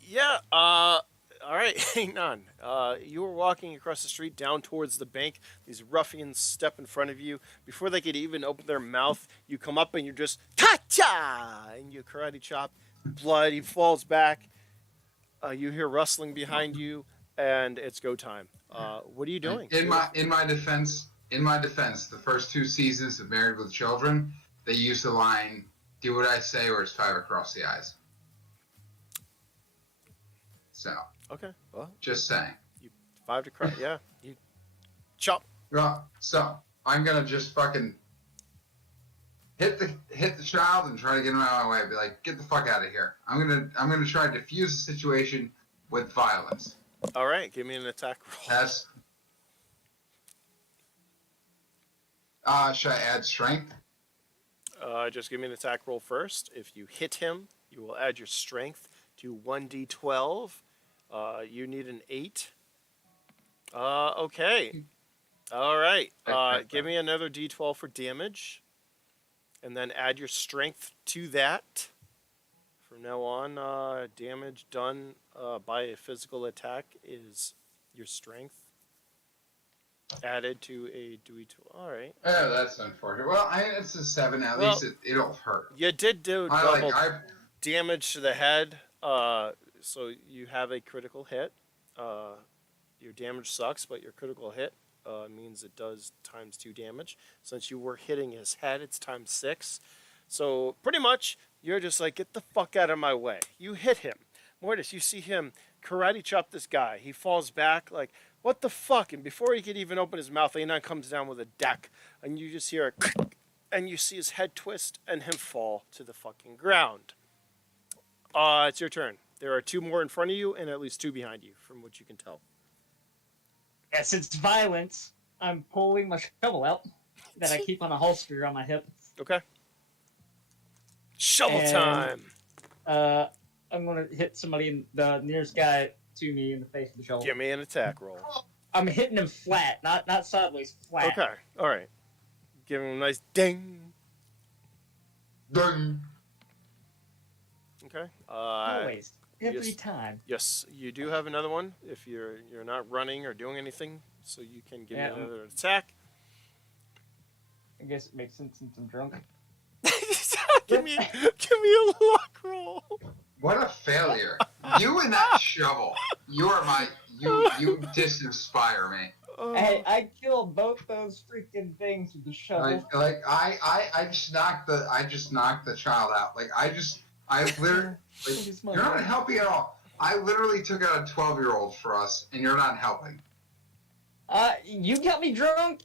Yeah. All right. Hang on. You were walking across the street down towards the bank. These ruffians step in front of you. Before they could even open their mouth, you come up and you just ta-cha! And you karate chop. Blood. He falls back. You hear rustling behind you, and it's go time. What are you doing? In my defense, the first 2 seasons of Married with Children, they used the line, do what I say, or it's 5 across the eyes. So. Okay. Well, Just saying. you 5 to cry. Yeah. You chop. Well, so I'm gonna just fucking hit the child and try to get him out of my way. Be like, get the fuck out of here. I'm gonna try to defuse the situation with violence. All right. Give me an attack roll. That's. Should I add strength? Just give me an attack roll first. If you hit him, you will add your strength to 1d12. You need an 8. Okay. All right. Give me another d12 for damage. And then add your strength to that. From now on, damage done by a physical attack is your strength. Added to a d12. All right. Oh, that's unfortunate. Well, it's a 7. At least it'll hurt. You did do double damage to the head. So you have a critical hit. Your damage sucks, but your critical hit means it does times 2 damage. Since you were hitting his head, it's times 6. So pretty much, you're just like, get the fuck out of my way. You hit him. Mordis, you see him karate chop this guy. He falls back like, what the fuck? And before he could even open his mouth, Anon comes down with a deck. And you just hear a click, and you see his head twist and him fall to the fucking ground. It's your turn. There are 2 more in front of you and at least 2 behind you, from what you can tell. Yes, it's violence. I'm pulling my shovel out that I keep on a holster on my hip. Okay. Shovel time! I'm going to hit somebody, the nearest guy to me in the face with the shovel. Give me an attack roll. I'm hitting him flat, not sideways, flat. Okay, alright. Give him a nice ding. Ding. Okay. Always. Every yes, time. Yes, you do have another one if you're not running or doing anything, so you can give me another attack. I guess it makes sense since I'm drunk. give me a luck roll. What a failure! You and that shovel. You disinspire me. Hey, I killed both those freaking things with the shovel. I just knocked the child out. I literally, you're not helping at all. I literally took out a 12-year-old for us, and you're not helping. You got me drunk.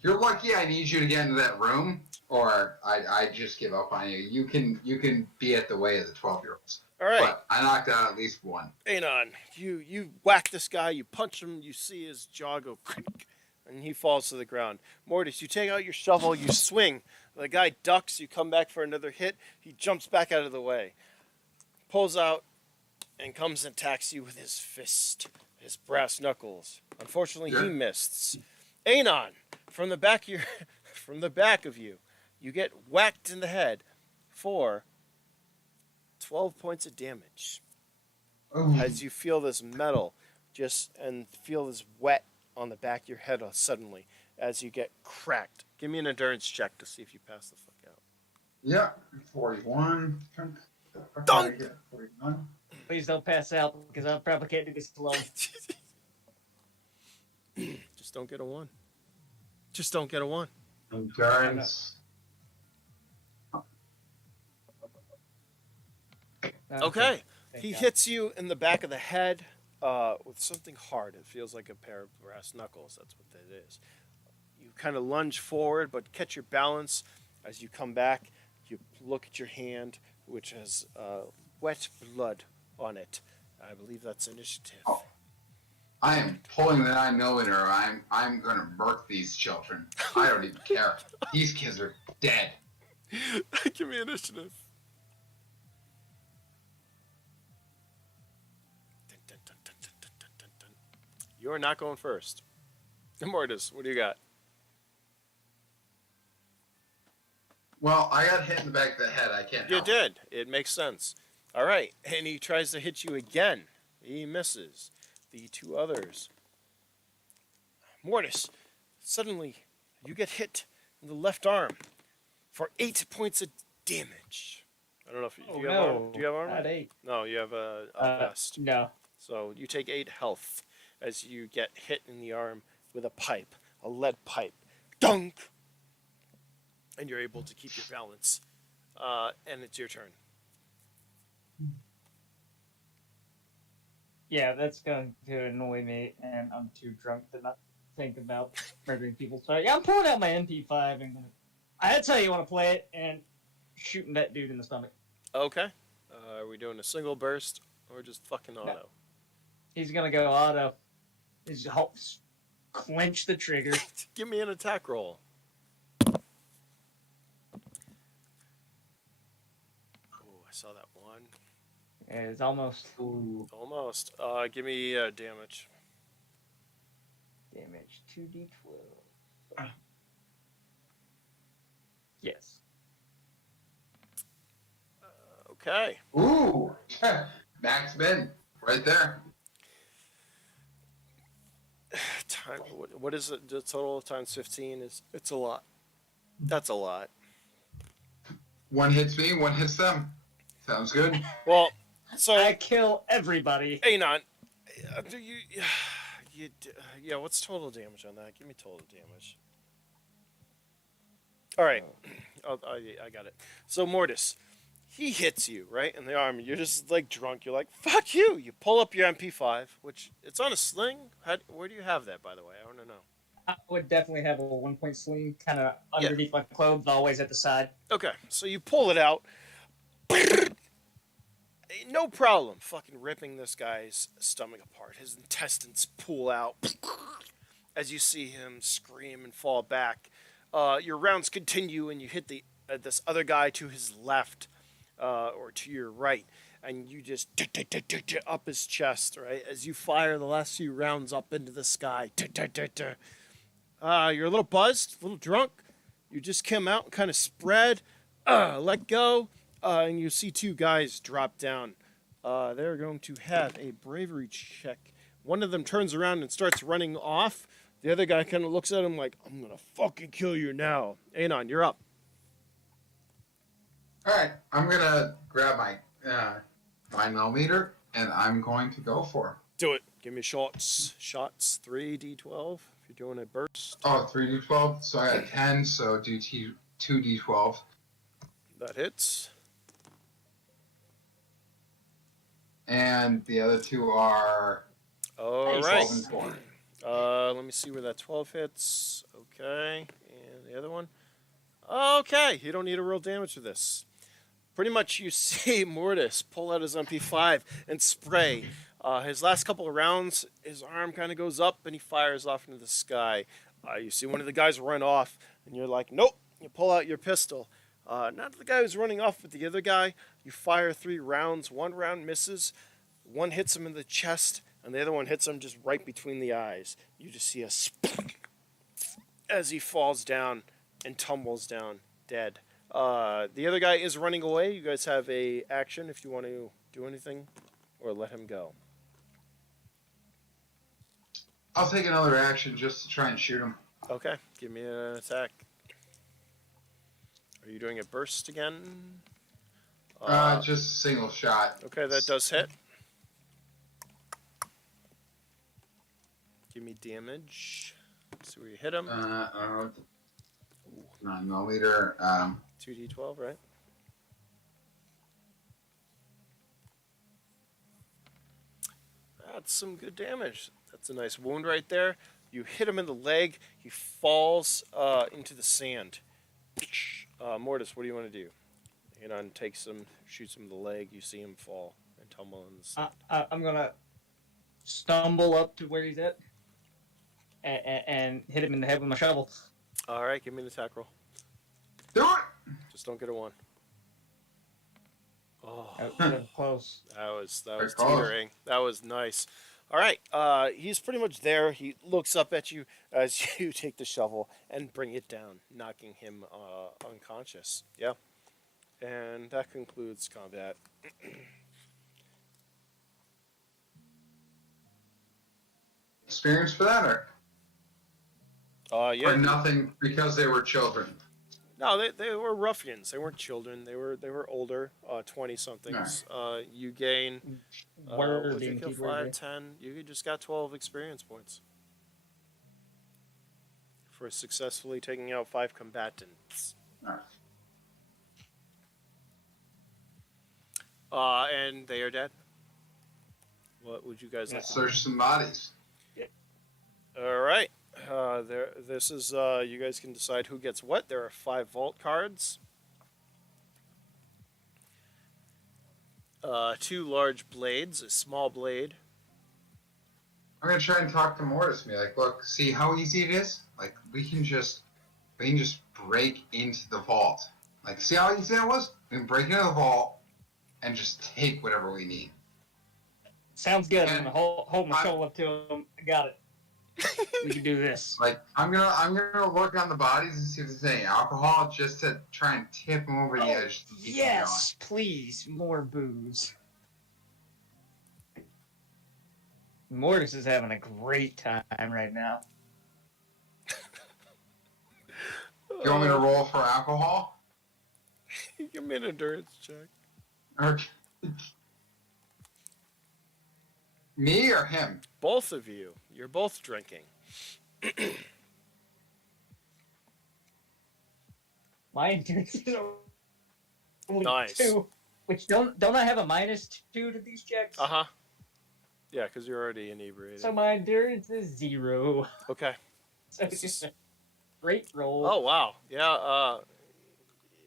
You're lucky I need you to get into that room, or I just give up on you. You can be at the way of the 12-year-olds. All right. But I knocked out at least one. Anon, you whack this guy, you punch him, you see his jaw go creak, and he falls to the ground. Mordis, you take out your shovel, you swing. The guy ducks, you come back for another hit, he jumps back out of the way. Pulls out and comes and attacks you with his fist, his brass knuckles. Unfortunately, he missed. Anon, from the back of you, you get whacked in the head for 12 points of damage. Ooh. As you feel this metal and feel this wet on the back of your head suddenly as you get cracked. Give me an endurance check to see if you pass the fuck out. Yeah, 41. Dunk! 41. Please don't pass out because I probably can't do this alone. Just don't get a 1. Just don't get a 1. Endurance. Okay. He hits you in the back of the head with something hard. It feels like a pair of brass knuckles. That's what that is. You kind of lunge forward, but catch your balance. As you come back, you look at your hand, which has wet blood on it. I believe that's initiative. Oh. I am pulling the 9mm. I'm gonna murk these children. I don't even care. These kids are dead. Give me initiative. You're not going first. Mordis, what do you got? Well, I got hit in the back of the head. I can't help You did. It makes sense. All right. And he tries to hit you again. He misses. The 2 others. Mordis, suddenly you get hit in the left arm for 8 points of damage. I don't know if you, do you have armor? Do you have armor? Not 8. No, you have a vest. No. So you take 8 health as you get hit in the arm with a pipe, a lead pipe. Dunk! and you're able to keep your balance. And it's your turn. Yeah, that's going to annoy me, and I'm too drunk to not think about murdering people. So yeah, I'm pulling out my MP5 and that's how you want to play it, and shooting that dude in the stomach. Okay. Are we doing a single burst or just fucking auto? No. He's gonna go auto. He's clench the trigger. Give me an attack roll. Oh, I saw that one. And it's almost Almost. Give me damage. damage 2d12. Yes. Okay. Ooh, max min right there. Time. What is it? The total times 15 is. It's a lot. That's a lot. One hits me, one hits them. Sounds good. Well, so I kill everybody. Anon, do you? Yeah. What's total damage on that? Give me total damage. All right. I got it. So Mordis, he hits you right in the arm. You're just like drunk. You're like, fuck you. You pull up your MP5, which it's on a sling. Where do you have that, by the way? I want to know. I would definitely have a 1-point sling kind of underneath my clothes, always at the side. Okay, so you pull it out. No problem. Fucking ripping this guy's stomach apart. His intestines pull out as you see him scream and fall back. Your rounds continue, and you hit this other guy to his left or to your right, and you just up his chest, right? As you fire the last few rounds up into the sky. You're a little buzzed, a little drunk. You just came out and kind of spread, let go, and you see two guys drop down. They're going to have a bravery check. One of them turns around and starts running off. The other guy kind of looks at him like, I'm going to fucking kill you now. Anon, you're up. All right, I'm gonna grab my 9mm and I'm going to go for him. Do it. Give me shots. Shots, 3d12 if you're doing a burst. Oh, 3d12, so I got 10, so do 2d12. That hits. And the other two are All 12 right. and 4. Let me see where that 12 hits. Okay. And the other one? Okay. You don't need a real damage for this. Pretty much you see Mordis pull out his MP5 and spray. His last couple of rounds, his arm kind of goes up and he fires off into the sky. You see one of the guys run off and you're like, nope. You pull out your pistol. Not the guy who's running off, but the other guy. You fire 3 rounds. 1 round misses. 1 hits him in the chest, and the other one hits him just right between the eyes. You just see a spunk as he falls down and tumbles down dead. The other guy is running away. You guys have a action if you want to do anything, or let him go. I'll take another action just to try and shoot him. Okay, give me an attack. Are you doing a burst again? Just single shot. Okay, that does hit. Give me damage. See where you hit him. 9mm. 2d12, right? That's some good damage. That's a nice wound right there. You hit him in the leg. He falls into the sand. Mordis, what do you want to do? Anon takes him, shoots him in the leg. You see him fall and tumble in the sand. I'm gonna stumble up to where he's at and hit him in the head with my shovel. All right, give me an attack roll. Do it! Just don't get a 1. Oh, That was close. that was close. teetering. That was nice. All right, he's pretty much there. He looks up at you as you take the shovel and bring it down, knocking him unconscious. Yeah. And that concludes combat. Experience for that, or Yeah. nothing because they were children? No, they were ruffians. They weren't children. They were older, 20-somethings. You gain, Word would you being kill keyword 5, there. 10? You just got 12 experience points for successfully taking out 5 combatants. And they are dead. What would you guys like to do? Search some bodies. All right. This is. You guys can decide who gets what. There are 5 vault cards. 2 large blades, a small blade. I'm gonna try and talk to Mordis and be like, look, see how easy it is? Like we can just break into the vault. Like, see how easy that was? We can break into the vault and just take whatever we need. Sounds good. And I'm gonna hold my shoulder up to him. I got it. We can do this. Like I'm gonna look on the bodies and see if there's any alcohol, just to try and tip them over the edge. To keep them Yes, please, more booze. Mordis is having a great time right now. going. You want me to roll for alcohol? Give me an endurance check. Or me or him? Both of you. You're both drinking. My endurance is only Nice. 2. Which don't I have a -2 to these checks? Uh-huh. Yeah, because you're already inebriated. So my endurance is 0. Okay. So it's just a great roll. Oh, wow. Yeah,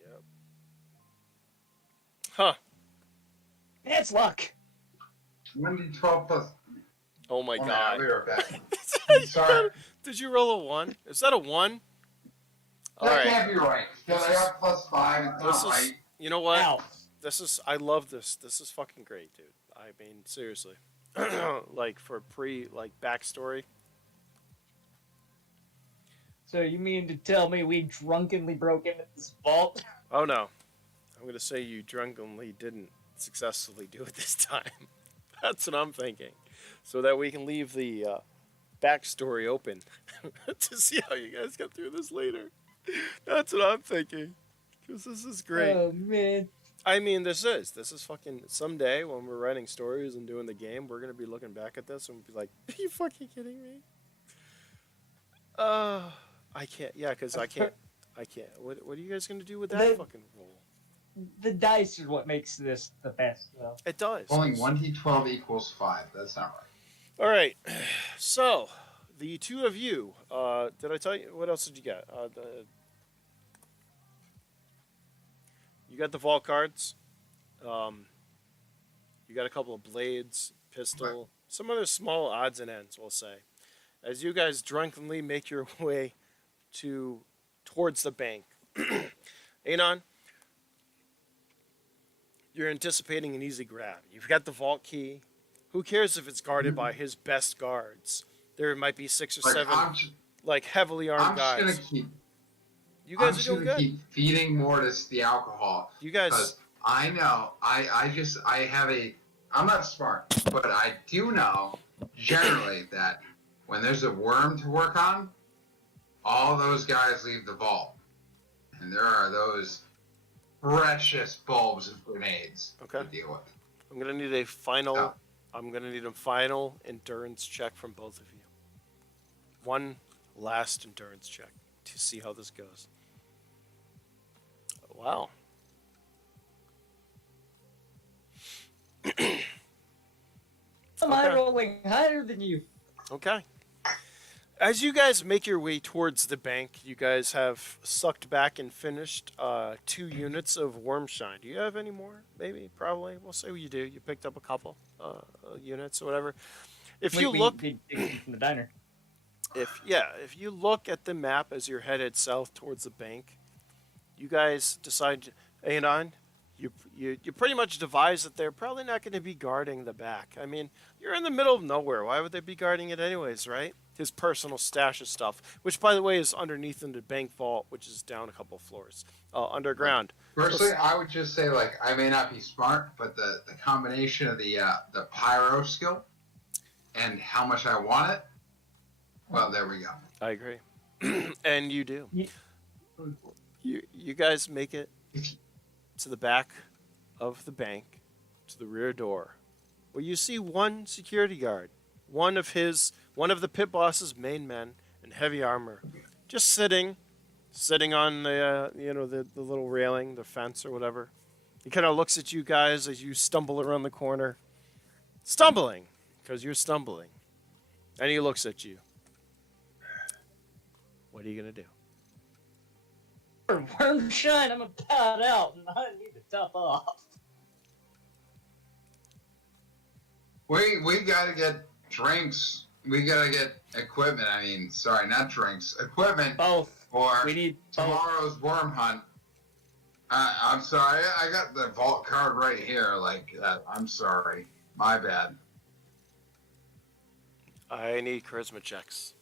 yeah. Huh. That's luck. 1d12 plus. Oh my Oh, god. I'll be right back. Sorry. Did you roll a 1? Is that a 1? All That right. can't be right. Because I got +5. It's This not is, right. you know what? Ow. I love this. This is fucking great, dude. I mean, seriously. Like, for backstory. So you mean to tell me we drunkenly broke into this vault? Oh, no. I'm going to say you drunkenly didn't successfully do it this time. That's what I'm thinking. So that we can leave the backstory open to see how you guys get through this later. That's what I'm thinking. Because this is great. Oh, man. I mean, this is fucking, someday when we're writing stories and doing the game, we're going to be looking back at this and be like, are you fucking kidding me? I can't, yeah, because I can't. What are you guys going to do with that fucking roll? The dice is what makes this the best, though. It does. Only 1d12 equals 5. That's not right. All right. So, the 2 of you, did I tell you, what else did you get? You got the vault cards. You got a couple of blades, pistol, some other small odds and ends, we'll say. As you guys drunkenly make your way towards the bank. Anon, you're anticipating an easy grab. You've got the vault key. Who cares if it's guarded by his best guards? There might be 6 or 7 heavily armed guys. I'm just gonna keep. You guys are doing good. Keep feeding Mordis the alcohol. You guys. Because I know. I'm not smart, but I do know generally that when there's a worm to work on, all those guys leave the vault, and there are those precious bulbs of grenades to deal with. I'm gonna need a final. I'm gonna need a final endurance check from both of you. One last endurance check to see how this goes. Wow. Am I rolling higher than you? Okay. As you guys make your way towards the bank, you guys have sucked back and finished 2 units of Wormshine. Do you have any more? Maybe, probably. We'll say you do. You picked up a couple units or whatever. If you look in the diner. If you look at the map as you're headed south towards the bank, you guys decide, Anon, you pretty much devise that they're probably not going to be guarding the back. I mean, you're in the middle of nowhere. Why would they be guarding it anyways, right? His personal stash of stuff, which, by the way, is underneath in the bank vault, which is down a couple floors, underground. Personally, I would just say, like, I may not be smart, but the combination of the pyro skill and how much I want it, well, there we go. I agree. And you do. You guys make it to the back of the bank, to the rear door, where you see one security guard, one of the Pitboss's main men in heavy armor, just sitting sitting on the the little railing, the fence or whatever. He kind of looks at you guys as you stumble around the corner, stumbling because you're stumbling, and he looks at you. What are you gonna do? For worm shine, I'm gonna pout out and I need to tough off. We gotta get drinks. We gotta get equipment. I mean, sorry, not drinks. Equipment. Both. For We need both. tomorrow's worm hunt. I'm sorry. I got the vault card right here. Like, I'm sorry. My bad. I need charisma checks.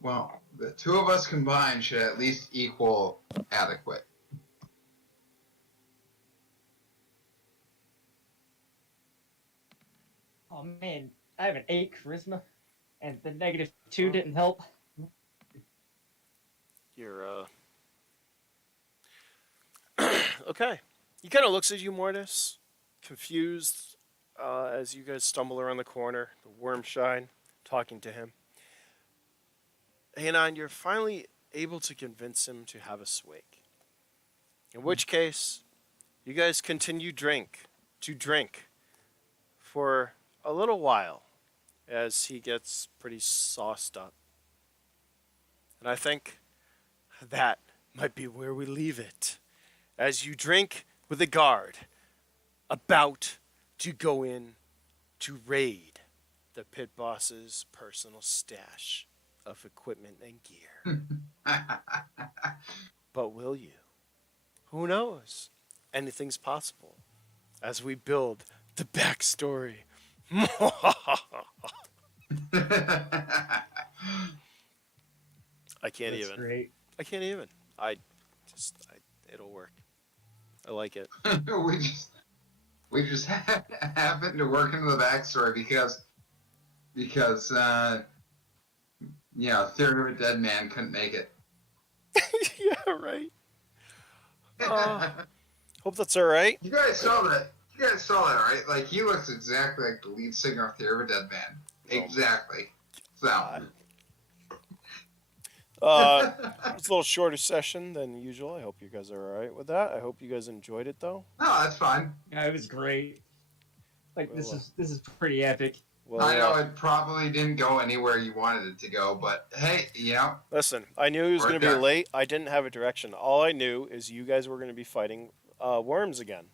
Well, the two of us combined should at least equal adequate. Oh man, I have an 8 charisma, and the -2 didn't help. You're okay. He kind of looks at you, Mordis, confused as you guys stumble around the corner. The worm shine, talking to him. Anon, you're finally able to convince him to have a swig. In which case, you guys continue to drink for a little while as he gets pretty sauced up. And I think that might be where we leave it. As you drink with a guard about to go in to raid the Pitboss's personal stash of equipment and gear. But will you? Who knows? Anything's possible as we build the backstory. I can't That's even. great. I can't even. It'll work. I like it. we just happened to work into the backstory because Theory of a Dead Man couldn't make it. Yeah, right. Hope that's all right. You guys saw that, right? Like, he looks exactly like the lead singer of Theory of a Dead Man. Exactly. So. It's a little shorter session than usual. I hope you guys are all right with that. I hope you guys enjoyed it, though. No, that's fine. Yeah, it was great. Like, Well, this is pretty epic. Well, I know it probably didn't go anywhere you wanted it to go, but hey, Listen, I knew he was going to be late. I didn't have a direction. All I knew is you guys were going to be fighting worms again,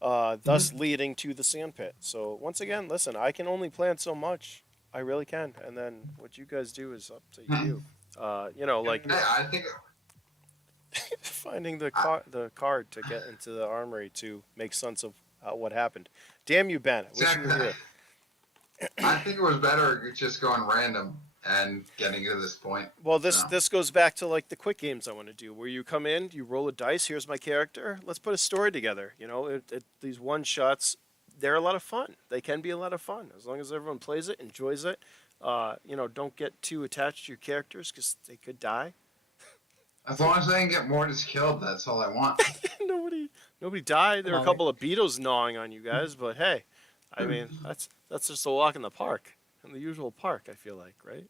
thus leading to the sandpit. So once again, listen, I can only plan so much. I really can, and then what you guys do is up to you. Like I think finding the card to get into the armory to make sense of what happened. Damn you, Ben! I wish you were here. I think it was better just going random and getting to this point. Well, this goes back to like the quick games I want to do, where you come in, you roll a dice. Here's my character. Let's put a story together. These one shots, they're a lot of fun. They can be a lot of fun as long as everyone plays it, enjoys it. Don't get too attached to your characters because they could die. As long as they can get Mordis killed, that's all I want. Nobody died. There were a couple of beetles gnawing on you guys, but hey, I mean that's just a walk in the park, in the usual park. I feel like, right?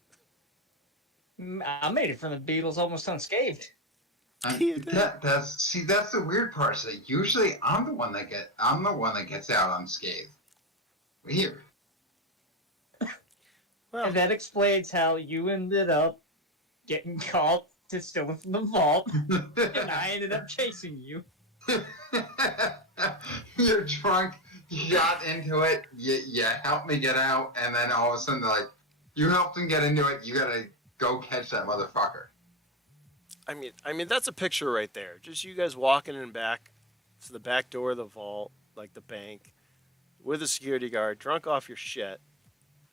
I made it from the beetles almost unscathed. That's the weird part. Is that usually I'm the one that gets out unscathed. Weird. Well, And that explains how you ended up getting caught to steal from the vault, and I ended up chasing you. You're drunk. You got into it. You helped me get out, and then all of a sudden, they're like, you helped him get into it. You gotta go catch that motherfucker. I mean that's a picture right there. Just you guys walking in back to the back door of the vault, like the bank, with a security guard, drunk off your shit,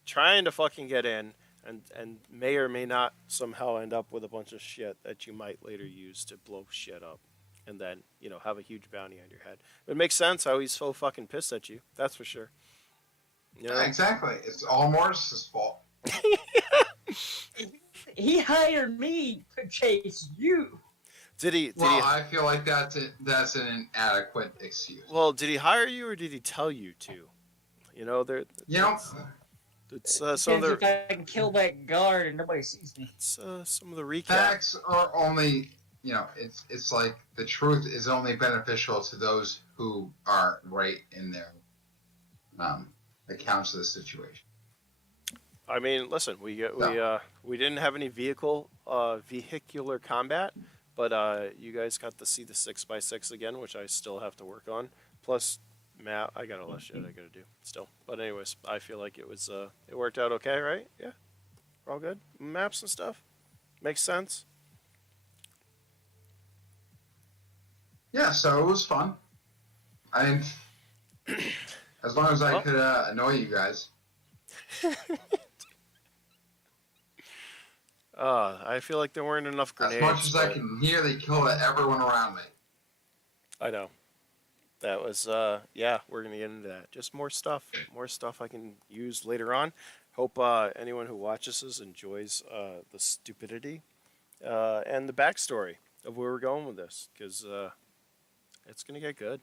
trying to fucking get in, and may or may not somehow end up with a bunch of shit that you might later use to blow shit up, and then have a huge bounty on your head. It makes sense how he's so fucking pissed at you. That's for sure. Exactly. It's all Morris's fault. He hired me to chase you. I feel like that's an inadequate excuse. Well, did he hire you or did he tell you to? It's Depends some of if the I can kill that guard and nobody sees me. it's some of the recap. Facts are only, it's like the truth is only beneficial to those who are right in their accounts of the situation. I mean, listen, we didn't have any vehicular combat, but you guys got to see the 6x6 again, which I still have to work on. Plus, map, I got a lot of shit I gotta do still. But anyways, I feel like it worked out okay, right? Yeah, we're all good. Maps and stuff makes sense. Yeah, so it was fun. I mean, as long as I could annoy you guys. I feel like there weren't enough grenades. As much as I but- can nearly kill everyone around me. I know. That was, yeah, we're going to get into that. Just more stuff I can use later on. Hope anyone who watches this enjoys the stupidity and the backstory of where we're going with this, because it's going to get good.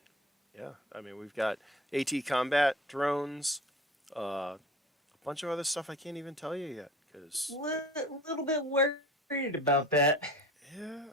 Yeah, I mean, we've got AT combat drones, a bunch of other stuff I can't even tell you yet, because... A little bit worried about that. Yeah,